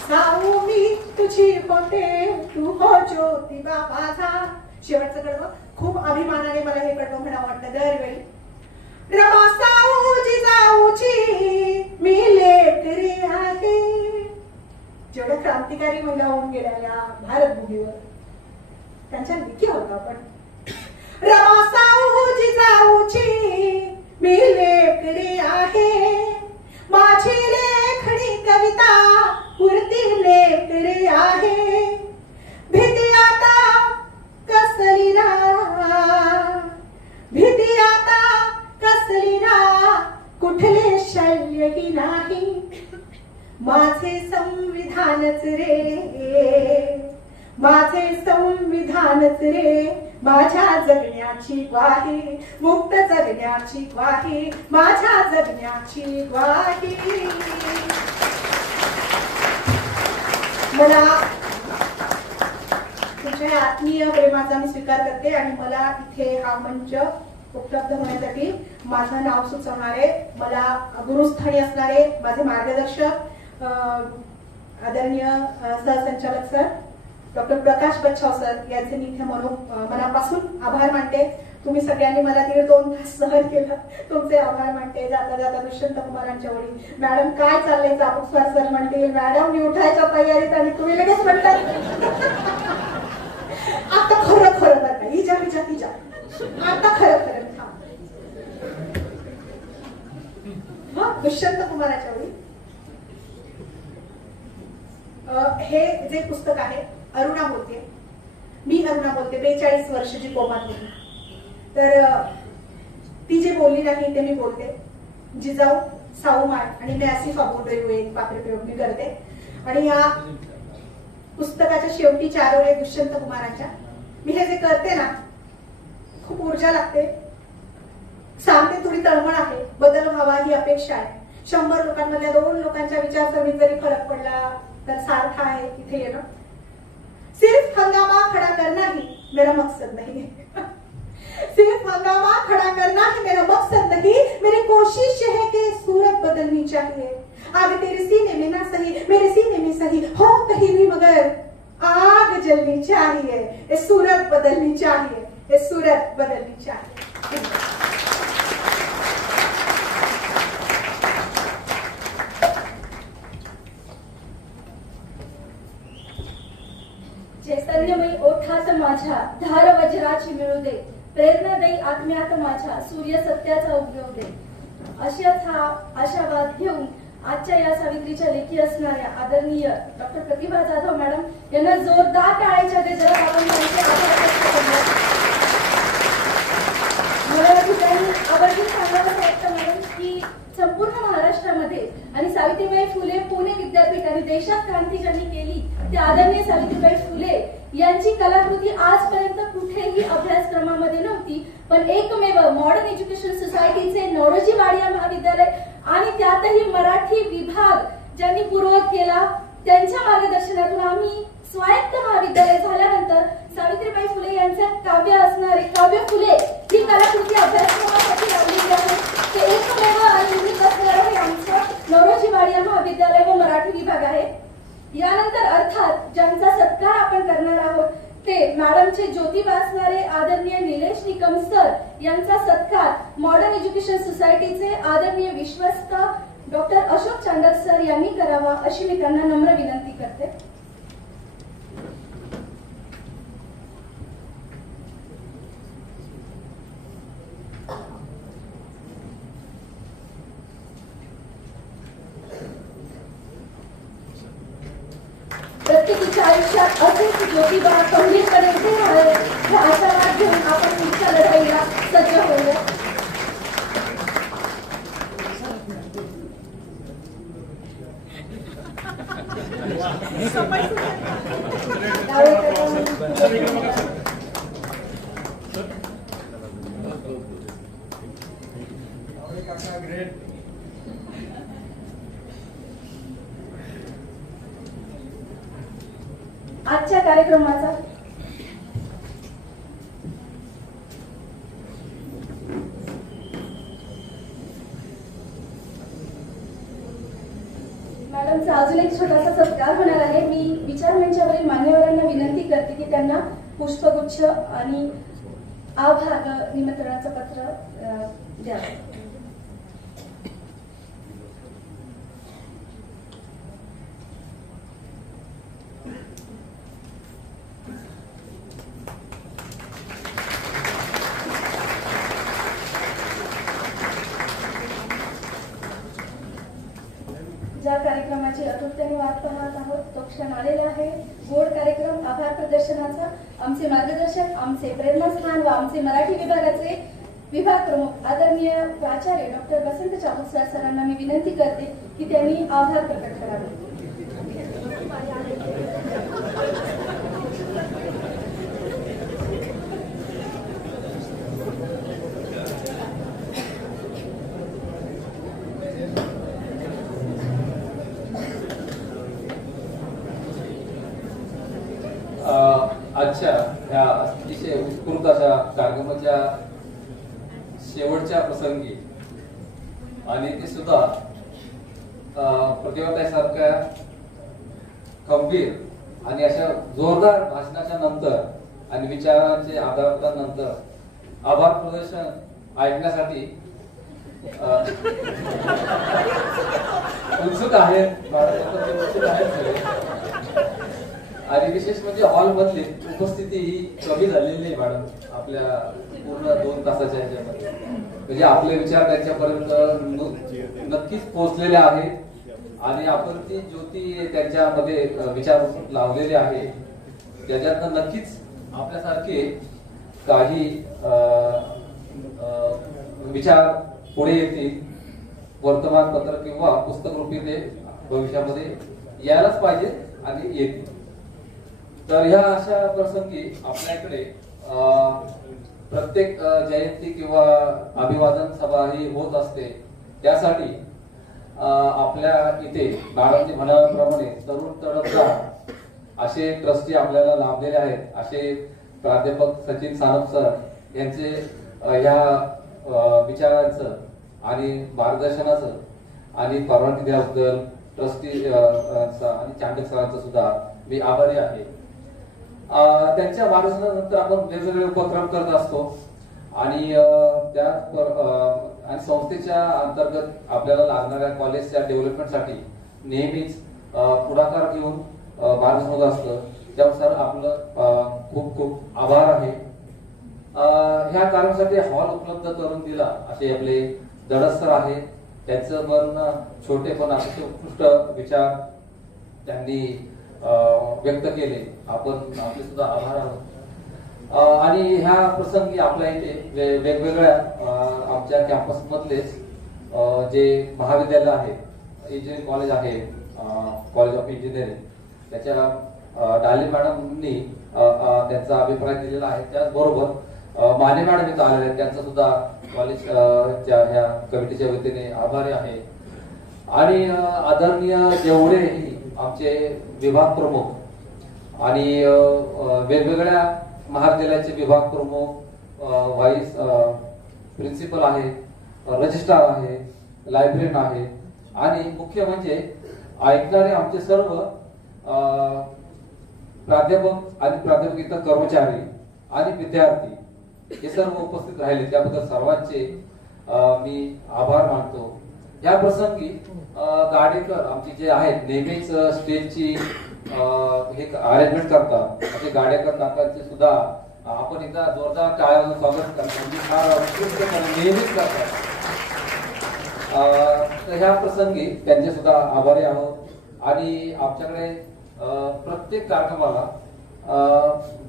साऊ मी तुझी होते, तू हो ज्योतिबा माझा. शेवटचं कडवं खूप अभिमानाने मला हे कडवं म्हणावं वाटतं दरवेळी. रमा साऊ जिजाऊची मी लेकरी आहे. जेवढ्या क्रांतिकारी महिला होऊन गेल्या या भारत भूमीवर त्यांच्या लेखी होता आपण. रमा साऊ जिजाऊची मी लेकरी आहे. माझी लेखणी कविता पुरती लेकरी आहे. भीती आता कसली ना, भीती आता कसली ना, कुठले शल्यही नाही. माझे संविधानच रे, माझे संविधानच रे, माझ्या जगण्याची ग्वाही, मुक्त जगण्याची ग्वाही, माझ्या जगण्याची ग्वाही. मला तुमच्या आत्मीय प्रेमाचा मी स्वीकार करते आणि मला इथे हा मंच उपलब्ध होण्यासाठी माझं नाव सुचवणारे, मला गुरुस्थानी असणारे माझे मार्गदर्शक आदरणीय सहसंचालक सर डॉक्टर प्रकाश बच्छाव सर यांचे मी इथे मनापासून आभार मानते. तुम्ही सगळ्यांनी मला 1.5-2 तास सहन केलं, तुमचे आभार मानते. जाता जाता दुष्यंत कुमारांच्या वडील मॅडम काय चाललंय चाबुकस्वार सर म्हणतील मॅडम मी उठायच्या तयारीत आणि तुम्ही लगेच म्हणतात आता खरं खरं बरं ही जा आता खरं खरं दुष्यंत कुमाराच्या वडील. हे जे पुस्तक आहे अरुणा बोलते, मी अरुणा बोलते 42 वर्षाची कोमात होती. तर ती जे बोलली नाही ते मी बोलते. जिजाऊ साऊ माय आणि मी अशी फाबोडे एक पात्रप्रयोग मी करते. आणि या पुस्तकाच्या शेवटी 4 ओळी दुष्यंत कुमारांच्या. मी हे जे करते ना खूप ऊर्जा लागते, सांगते थोडी तळमळ आहे, बदल व्हावा ही अपेक्षा आहे. 100 लोकांमधल्या 2 लोकांच्या विचारसरणीत जरी फरक पडला तर सार्थ है इथे येणं. सिर्फ हंगामा खड़ा करना ही मेरा मकसद नहीं, सिर्फ हंगामा खड़ा करना ही मेरा मकसद नहीं. मेरी कोशिश है कि सूरत बदलनी चाहिए. आग तेरे सीने में ना सही मेरे सीने में सही हो कहीं भी, मगर आग जलनी चाहिए. ये सूरत बदलनी चाहिए, ये सूरत बदलनी चाहिए. चैतन्यमयी ओठात माझ्या धार वज्राची मिळू दे. प्रेरणा देई आत्म्यात माझ्या सूर्य सत्याचा उगवू दे. अशाच हा आशावाद घेऊन आजच्या या सावित्रीच्या लेखी असणाऱ्या आदरणीय डॉक्टर प्रतिभा जाधव मॅडम यांना जोरदार टाळ्यांच्या गजरात आपण त्यांचे आभार व्यक्त करतो. मला या ठिकाणी आवर्जून सांगायला वाटतं मॅडम की संपूर्ण महाराष्ट्रामध्ये आणि सावित्रीबाई फुले पुणे विद्यापीठ आणि देशात क्रांती ज्यांनी केली ते आदरणीय सावित्रीबाई फुले यांची कलाकृती आजपर्यंत कुठेही अभ्यासक्रमामध्ये नव्हती. पण एकमेव मॉडर्न एज्युकेशन सोसायटीचे नवरोजी वाडिया महाविद्यालय आणि त्यातही मराठी विभाग ज्यांनी पूर्वक केला त्यांच्या मार्गदर्शनातून आम्ही स्वायत्त महाविद्यालय झाल्यानंतर सावित्रीबाई फुले यांचे काव्य असणारे काव्य फुले ही कलाकृती अभ्यासक्रमासाठी लावलेली आहे. ते एकमेव आणि युनिक असणारं हे आमचं नवरोजी वाडिया महाविद्यालय व मराठी विभाग आहे. यानंतर अर्थात ज्यांचा सत्कार आपण करणार आहोत ते मॅडमचे ज्योतिबा असणारे आदरणीय निलेश निकम सर यांचा सत्कार मॉडर्न एज्युकेशन सोसायटीचे आदरणीय विश्वस्त डॉक्टर अशोक चांडक सर यांनी करावा अशी मी त्यांना नम्र विनंती करते. प्रत्येकीच्या आयुष्यात असेच ज्योतिबा खंबीरपणे उभे राहावे हे आशीर्वाद घेऊन आपण पुढच्या लढाईला सज्ज होऊया. आजच्या कार्यक्रमाचा मॅडमचा अजून एक छोटासा सत्कार होणार आहे. मी विचार मंचावरील मान्यवरांना विनंती करते की त्यांना पुष्पगुच्छ आणि आभार निमंत्रणाचं पत्र द्यावं. ज्या कार्यक्रमाची अतुत्याने वाट पाहत आहोत तो क्षण आलेला आहे. गोड कार्यक्रम आभार प्रदर्शनाचा आमचे मार्गदर्शक आमचे प्रेरणास्थान व आमचे मराठी विभागाचे विभाग प्रमुख आदरणीय प्राचार्य डॉक्टर वसंत चाबुकसर सरांना मी विनंती करते की त्यांनी आभार प्रकट करावे. आजच्या ह्या अतिशय उत्स्फूर्त अशा कार्यक्रमाच्या शेवटच्या प्रसंगी आणि ते सुद्धा प्रतिभाताईसारख्या खंबीर आणि अशा जोरदार भाषणाच्या नंतर आणि विचारांचे आदानानंतर आभार प्रदर्शन ऐकण्यासाठी उत्सुक आहेत. उत्सुक आहेत सगळे. आणि विशेष म्हणजे हॉल मधली उपस्थिती ही कमी झालेली नाही मॅडम आपल्या पूर्ण 2 तासाच्या ह्याच्यामध्ये. म्हणजे आपले विचार त्यांच्यापर्यंत नक्कीच पोहोचलेले आहेत आणि आपण ती ज्योती त्यांच्यामध्ये विचार लावलेले आहे त्याच्यातनं नक्कीच आपल्यासारखे काही विचार पुढे येतील. वर्तमानपत्र किंवा पुस्तक रूपी ते भविष्यामध्ये यायलाच पाहिजे आणि येतील. तर ह्या अशा प्रसंगी आपल्याकडे प्रत्येक जयंती किंवा अभिवादन सभा ही होत असते. त्यासाठी आपल्या इथे मॅडमजी म्हणाल्याप्रमाणे तरुण तडफदार असे ट्रस्टी आपल्याला लाभलेले आहेत. असे प्राध्यापक सचिन सानप सर यांचे ह्या विचारांचं आणि मार्गदर्शनाचं आणि परवानगी दिल्याबद्दल ट्रस्टी आणि चांडक सरांचा सुद्धा मी आभारी आहे. त्यांच्या मार्गदर्शनानंतर आपण वेगवेगळे उपक्रम करत असतो आणि त्यात आणि संस्थेच्या अंतर्गत आपल्याला लागणाऱ्या कॉलेजच्या डेव्हलपमेंटसाठी नेहमीच पुढाकार घेऊन मार्गदर्शन होत असतं. त्यानुसार आपलं खूप खूप आभार आहे. ह्या कार्यासाठी हॉल उपलब्ध करून दिला असे आपले दडस सर आहे. त्यांचं पण छोटे पण अतिशय उत्कृष्ट विचार त्यांनी व्यक्त केले. आपण आपले सुद्धा आभार आहोत. आणि ह्या प्रसंगी आपल्या इथे वेगवेगळ्या आमच्या कॅम्पस मधलेच जे महाविद्यालय आहे, इंजिनिअरिंग कॉलेज आहे, कॉलेज ऑफ इंजिनिअरिंग, त्याच्या डाले मॅडमनी त्यांचा अभिप्राय दिलेला आहे. त्याचबरोबर माने मॅडम इथं आलेले आहेत. त्यांचा सुद्धा कॉलेजच्या ह्या कमिटीच्या वतीने आभारी आहे. आणि आदरणीय जेवढेही आमचे विभाग प्रमुख आणि वेगवेगळ्या महाविद्यालयाचे विभाग प्रमुख, व्हाईस प्रिन्सिपल आहे, रजिस्ट्रार आहे, लायब्ररीयन आहे आणि मुख्य म्हणजे ऐकणारे आमचे सर्व प्राध्यापक आणि प्राध्यापक कर्मचारी आणि विद्यार्थी हे सर्व उपस्थित राहिले, त्याबद्दल सर्वांचे मी आभार मानतो. या प्रसंगी गाडेकर आमचे जे आहेत नेहमीच स्टेजची हे अरेंजमेंट करतात, असे गाडेकर काकांचे सुद्धा आपण एकदा जोरदार टाळ्यावर स्वागत करतो, फार उत्कृष्टपणे नेहमीच करतात. तर ह्या प्रसंगी त्यांचे सुद्धा आभारी आहोत. आणि आमच्याकडे प्रत्येक कार्यक्रमाला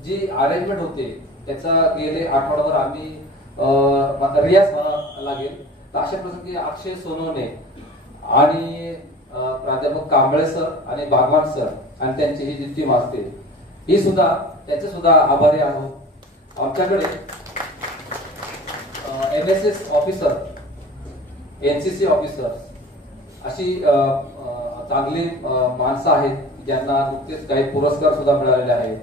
जी अरेंजमेंट होते त्याचा गेले आठवडाभर आम्ही रियाज म्हणावा लागेल. तर अशा प्रसंगी अक्षय सोनवणे आणि प्राध्यापक कांबळे सर आणि बागवान सर आणि त्यांची ही जी टीम असते ही सुद्धा त्याचे सुद्धा आभारी आहोत. आमच्याकडे NSS ऑफिसर, NCC ऑफिसर अशी चांगली माणसं आहेत ज्यांना नुकतेच काही पुरस्कार सुद्धा मिळालेले आहेत.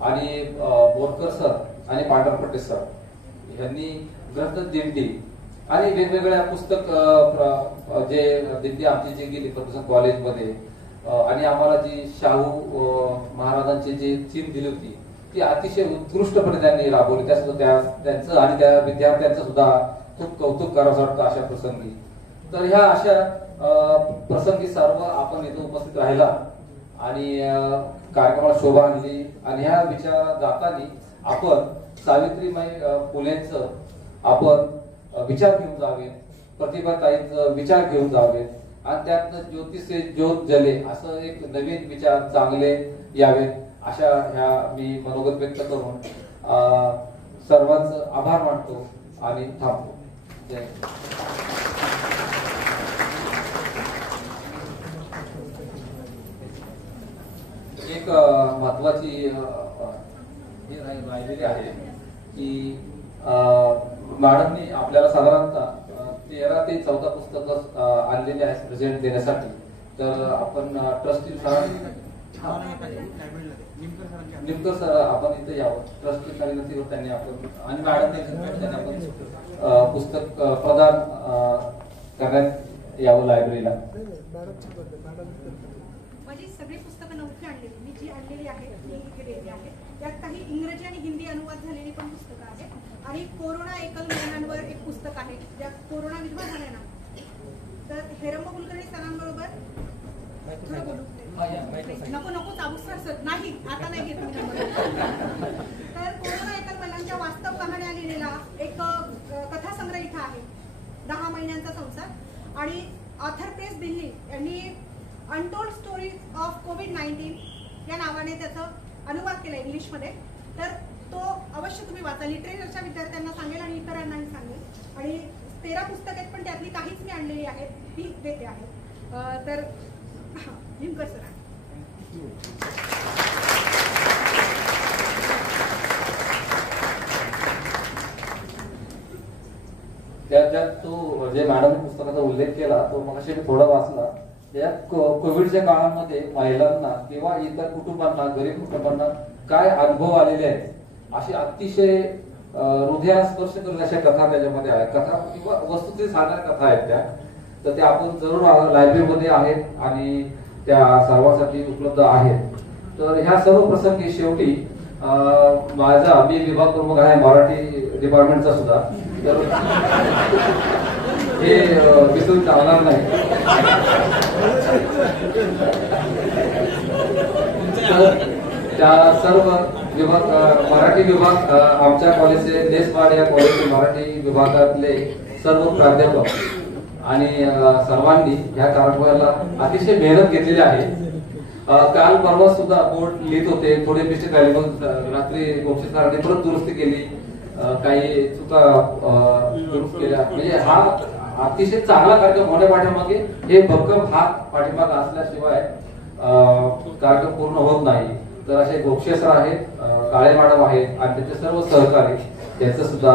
आणि बोरकर सर आणि पांढरपट्टे सर यांनी ग्रंथ दिंडी आणि वेगवेगळ्या पुस्तक जे दिंडी आमची जी गेली प्रोफेसर कॉलेजमध्ये आणि आम्हाला जी शाहू महाराजांची जी थीम दिली होती ती अतिशय उत्कृष्टपणे त्यांनी राबवली. त्यांचं आणि त्या विद्यार्थ्यांचं सुद्धा खूप कौतुक करावं वाटतं अशा प्रसंगी. तर ह्या अशा प्रसंगी सर्व आपण इथे उपस्थित राहिला आणि कार्यक्रमाला शोभा आणली. आणि ह्या विचारात जाताना आपण सावित्रीबाई फुलेंचं आपण विचार घेऊन जावे, प्रतिभाताईंचं विचार घेऊन जावे आणि त्यातनं ज्योतिषे ज्योत जले असं एक नवीन विचार चांगले यावेत अशा ह्या मी मनोगत व्यक्त करून सर्वांचं आभार मानतो आणि थांबतो. जय. एक महत्वाची राहिलेली आहे की मॅडमनी आपल्याला साधारणतः 13 ते 14 पुस्तकं आणलेली आहेत प्रेझेंट देण्यासाठी. तर आपण ट्रस्टी निमकर सर आपण इथे यावं, ट्रस्टी विनंतीवर त्यांनी आपण आणि मॅडम त्यांनी आपण पुस्तक प्रदान करण्यात यावं लायब्ररीला. माझी सगळी पुस्तकं नव्हती आणलेली, मी जी आणलेली आहे ती इथे देते आहे. त्यात काही इंग्रजी आणि हिंदी अनुवाद झालेली पण पुस्तकं आहेत आणि कोरोना एकल महिलांवर एक पुस्तक आहे ज्यात कोरोना विधवा झाल्या ना. तर हेरंब कुलकर्णी सरांबरोबर नको नको चाबुकसर सर नाही आता नाही घेत मी नंबर. तर कोरोना एकल महिलांच्या वास्तव कहाण्या लिहिलेला एक कथासंग्रह इथं आहे, 10 महिन्यांचा संसार. आणि ऑथर प्रेस दिल्ली यांनी अनटोल्ड स्टोरीज ऑफ कोविड-19 या नावाने त्याचा अनुवाद केला इंग्लिशमध्ये. तर तो अवश्य तुम्ही वाचा. लिटरेचरच्या विद्यार्थ्यांना सांगेल आणि इतरांनाही सांगेल. आणि 13 पुस्तक आहेत पण त्यातली काहीच मी आणलेली आहेत ती देते आहे. तर निमकर सर त्यात तो जे मॅडम पुस्तकाचा उल्लेख केला तो मग मी थोडा वाचला. या कोविडच्या काळामध्ये महिलांना किंवा इतर कुटुंबांना, गरीब कुटुंबांना काय अनुभव आलेले आहेत अशी अतिशय हृदयास्पर्श करणाऱ्या अशा कथा त्याच्यामध्ये आहेत. कथा किंवा वस्तुस्थिती सांगणाऱ्या कथा आहेत त्या. तर त्या आपण जरूर लायब्ररीमध्ये आहेत आणि त्या सर्वांसाठी उपलब्ध आहेत. तर ह्या सर्व प्रसंगी शेवटी माझा मी विभाग प्रमुख आहे मराठी डिपार्टमेंटचा सुद्धा. तर हे विसरून चालणार नाही. त्या सर्व विभाग मराठी विभाग आमच्या कॉलेजचे देशपाड या कॉलेजचे मराठी विभागातले सर्व प्राध्यापक आणि सर्वांनी या कार्यक्रमाला अतिशय मेहनत घेतलेली आहे. काल परवा सुद्धा बोर्ड लिहित होते, थोडे मिस्टेक राहिले, मग रात्री गोपीसरांनी परत दुरुस्ती केली, काही चुका दुरुस्त केल्या. म्हणजे हा अतिशय चांगला कार्यक्रम होण्या पाठीमागे हे भक्कम हात पाठीमाग असल्याशिवाय कार्यक्रम पूर्ण होत नाही. तर असे गोपशे सर आहेत, काळे मॅडम आहेत आणि त्याचे सर्व सहकारी याचं सुद्धा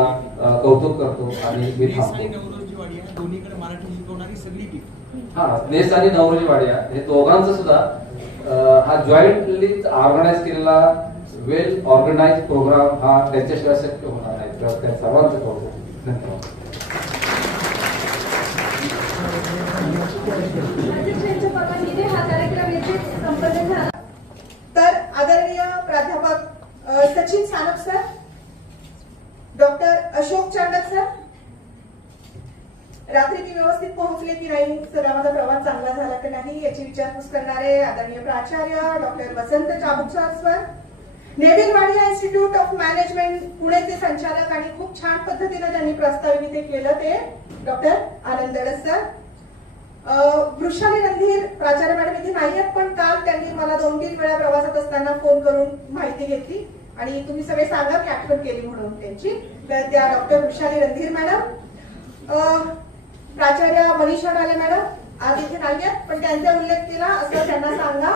कौतुक करतो आणि मी थांबतो. दोन्हीकडे मराठी होणारी सगळी टीम. हा, नेस आणि नवरोजी वाडिया हे दोघांचं सुद्धा हा जॉईंटली ऑर्गनाईज केलेला वेल ऑर्गनाइज प्रोग्राम हा त्यांच्याशिवाय शक्य होणार नाही. तर त्या सर्वांचं कौतुक. धन्यवाद. हा कार्यक्रम येथेच संपन्न झाला. तर आदरणीय प्राध्यापक Sachin Sanap sir, doctor Ashok Chandak sir, रात्री ती व्यवस्थित पोहोचले की नाही, सरावाचा प्रवास चांगला झाला की नाही याची विचारपूस करणारे आदरणीय प्राचार्य doctor Vasant Chabuksar sir, Neville Wadia institute of management पुणेचे संचालक आणि खूप छान पद्धतीने ज्यांनी प्रस्तावित ते केलं ते डॉक्टर आनंद दळस सर, वृषाली रणधीर प्राचार्य मॅडम इथे नाही आहेत, पण काल त्यांनी मला 2-3 वेळा प्रवासात असताना फोन करून माहिती घेतली आणि तुम्ही सगळे सांगा की आठवण केली म्हणून त्यांची. तर त्या डॉक्टर वृषाली रणधीर मॅडम, प्राचार्य मनीषा डाले मॅडम आज इथे नाही आहेत, पण त्यांचा उल्लेख केला असं त्यांना सांगा.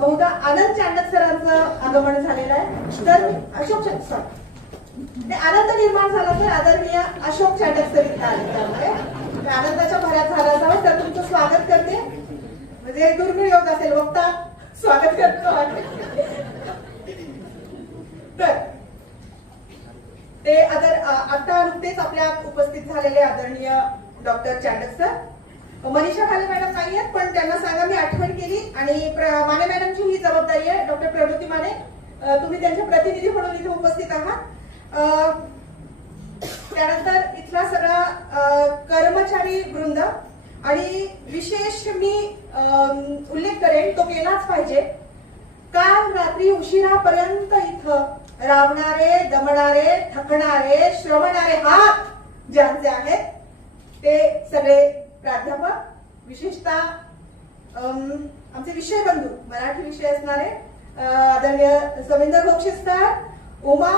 बहुधा आनंद चांडक सरांचं आगमन झालेलं आहे. तर अशोक चांडक सर, ते आनंद निर्माण झाला तर आदरणीय अशोक चांडक सर इथे आले, त्यामुळे आनंदाच्या भरात झाला असावा. तर तुमचं स्वागत करते, म्हणजे दुर्मिळ योग असेल वक्ता स्वागत करतो. तर ते आता नुकतेच आपल्या उपस्थित झालेले आदरणीय डॉक्टर चांडक सर, मनीषा खाले मॅडम नाही आहेत, पण त्यांना सांगा मी आठवण केली. आणि माने मॅडमची ही जबाबदारी आहे. डॉक्टर प्रगती माने, तुम्ही त्यांच्या प्रतिनिधी म्हणून इथे उपस्थित आहात. त्यानंतर इथला सगळा कर्मचारी वृंद, आणि विशेष मी उल्लेख करेन, तो केलाच पाहिजे. काल रात्री उशिरापर्यंत इथं राबणारे, दमणारे, थकणारे, श्रवणारे हात ज्यांचे आहेत ते सगळे प्राध्यापक, विशेषतः आमचे विषय बंधू, मराठी विषय असणारे आदरणीय सविंदर गोक्षे सर, उमा,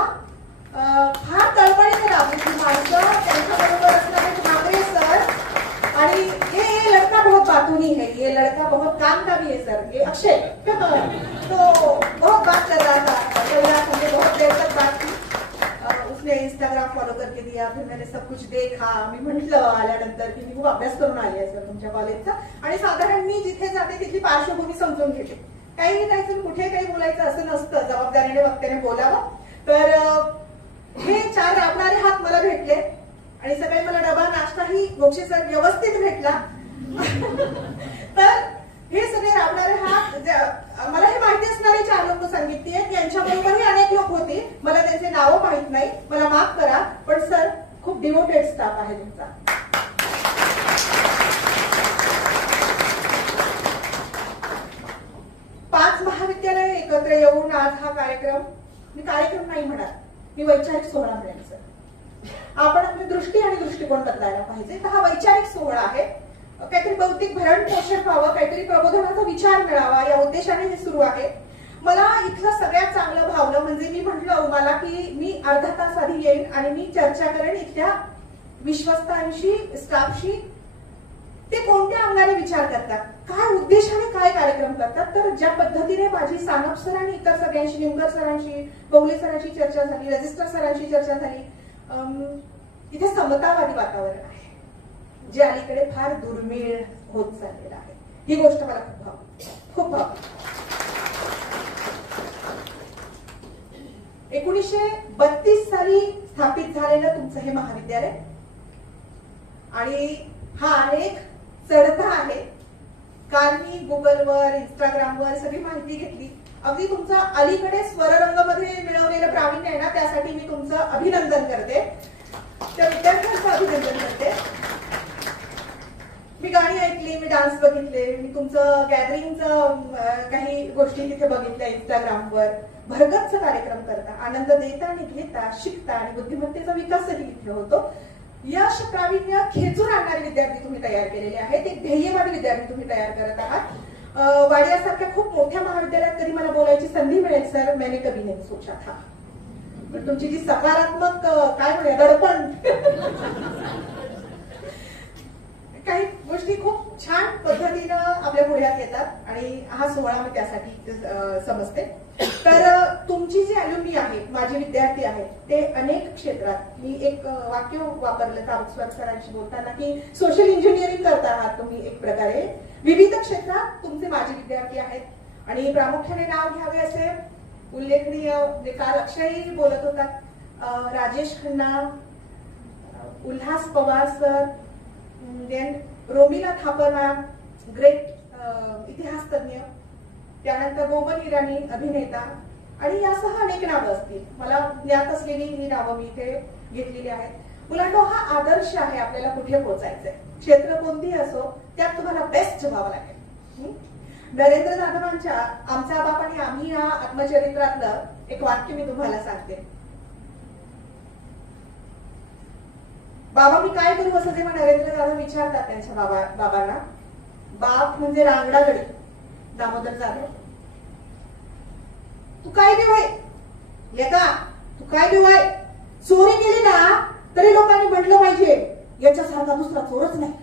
फार तळमळीने राबलेली माणसं, त्यांच्याबरोबर असणारे ठाकरे सर, आणि ये लड़का बहुत बातूनी है, ये लड़का बहुत काम का भी है सर, ये अक्षय तो बहुत बात कर रहा था, हमने बहुत देर तक बात की. उसने इंस्टाग्राम फॉलो करके दिया, फिर मैंने सब कुछ देखा. मी म्हटलं आल्यानंतर की मी खूप अभ्यास करून आली आहे सर तुमच्या कॉलेजचा, आणि साधारण मी जिथे जाते तिथली पार्श्वभूमी समजून घेते. काही नाही, कुठे काही बोलायचं असं नसतं, जबाबदारीने वक्त्याने बोलावं. तर हे 4 राबणारे हात मला भेटले आणि सगळे मला डबा नाश्ताही गोक्षे सर व्यवस्थित भेटला. तर हे सगळे राबणारे हात, मला हे माहिती असणारे 4 लोक सांगितली आहेत, यांच्याबरोबरही अनेक लोक होते, मला त्यांचे नावं माहित नाही, मला माफ करा, पण सर खूप डिवोटेड स्टाफ आहे तुमचा. 5 महाविद्यालय एकत्र येऊन आज हा कार्यक्रम, मी कार्यक्रम नाही म्हणणार, मी वैचारिक सोहळा म्हणेन सर. आपण आपली दृष्टी आणि दृष्टिकोन बदलायला पाहिजे. तर हा वैचारिक सोहळा आहे, काहीतरी बौद्धिक भरण पोषण व्हावं, काहीतरी प्रबोधनाचा विचार मिळावा या उद्देशाने हे सुरू आहे. मला इथलं सगळ्यात चांगलं भावलं म्हणजे मी म्हटलं मला की मी अर्धा तास आधी येईन आणि मी चर्चा करेन इथल्या विश्वस्तांशी, स्टाफशी, ते कोणत्या अंगाने विचार करतात, काय उद्देशाने काय कार्यक्रम करतात. तर ज्या पद्धतीने माझी सानप सर आणि इतर सगळ्यांशी, निमकर सरांशी, पवले सरांची चर्चा झाली, रजिस्टर सरांची चर्चा झाली, इथे समतावादी वातावरण आहे जे अलीकडे फार दुर्मिळ होत चाललेलं आहे. ही गोष्ट मला खूप भावली. 1932 साली स्थापित झालेलं तुमचं हे महाविद्यालय, आणि हा अनेक चढता आहे. काल मी गुगलवर, इंस्टाग्रामवर सगळी माहिती घेतली. अगदी तुमचा अलीकडे स्वररंगमध्ये मिळवलेलं प्रावीण्य आहे ना, त्यासाठी मी तुमचं अभिनंदन करते, त्या विद्यार्थ्यांचं अभिनंदन करते. मी गाणी ऐकली, मी डान्स बघितले, मी तुमचं गॅदरिंगचं काही गोष्टी तिथे बघितल्या इंस्टाग्रामवर. भरगच्च कार्यक्रम करता, आनंद देता आणि घेता, शिकता, आणि बुद्धिमत्तेचा विकासही इथे होतो. यश, प्रावीण्य खेचून आणणारे विद्यार्थी तुम्ही तयार केलेले आहेत, एक ध्येयवादी विद्यार्थी तुम्ही तयार करत आहात. वाडियासारख्या खूप मोठ्या महाविद्यालयात कधी मला बोलायची संधी मिळेल सर, मैंने कभी नहीं सोचा था. पण तुमची जी सकारात्मक काय म्हणूया दडपण, काही गोष्टी खूप छान पद्धतीनं आपल्या पुढ्यात येतात आणि हा सोहळा मी त्यासाठी समजते. तर तुमची जी अल्युमनी आहे, माझे विद्यार्थी आहेत, ते अनेक क्षेत्रात, मी एक वाक्य वापरलं चाबुकस्वार सरांशी बोलताना की सोशल इंजिनिअरिंग करता आहात तुम्ही एक प्रकारे. विविध क्षेत्रात तुमचे माझे विद्यार्थी आहेत आणि प्रामुख्याने नाव घ्यावे असे उल्लेखनीय, जे काल अक्षयही बोलत होता, Rajesh Khanna, Ulhas Pawar sir, then Romila Thapar ma'am, great इतिहास तज्ञ, त्यानंतर गोमन इराणी अभिनेता, आणि यासह अनेक नावं असतील. मला ज्ञात असलेली ही नावं मी इथे घेतलेली आहेत. मुलांनो, हा आदर्श आहे आपल्याला कुठे पोहोचायचंय. क्षेत्र कोणतीही असो, त्यात तुम्हाला बेस्ट व्हावं लागेल. नरेंद्र जाधवांच्या आमचा बाप आणि आम्ही या आत्मचरित्रातलं एक वाक्य मी तुम्हाला सांगते. बाबा मी काय करू असं जेव्हा नरेंद्र जाधव विचारतात त्यांच्या बाबांना, बाप म्हणजे रांगडागडी दामोदर जाधव, तू काय देवाय लेका, तू काय देवाय, चोरी केली ना तरी लोकांनी म्हटलं पाहिजे याच्यासारखा दुसरा चोरच नाही.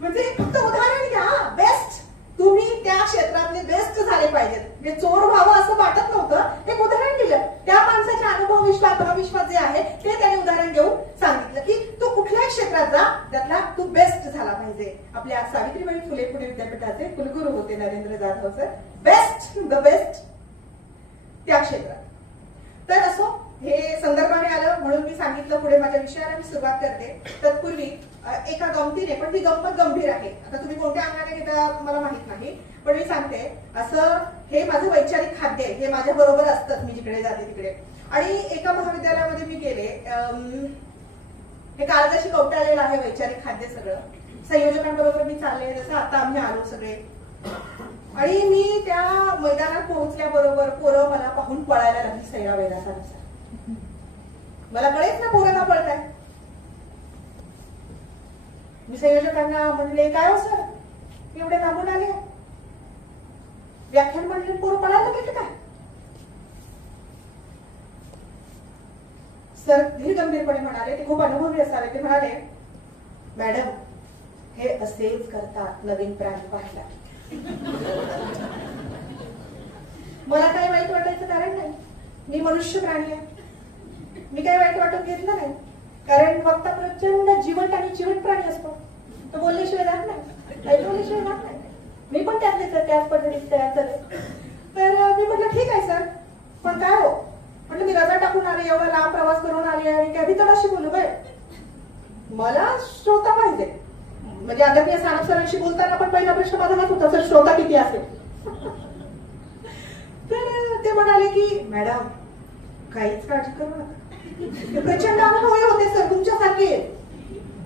म्हणजे फक्त उदाहरण घ्या, बेस्ट, तुम्ही त्या क्षेत्रातले बेस्ट झाले पाहिजेत. म्हणजे चोर व्हावं असं वाटत नव्हतं, एक उदाहरण दिलं. त्या माणसाच्या अनुभव विश्वास जे आहे ते त्याने उदाहरण देऊन सांगितलं की तू कुठल्याही क्षेत्रात जा, त्यातला तू बेस्ट झाला पाहिजे. आपल्या सावित्रीबाई फुले पुणे विद्यापीठाचे कुलगुरू होते Narendra Jadhav sir. Best, the best त्या क्षेत्रात. तर असो, हे संदर्भाने आलं म्हणून मी सांगितलं. पुढे माझ्या विषयाला मी सुरुवात करते. तत्पूर्वी एका गमतीने, पण ती गंमत गंभीर आहे, आता तुम्ही कोणत्या अंगाने घेता मला माहित नाही, पण मी सांगते. असं हे माझं वैचारिक खाद्य आहे, हे माझ्या बरोबर असतं मी जिकडे जाते तिकडे. आणि एका महाविद्यालयामध्ये मी गेले, हे काळजाशी कवटाळलेलं आहे वैचारिक खाद्य सगळं. संयोजकांबरोबर मी चालले, जसं आता आम्ही आलो सगळे, आणि मी त्या मैदानात पोहोचल्याबरोबर पोरं मला पाहून पळायला लागली सैरा वेदासानुसार. मला कळेच ना पोरं का पळताय. मी संयोजकांना म्हणले, काय हो सर एवढे लांबून आले, व्याख्यान म्हणले पोरं पळायला गेले काय. सर धीर गंभीरपणे म्हणाले, ते खूप अनुभवी असावे. ते म्हणाले, मॅडम हे असेच करतात नवीन प्राणी पाहिला. मला काही वाईट वाटायचं कारण नाही, मी मनुष्य प्राणी आहे, मी काही वाईट वाटून घेतलं नाही. कारण वक्ता प्रचंड जिवंत आणि चिवट प्राणी असतो, तो बोलल्याशिवाय राहत नाही, ऐकवल्याशिवाय राहत नाही. मी पण त्याच पद्धतीत तयार झाले. तर मी म्हटलं ठीक आहे सर, पण काय हो म्हटलं, मी रजा टाकून आले, एवढा लांब प्रवास करून आले आणि त्या भीतडाशी बोलू काय, मला श्रोता पाहिजे. म्हणजे आदरणीय सानप सरांशी बोलताना पण पहिला प्रश्न माझा हाच होता, सर श्रोता किती असेल. तर ते म्हणाले की मॅडम काहीच काळजी करू नका, प्रचंड अनुभवी होते सर तुमच्यासारखे.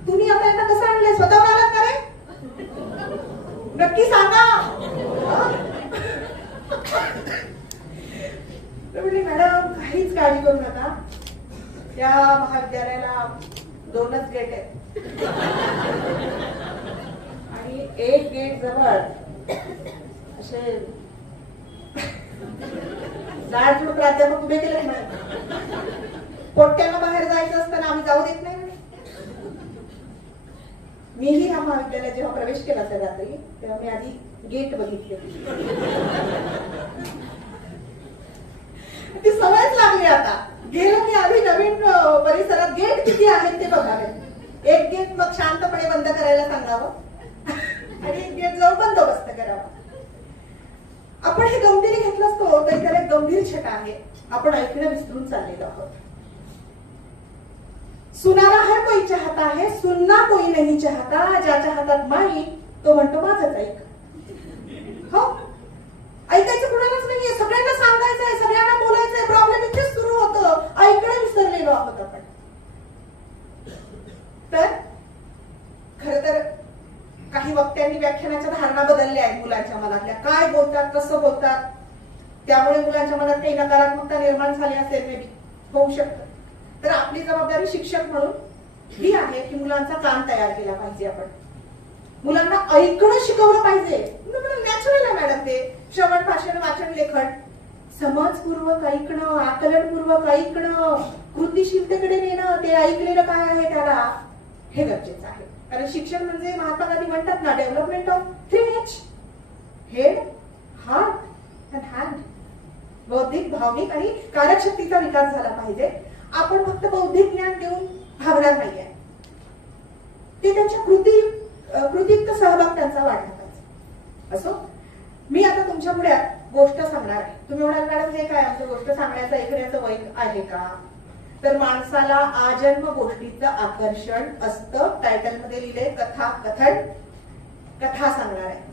तुम्ही आता यांना कसं आणलंय, स्वतःवर आलात का रे, नक्की सांगा. म्हणजे मॅडम काहीच काळजी करू नका, त्या महाविद्यालयाला 2च गेट आहेत आणि एक गेट जवळ असे जाडजूड प्राध्यापक उभे केले म्हणे, पोट्ट्यांना बाहेर जायचं असताना आम्ही जाऊ देत नाही. मीही ह्या महाविद्यालयात जेव्हा प्रवेश केला त्या रात्री, तेव्हा मी आधी गेट बघितले, ती सवयच लागली. आता गेलो मी आधी नवीन परिसरात, गेट किती आहेत ते बघावे. एक गेट मग शांतपणे बंद करायला सांगावं आणि एक गेट जाऊन बंदोबस्त करावा. आपण हे गंभीर घेतलं असतो तरी त्याला एक गंभीर छटा आहे, आपण ऐकणं विसरून चाललेलो आहोत. सुनाना हर कोई चाहता है, सुनना कोई नहीं चाहता, ज्याच्या हातात माई तो म्हणतो माझंच ऐक. हो, ऐकायचं कुणालाच नाहीये, सगळ्यांना सांगायचंय, सगळ्यांना बोलायचंय. प्रॉब्लेम इथेच सुरू होतं, ऐकणं विसरलेलो आहोत आपण. तर खर तर काही वक्त्यांनी व्याख्यानाच्या धारणा बदलल्या आहेत मुलांच्या मनातल्या. काय बोलतात, कसं बोलतात, त्यामुळे मुलांच्या मनात काही नकारात्मकता निर्माण झाली असेल, मे बी होऊ शकतं. तर आपली जबाबदारी शिक्षक म्हणून ही आहे की मुलांचा कान तयार केला पाहिजे. आपण मुलांना ऐकणं शिकवलं पाहिजे. नॅचरल आहे मॅडम ते, श्रवण, भाषण, वाचन, लेखन, समजपूर्वक ऐकणं, आकलनपूर्वक ऐकणं, कृतीशीलतेकडे नेणं, ते ऐकलेलं काय आहे त्याला, हे गरजेचं आहे. कारण शिक्षण म्हणजे महात्मा गांधी म्हणतात ना, development of 3H, head, heart and hand. बौद्धिक, भावनिक आणि कार्यशक्तीचा विकास झाला पाहिजे. आपण फक्त बौद्धिक ज्ञान देऊन भागणार नाहीये. ते त्यांच्या कृतीत सहभाग त्यांचा वाढला पाहिजे. असो, मी आता तुमच्या पुढे गोष्ट सांगणार आहे. तुम्ही म्हणाल मॅडम हे काय आमचं गोष्ट सांगण्याचं ऐकण्याचं वय आहे का? तर माणसाला आजन्म गोष्टीचं आकर्षण असतं. टायटल मध्ये लिहिले कथा, कथन, कथा सांगणार आहे.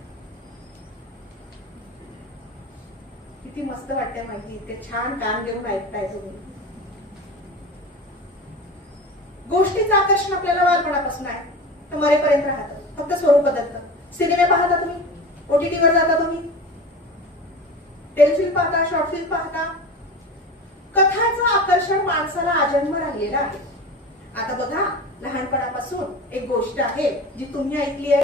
किती मस्त वाटते माहिती, इतके छान कान देऊन ऐकताय तुम्ही. गोष्टीचं आकर्षण आपल्याला बालपणापासून आहे तर मरेपर्यंत राहतं, फक्त स्वरूप बदलतं. सिनेमे पाहता तुम्ही, OTT वर जाता तुम्ही, टेलिफिल्म पाहता, शॉर्ट फिल्म पाहता. कथाचं आकर्षण माणसाला आजन्म राहिलेलं आहे. आता बघा, लहानपणापासून एक गोष्ट आहे जी तुम्ही ऐकली आहे,